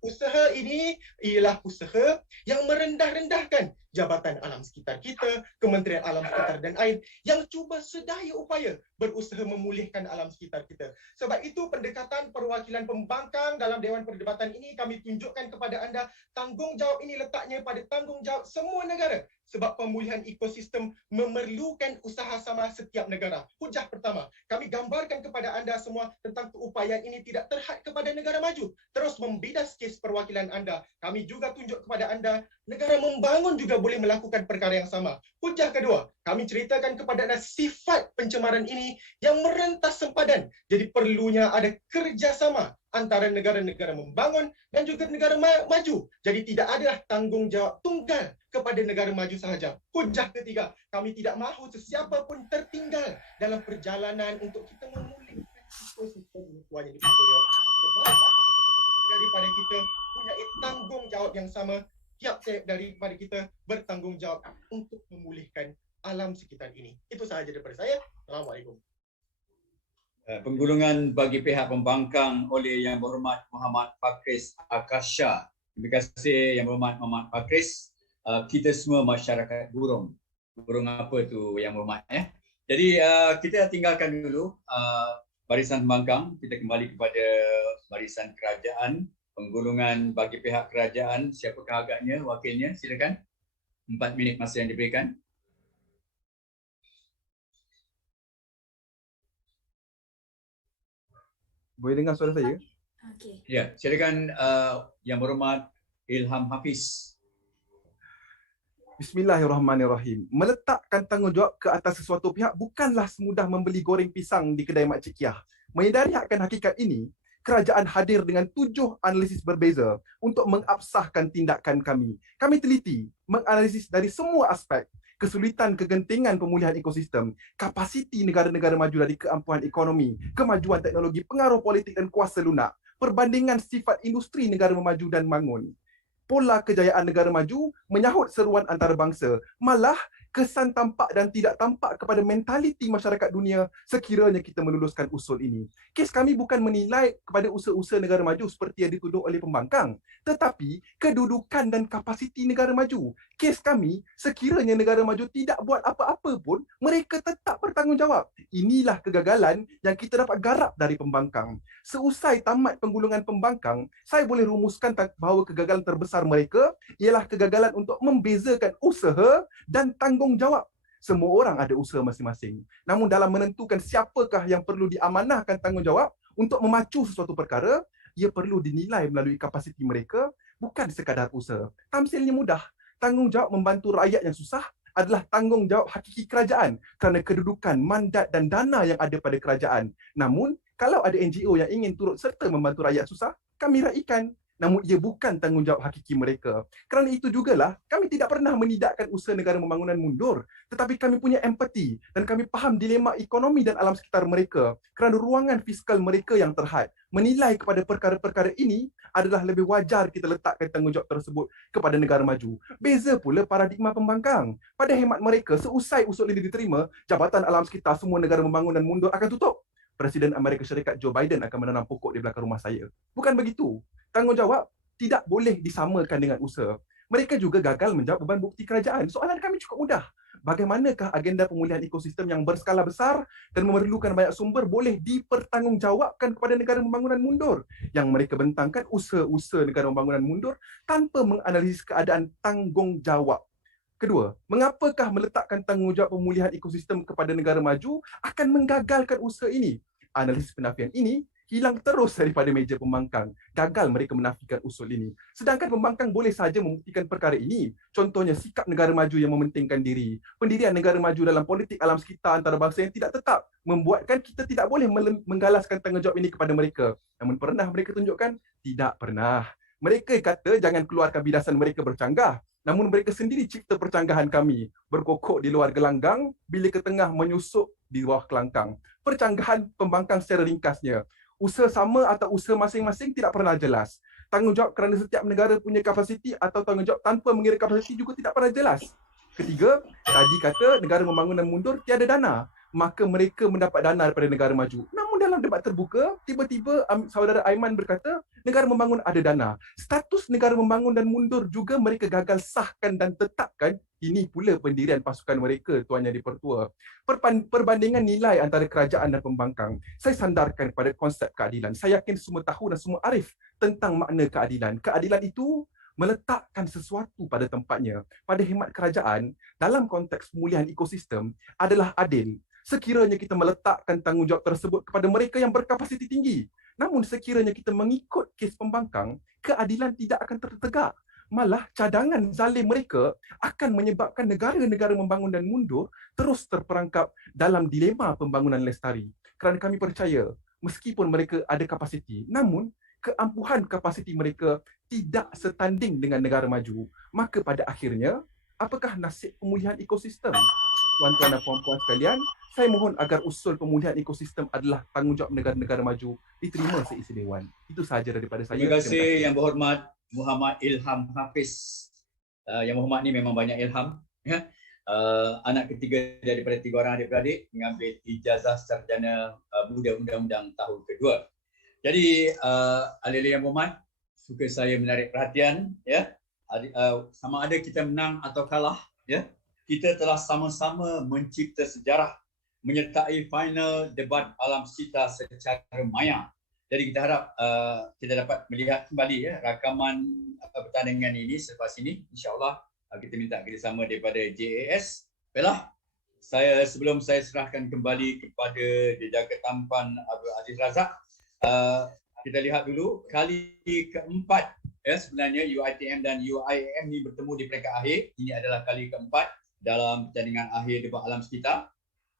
usaha ini ialah usaha yang merendah-rendahkan Jabatan Alam Sekitar kita, Kementerian Alam Sekitar dan Air yang cuba sedaya upaya berusaha memulihkan alam sekitar kita. Sebab itu pendekatan perwakilan pembangkang dalam Dewan Perdebatan ini kami tunjukkan kepada anda tanggungjawab ini letaknya pada tanggungjawab semua negara. Sebab pemulihan ekosistem memerlukan usaha sama setiap negara. Hujah pertama, kami gambarkan kepada anda semua tentang keupayaan ini tidak terhad kepada negara maju. Terus membidas kes perwakilan anda. Kami juga tunjuk kepada anda, negara membangun juga boleh melakukan perkara yang sama. Hujah kedua, kami ceritakan kepada anda sifat pencemaran ini yang merentas sempadan. Jadi perlunya ada kerjasama antara negara-negara membangun dan juga negara maju. Jadi tidak adalah tanggungjawab tunggal kepada negara maju sahaja. Hujah ketiga, kami tidak mahu sesiapa pun tertinggal dalam perjalanan untuk kita memulihkan ekosistem tuan yang diperlukan. Sebab daripada kita punya tanggungjawab yang sama, tiap-tiap daripada kita bertanggungjawab untuk memulihkan alam sekitar ini. Itu sahaja daripada saya. Assalamualaikum. Penggulungan bagi pihak pembangkang oleh Yang Berhormat Muhammad Fakris Akasha. Terima kasih Yang Berhormat Muhammad Fakris. Kita semua masyarakat burung. Burung apa tu Yang Berhormat ya. Jadi kita tinggalkan dulu barisan pembangkang. Kita kembali kepada barisan kerajaan. Penggulungan bagi pihak kerajaan. Siapakah agaknya, wakilnya? Silakan. 4 minit masa yang diberikan. Boleh dengar suara saya? Okey. Ya, silakan Yang Berhormat Ilham Hafiz. Bismillahirrahmanirrahim. Meletakkan tanggungjawab ke atas sesuatu pihak bukanlah semudah membeli goreng pisang di kedai Mak Cik Kiah. Menyedari akan hakikat ini, kerajaan hadir dengan 7 analisis berbeza untuk mengabsahkan tindakan kami. Kami teliti, menganalisis dari semua aspek, kesulitan kegentingan pemulihan ekosistem, kapasiti negara-negara maju dari keampuhan ekonomi, kemajuan teknologi, pengaruh politik dan kuasa lunak, perbandingan sifat industri negara memaju dan bangun. Pola kejayaan negara maju menyahut seruan antarabangsa, malah kesan tampak dan tidak tampak kepada mentaliti masyarakat dunia sekiranya kita meluluskan usul ini. Kes kami bukan menilai kepada usaha-usaha negara maju seperti yang dituduh oleh pembangkang, tetapi kedudukan dan kapasiti negara maju. Kes kami, sekiranya negara maju tidak buat apa-apa pun, mereka tetap bertanggungjawab. Inilah kegagalan yang kita dapat garap dari pembangkang. Seusai tamat penggulungan pembangkang, saya boleh rumuskan bahawa kegagalan terbesar mereka ialah kegagalan untuk membezakan usaha dan tanggungjawab. Semua orang ada usaha masing-masing. Namun dalam menentukan siapakah yang perlu diamanahkan tanggungjawab untuk memacu sesuatu perkara, ia perlu dinilai melalui kapasiti mereka, bukan sekadar usaha. Tamsilnya mudah. Tanggungjawab membantu rakyat yang susah adalah tanggungjawab hakiki kerajaan kerana kedudukan, mandat dan dana yang ada pada kerajaan. Namun, kalau ada NGO yang ingin turut serta membantu rakyat susah, kami raikan. Namun ia bukan tanggungjawab hakiki mereka. Kerana itu jugalah, kami tidak pernah menidakkan usaha negara pembangunan mundur. Tetapi kami punya empati dan kami faham dilema ekonomi dan alam sekitar mereka kerana ruangan fiskal mereka yang terhad. Menilai kepada perkara-perkara ini adalah lebih wajar kita letakkan tanggungjawab tersebut kepada negara maju. Beza pula paradigma pembangkang. Pada hemat mereka, seusai usul ini diterima, Jabatan Alam Sekitar semua negara pembangunan mundur akan tutup. Presiden Amerika Syarikat Joe Biden akan menanam pokok di belakang rumah saya. Bukan begitu. Tanggungjawab tidak boleh disamakan dengan usaha. Mereka juga gagal menjawab beban bukti kerajaan. Soalan kami cukup mudah. Bagaimanakah agenda pemulihan ekosistem yang berskala besar dan memerlukan banyak sumber boleh dipertanggungjawabkan kepada negara pembangunan mundur? Yang mereka bentangkan usaha-usaha negara pembangunan mundur tanpa menganalisis keadaan tanggungjawab. Kedua, mengapakah meletakkan tanggungjawab pemulihan ekosistem kepada negara maju akan menggagalkan usaha ini? Analisis penafian ini hilang terus daripada meja pembangkang. Gagal mereka menafikan usul ini. Sedangkan pembangkang boleh sahaja membuktikan perkara ini. Contohnya sikap negara maju yang mementingkan diri. Pendirian negara maju dalam politik alam sekitar antarabangsa yang tidak tetap membuatkan kita tidak boleh menggalaskan tanggungjawab ini kepada mereka. Namun pernah mereka tunjukkan? Tidak pernah. Mereka kata jangan keluarkan bidasan mereka bercanggah. Namun mereka sendiri cipta percanggahan kami. Berkokok di luar gelanggang, bila ke tengah menyusup di bawah kelangkang. Percanggahan pembangkang secara ringkasnya. Usaha sama atau usaha masing-masing tidak pernah jelas. Tanggungjawab kerana setiap negara punya kapasiti atau tanggungjawab tanpa mengira kapasiti juga tidak pernah jelas. Ketiga, tadi kata negara membangun dan mundur tiada dana, maka mereka mendapat dana daripada negara maju. Namun dalam debat terbuka, tiba-tiba saudara Aiman berkata negara membangun ada dana. Status negara membangun dan mundur juga mereka gagal sahkan dan tetapkan. Ini pula pendirian pasukan mereka, Tuan Yang di-Pertua. Perbandingan nilai antara kerajaan dan pembangkang, saya sandarkan pada konsep keadilan. Saya yakin semua tahu dan semua arif tentang makna keadilan. Keadilan itu meletakkan sesuatu pada tempatnya. Pada khidmat kerajaan, dalam konteks pemulihan ekosistem adalah adil. Sekiranya kita meletakkan tanggungjawab tersebut kepada mereka yang berkapasiti tinggi. Namun sekiranya kita mengikut kes pembangkang, keadilan tidak akan tertegak. Malah cadangan zalim mereka akan menyebabkan negara-negara membangun dan mundur terus terperangkap dalam dilema pembangunan lestari. Kerana kami percaya, meskipun mereka ada kapasiti, namun keampuhan kapasiti mereka tidak setanding dengan negara maju. Maka pada akhirnya, apakah nasib pemulihan ekosistem? Tuan-tuan dan puan-puan sekalian, saya mohon agar usul pemulihan ekosistem adalah tanggungjawab negara-negara maju diterima seisi Dewan. Itu sahaja daripada saya. Terima kasih Yang Berhormat Muhammad Ilham Hafiz. Yang Berhormat ni memang banyak ilham. Anak ketiga daripada 3 orang adik-beradik mengambil ijazah sarjana muda undang-undang tahun kedua. Jadi ahli-ahli Yang Berhormat, suka saya menarik perhatian, ya. Sama ada kita menang atau kalah, ya. Kita telah sama-sama mencipta sejarah menyertai final debat alam sekitar secara maya. Jadi kita harap kita dapat melihat kembali, ya, rakaman pertandingan ini selepas ini. InsyaAllah kita minta kerjasama daripada JAS. Baiklah, sebelum saya serahkan kembali kepada Dijaga Tampan Abdul Aziz Razak, kita lihat dulu kali keempat, ya, sebenarnya UiTM dan UIAM ni bertemu di peringkat akhir. Ini adalah kali keempat dalam pertandingan akhir debat alam sekitar.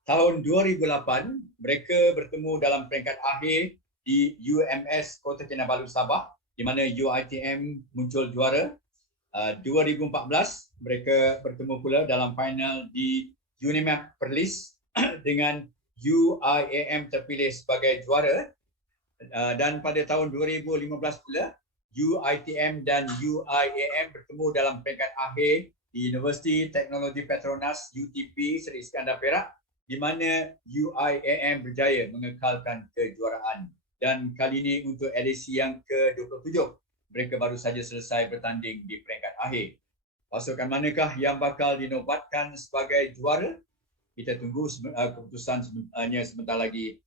Tahun 2008 mereka bertemu dalam peringkat akhir di UMS Kota Kinabalu Sabah, di mana UiTM muncul juara. 2014 mereka bertemu pula dalam final di Unimap Perlis dengan UIAM terpilih sebagai juara. Dan pada tahun 2015 pula UiTM dan UIAM bertemu dalam peringkat akhir di Universiti Teknologi Petronas UTP Seri Iskandar Perak, di mana UIAM berjaya mengekalkan kejuaraan. Dan kali ini untuk edisi yang ke-27, mereka baru saja selesai bertanding di peringkat akhir. Pasukan manakah yang bakal dinobatkan sebagai juara? Kita tunggu keputusan sebenarnya sebentar lagi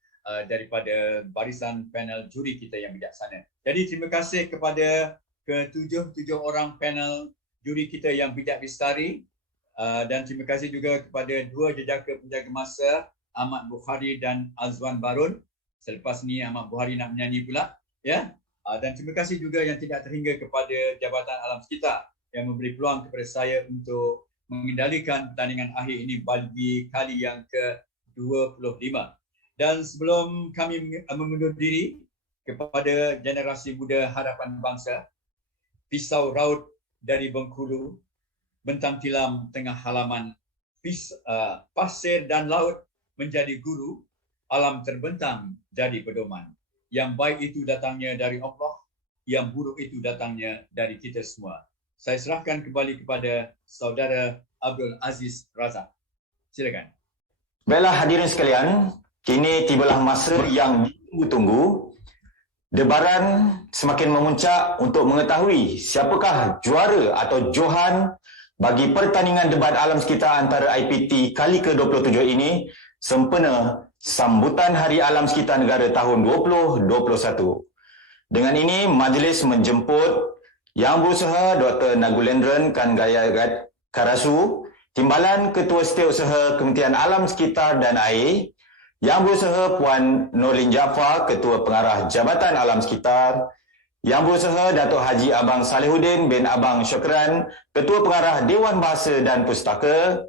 daripada barisan panel juri kita yang bijaksana. Jadi terima kasih kepada ke-7 orang panel juri kita yang bijak bistari, dan terima kasih juga kepada 2 jejaka penjaga masa, Ahmad Bukhari dan Azwan Barun. Selepas ni Ahmad Bukhari nak menyanyi pula, ya. Dan terima kasih juga yang tidak terhingga kepada Jabatan Alam Sekitar yang memberi peluang kepada saya untuk mengendalikan pertandingan akhir ini bagi kali yang ke-25. Dan sebelum kami mengundur diri kepada generasi muda harapan bangsa, pisau raut dari Bengkulu, bentang tilam tengah halaman, pasir dan laut menjadi guru, alam terbentang jadi pedoman. Yang baik itu datangnya dari Allah, yang buruk itu datangnya dari kita semua. Saya serahkan kembali kepada Saudara Abdul Aziz Razak. Silakan. Baiklah hadirin sekalian, kini tibalah masa yang ditunggu-tunggu. Debaran semakin memuncak untuk mengetahui siapakah juara atau johan bagi pertandingan debat alam sekitar antara IPT kali ke-27 ini sempena sambutan Hari Alam Sekitar Negara tahun 2021. Dengan ini, majlis menjemput Yang Berusaha Dr. Nagulendran Kangayat Karasu, Timbalan Ketua Setiausaha Kementerian Alam Sekitar dan Air, Yang Berusaha Puan Nurlin Jaafar, Ketua Pengarah Jabatan Alam Sekitar, Yang Berusaha Datuk Haji Abang Salihuddin bin Abang Syukran, Ketua Pengarah Dewan Bahasa dan Pustaka,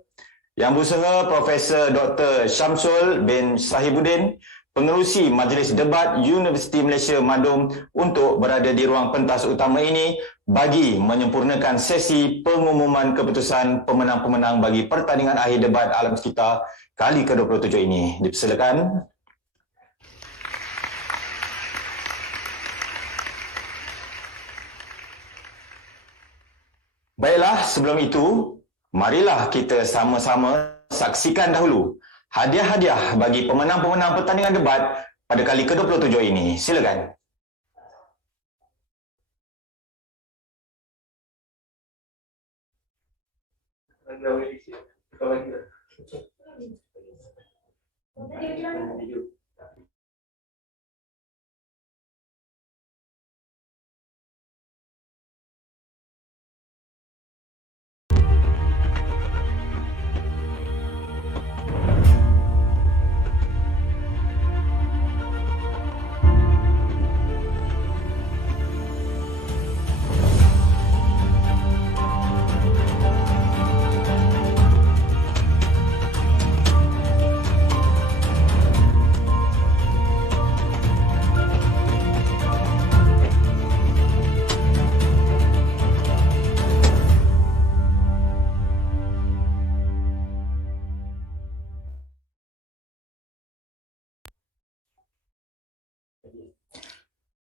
Yang Berusaha Profesor Dr. Syamsul bin Sahibuddin, Pengerusi Majlis Debat Universiti Malaysia Madum untuk berada di ruang pentas utama ini bagi menyempurnakan sesi pengumuman keputusan pemenang-pemenang bagi pertandingan akhir debat alam sekitar kali ke-27 ini. Dipersilakan. Baiklah, sebelum itu, marilah kita sama-sama saksikan dahulu hadiah-hadiah bagi pemenang-pemenang pertandingan debat pada kali ke-27 ini. Silakan.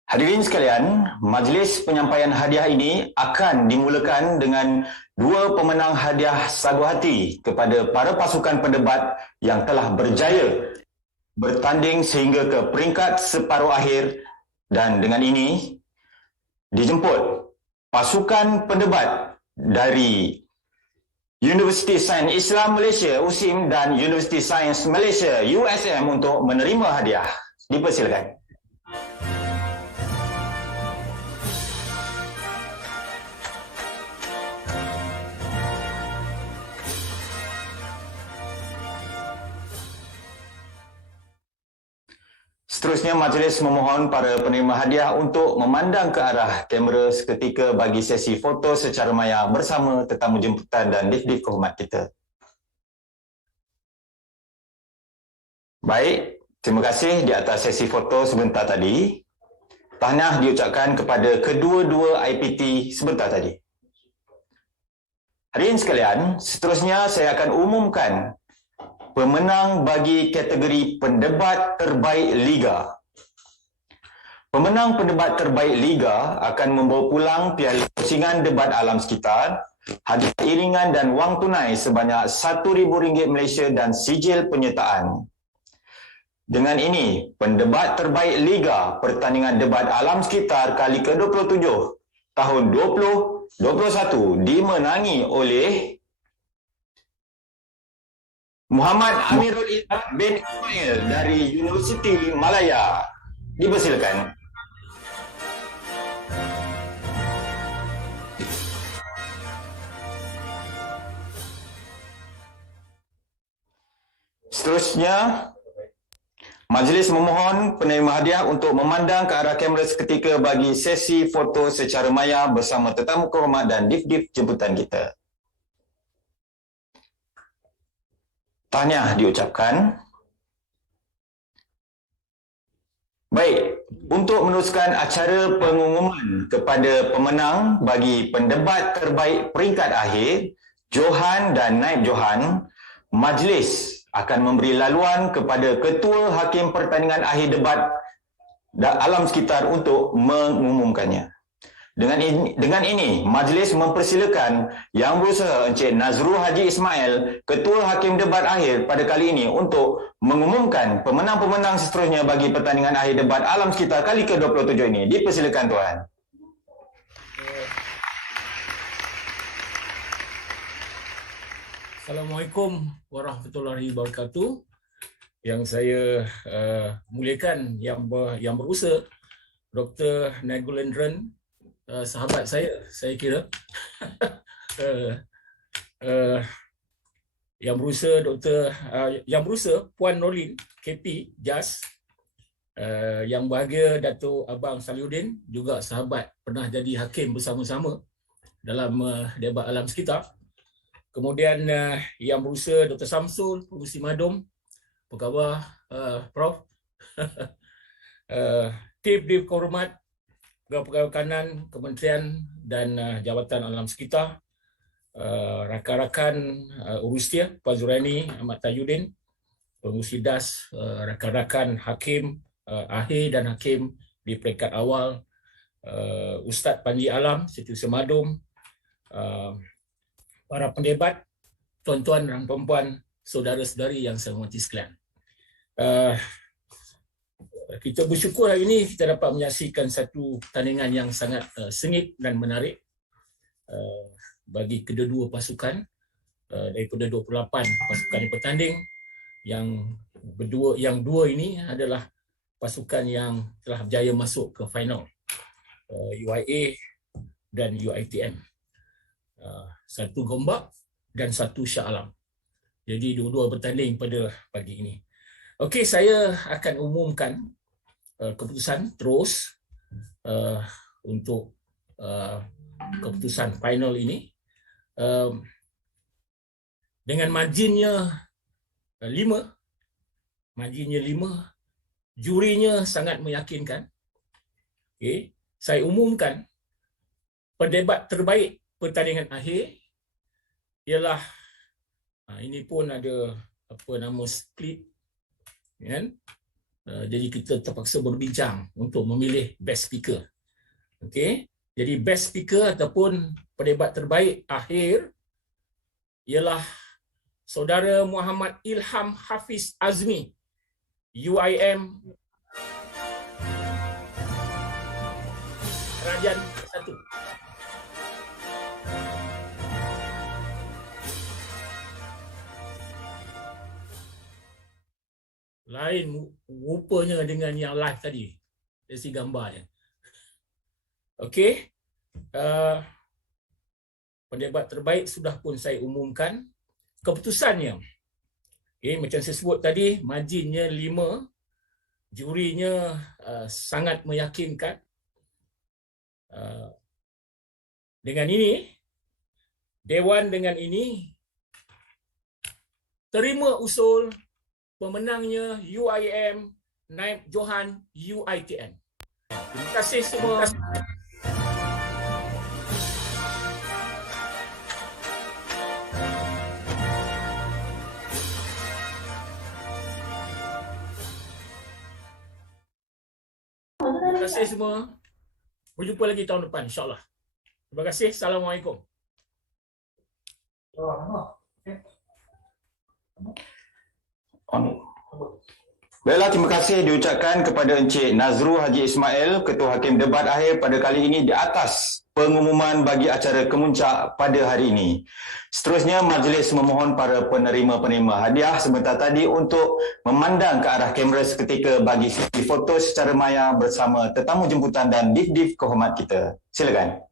Hadirin sekalian, majlis penyampaian hadiah ini akan dimulakan dengan dua pemenang hadiah sagu hati kepada para pasukan pendebat yang telah berjaya bertanding sehingga ke peringkat separuh akhir, dan dengan ini dijemput pasukan pendebat dari Universiti Sains Islam Malaysia USIM dan Universiti Sains Malaysia USM untuk menerima hadiah. Dipersilakan. Seterusnya, majlis memohon para penerima hadiah untuk memandang ke arah kamera seketika bagi sesi foto secara maya bersama tetamu jemputan dan div-div kehormat kita. Baik, terima kasih di atas sesi foto sebentar tadi. Tahniah diucapkan kepada kedua-dua IPT sebentar tadi. Hadirin sekalian, seterusnya saya akan umumkan pemenang bagi kategori pendebat terbaik Liga. Pemenang pendebat terbaik Liga akan membawa pulang piala pusingan debat alam sekitar, hadiah iringan dan wang tunai sebanyak RM1,000 Malaysia dan sijil penyertaan. Dengan ini, pendebat terbaik Liga pertandingan debat alam sekitar kali ke-27 tahun 2021 dimenangi oleh Muhammad Amirul Izzat bin Ismail dari Universiti Malaya. Dipersilakan. Seterusnya, majlis memohon penerima hadiah untuk memandang ke arah kamera seketika bagi sesi foto secara maya bersama tetamu kehormat dan div-div jemputan kita. Tahniah diucapkan. Baik, untuk meneruskan acara pengumuman kepada pemenang bagi pendebat terbaik peringkat akhir, Johan dan Naib Johan, majlis akan memberi laluan kepada Ketua Hakim Pertandingan Akhir Debat Alam Sekitar untuk mengumumkannya. Dengan ini, majlis mempersilakan Yang Berusaha Encik Nazrul Haji Ismail, Ketua Hakim Debat Akhir pada kali ini untuk mengumumkan pemenang-pemenang seterusnya bagi pertandingan akhir debat alam sekitar kali ke-27 ini. Dipersilakan Tuan. Assalamualaikum warahmatullahi wabarakatuh. Yang saya muliakan yang berusaha Dr. Nagulendran, sahabat saya kira. Yang berusaha Puan Nolin KP JAS, yang bahagia Datuk Abang Saliuddin, juga sahabat, pernah jadi hakim bersama-sama dalam debat alam sekitar. Kemudian yang berusaha Dr. Samsul Pengurusi Madum, apa khabar Prof? Div-div kehormat, pegawai kanan Kementerian dan Jabatan Alam Sekitar, rakan-rakan Urustia Puan Zuraini Ahmad Tajuddin, pengurusi DAS, rakan-rakan hakim akhir dan hakim di peringkat awal, Ustaz Panji Alam Setiausaha Madum, para pendebat, tuan-tuan dan puan-puan, saudara-saudari yang saya hormati sekalian. Kita bersyukur hari ini kita dapat menyaksikan satu pertandingan yang sangat sengit dan menarik bagi kedua-dua pasukan. Daripada 28 pasukan yang bertanding, yang dua ini adalah pasukan yang telah berjaya masuk ke final, UIA dan UiTM. Satu Gombak dan satu Shah Alam. Jadi dua-dua bertanding pada pagi ini. Okey, saya akan umumkan keputusan terus untuk keputusan final ini. Dengan marginnya 5, jurinya sangat meyakinkan. Okay. Saya umumkan pendebat terbaik pertandingan akhir ialah, ini pun ada split, kan? Jadi kita terpaksa berbincang untuk memilih best speaker. Okay. Jadi best speaker ataupun pendebat terbaik akhir ialah Saudara Muhammad Ilham Hafiz Azmi, UIM Kerajaan 1. Lain rupanya dengan yang live tadi. Dari si gambarnya. Okey. Pendebat terbaik sudah pun saya umumkan. Keputusannya, macam saya sebut tadi, marginnya 5, jurinya sangat meyakinkan. Dengan ini, Dewan dengan ini terima usul pemenangnya UIM Naib Johan UiTM. Terima kasih semua. Terima kasih semua. Berjumpa lagi tahun depan, insyaAllah. Terima kasih. Assalamualaikum. Baiklah, terima kasih diucapkan kepada Encik Nazru Haji Ismail, Ketua Hakim Debat Akhir pada kali ini di atas pengumuman bagi acara kemuncak pada hari ini. Seterusnya, majlis memohon para penerima-penerima hadiah sebentar tadi untuk memandang ke arah kamera seketika bagi sesi foto secara maya bersama tetamu jemputan dan div-div kehormat kita. Silakan.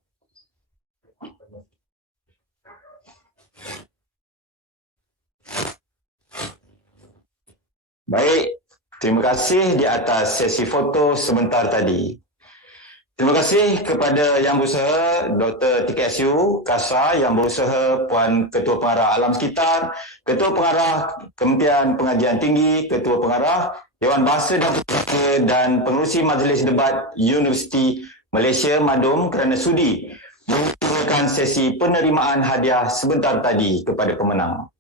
Baik. Terima kasih di atas sesi foto sebentar tadi. Terima kasih kepada Yang Berusaha Dr. TKSU, KASA, Yang Berusaha Puan Ketua Pengarah Alam Sekitar, Ketua Pengarah Kementerian Pengajian Tinggi, Ketua Pengarah Dewan Bahasa dan Pustaka dan Pengerusi Majlis Debat Universiti Malaysia Madum kerana sudi menggunakan sesi penerimaan hadiah sebentar tadi kepada pemenang.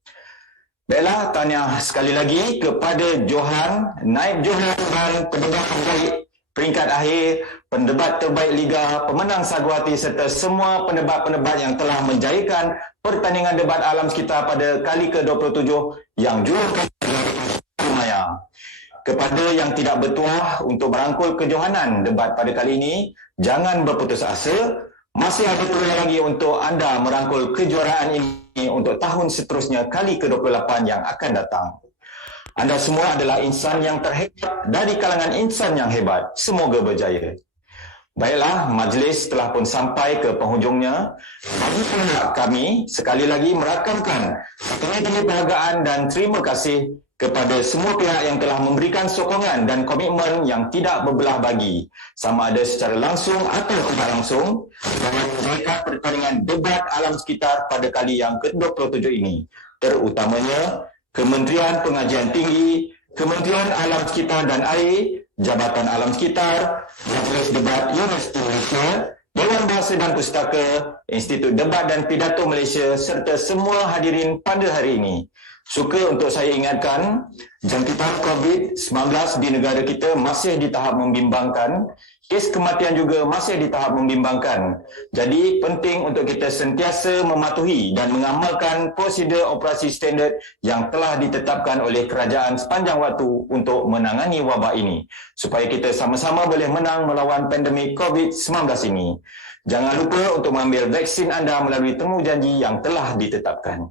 Baiklah, tahniah sekali lagi kepada Johan, Naib Johan dan pendebat terbaik peringkat akhir, pendebat terbaik Liga, pemenang Saguhati serta semua pendebat-pendebat yang telah menjayakan pertandingan debat alam sekitar pada kali ke-27 yang jurus maya. Kepada yang tidak bertuah untuk merangkul kejohanan debat pada kali ini, jangan berputus asa. Masih ada peluang lagi untuk anda merangkul kejuaraan ini untuk tahun seterusnya kali ke-28 yang akan datang. Anda semua adalah insan yang terhebat dari kalangan insan yang hebat. Semoga berjaya. Baiklah, majlis telah pun sampai ke penghujungnya. Bagi pihak kami, sekali lagi merakamkan setinggi-tinggi penghargaan dan terima kasih kepada semua pihak yang telah memberikan sokongan dan komitmen yang tidak berbelah bagi, sama ada secara langsung atau tidak langsung, dalam menjayakan pertandingan debat alam sekitar pada kali yang ke-27 ini, terutamanya Kementerian Pengajian Tinggi, Kementerian Alam Sekitar dan Air, Jabatan Alam Sekitar, Majlis Debat Universiti Malaysia, Dewan Bahasa dan Pustaka, Institut Debat dan Pidato Malaysia serta semua hadirin pada hari ini. Suka untuk saya ingatkan, jangkitan COVID-19 di negara kita masih di tahap membimbangkan. Kes kematian juga masih di tahap membimbangkan. Jadi penting untuk kita sentiasa mematuhi dan mengamalkan prosedur operasi standard yang telah ditetapkan oleh kerajaan sepanjang waktu untuk menangani wabak ini supaya kita sama-sama boleh menang melawan pandemik COVID-19 ini. Jangan lupa untuk mengambil vaksin anda melalui temu janji yang telah ditetapkan.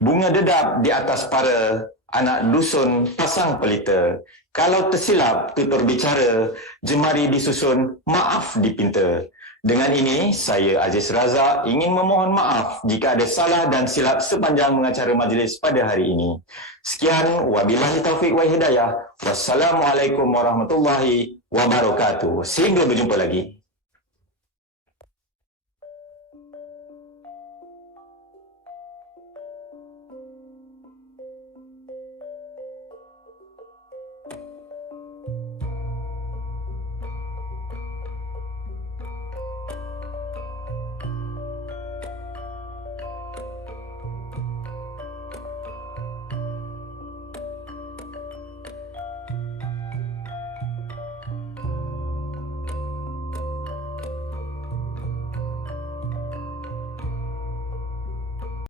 Bunga dedap di atas para anak dusun pasang pelita. Kalau tersilap tutur bicara, jemari disusun, maaf dipinta. Dengan ini, saya Aziz Razak ingin memohon maaf jika ada salah dan silap sepanjang mengacara majlis pada hari ini. Sekian, wabillahi taufiq wa hidayah. Wassalamualaikum warahmatullahi wabarakatuh. Sehingga berjumpa lagi.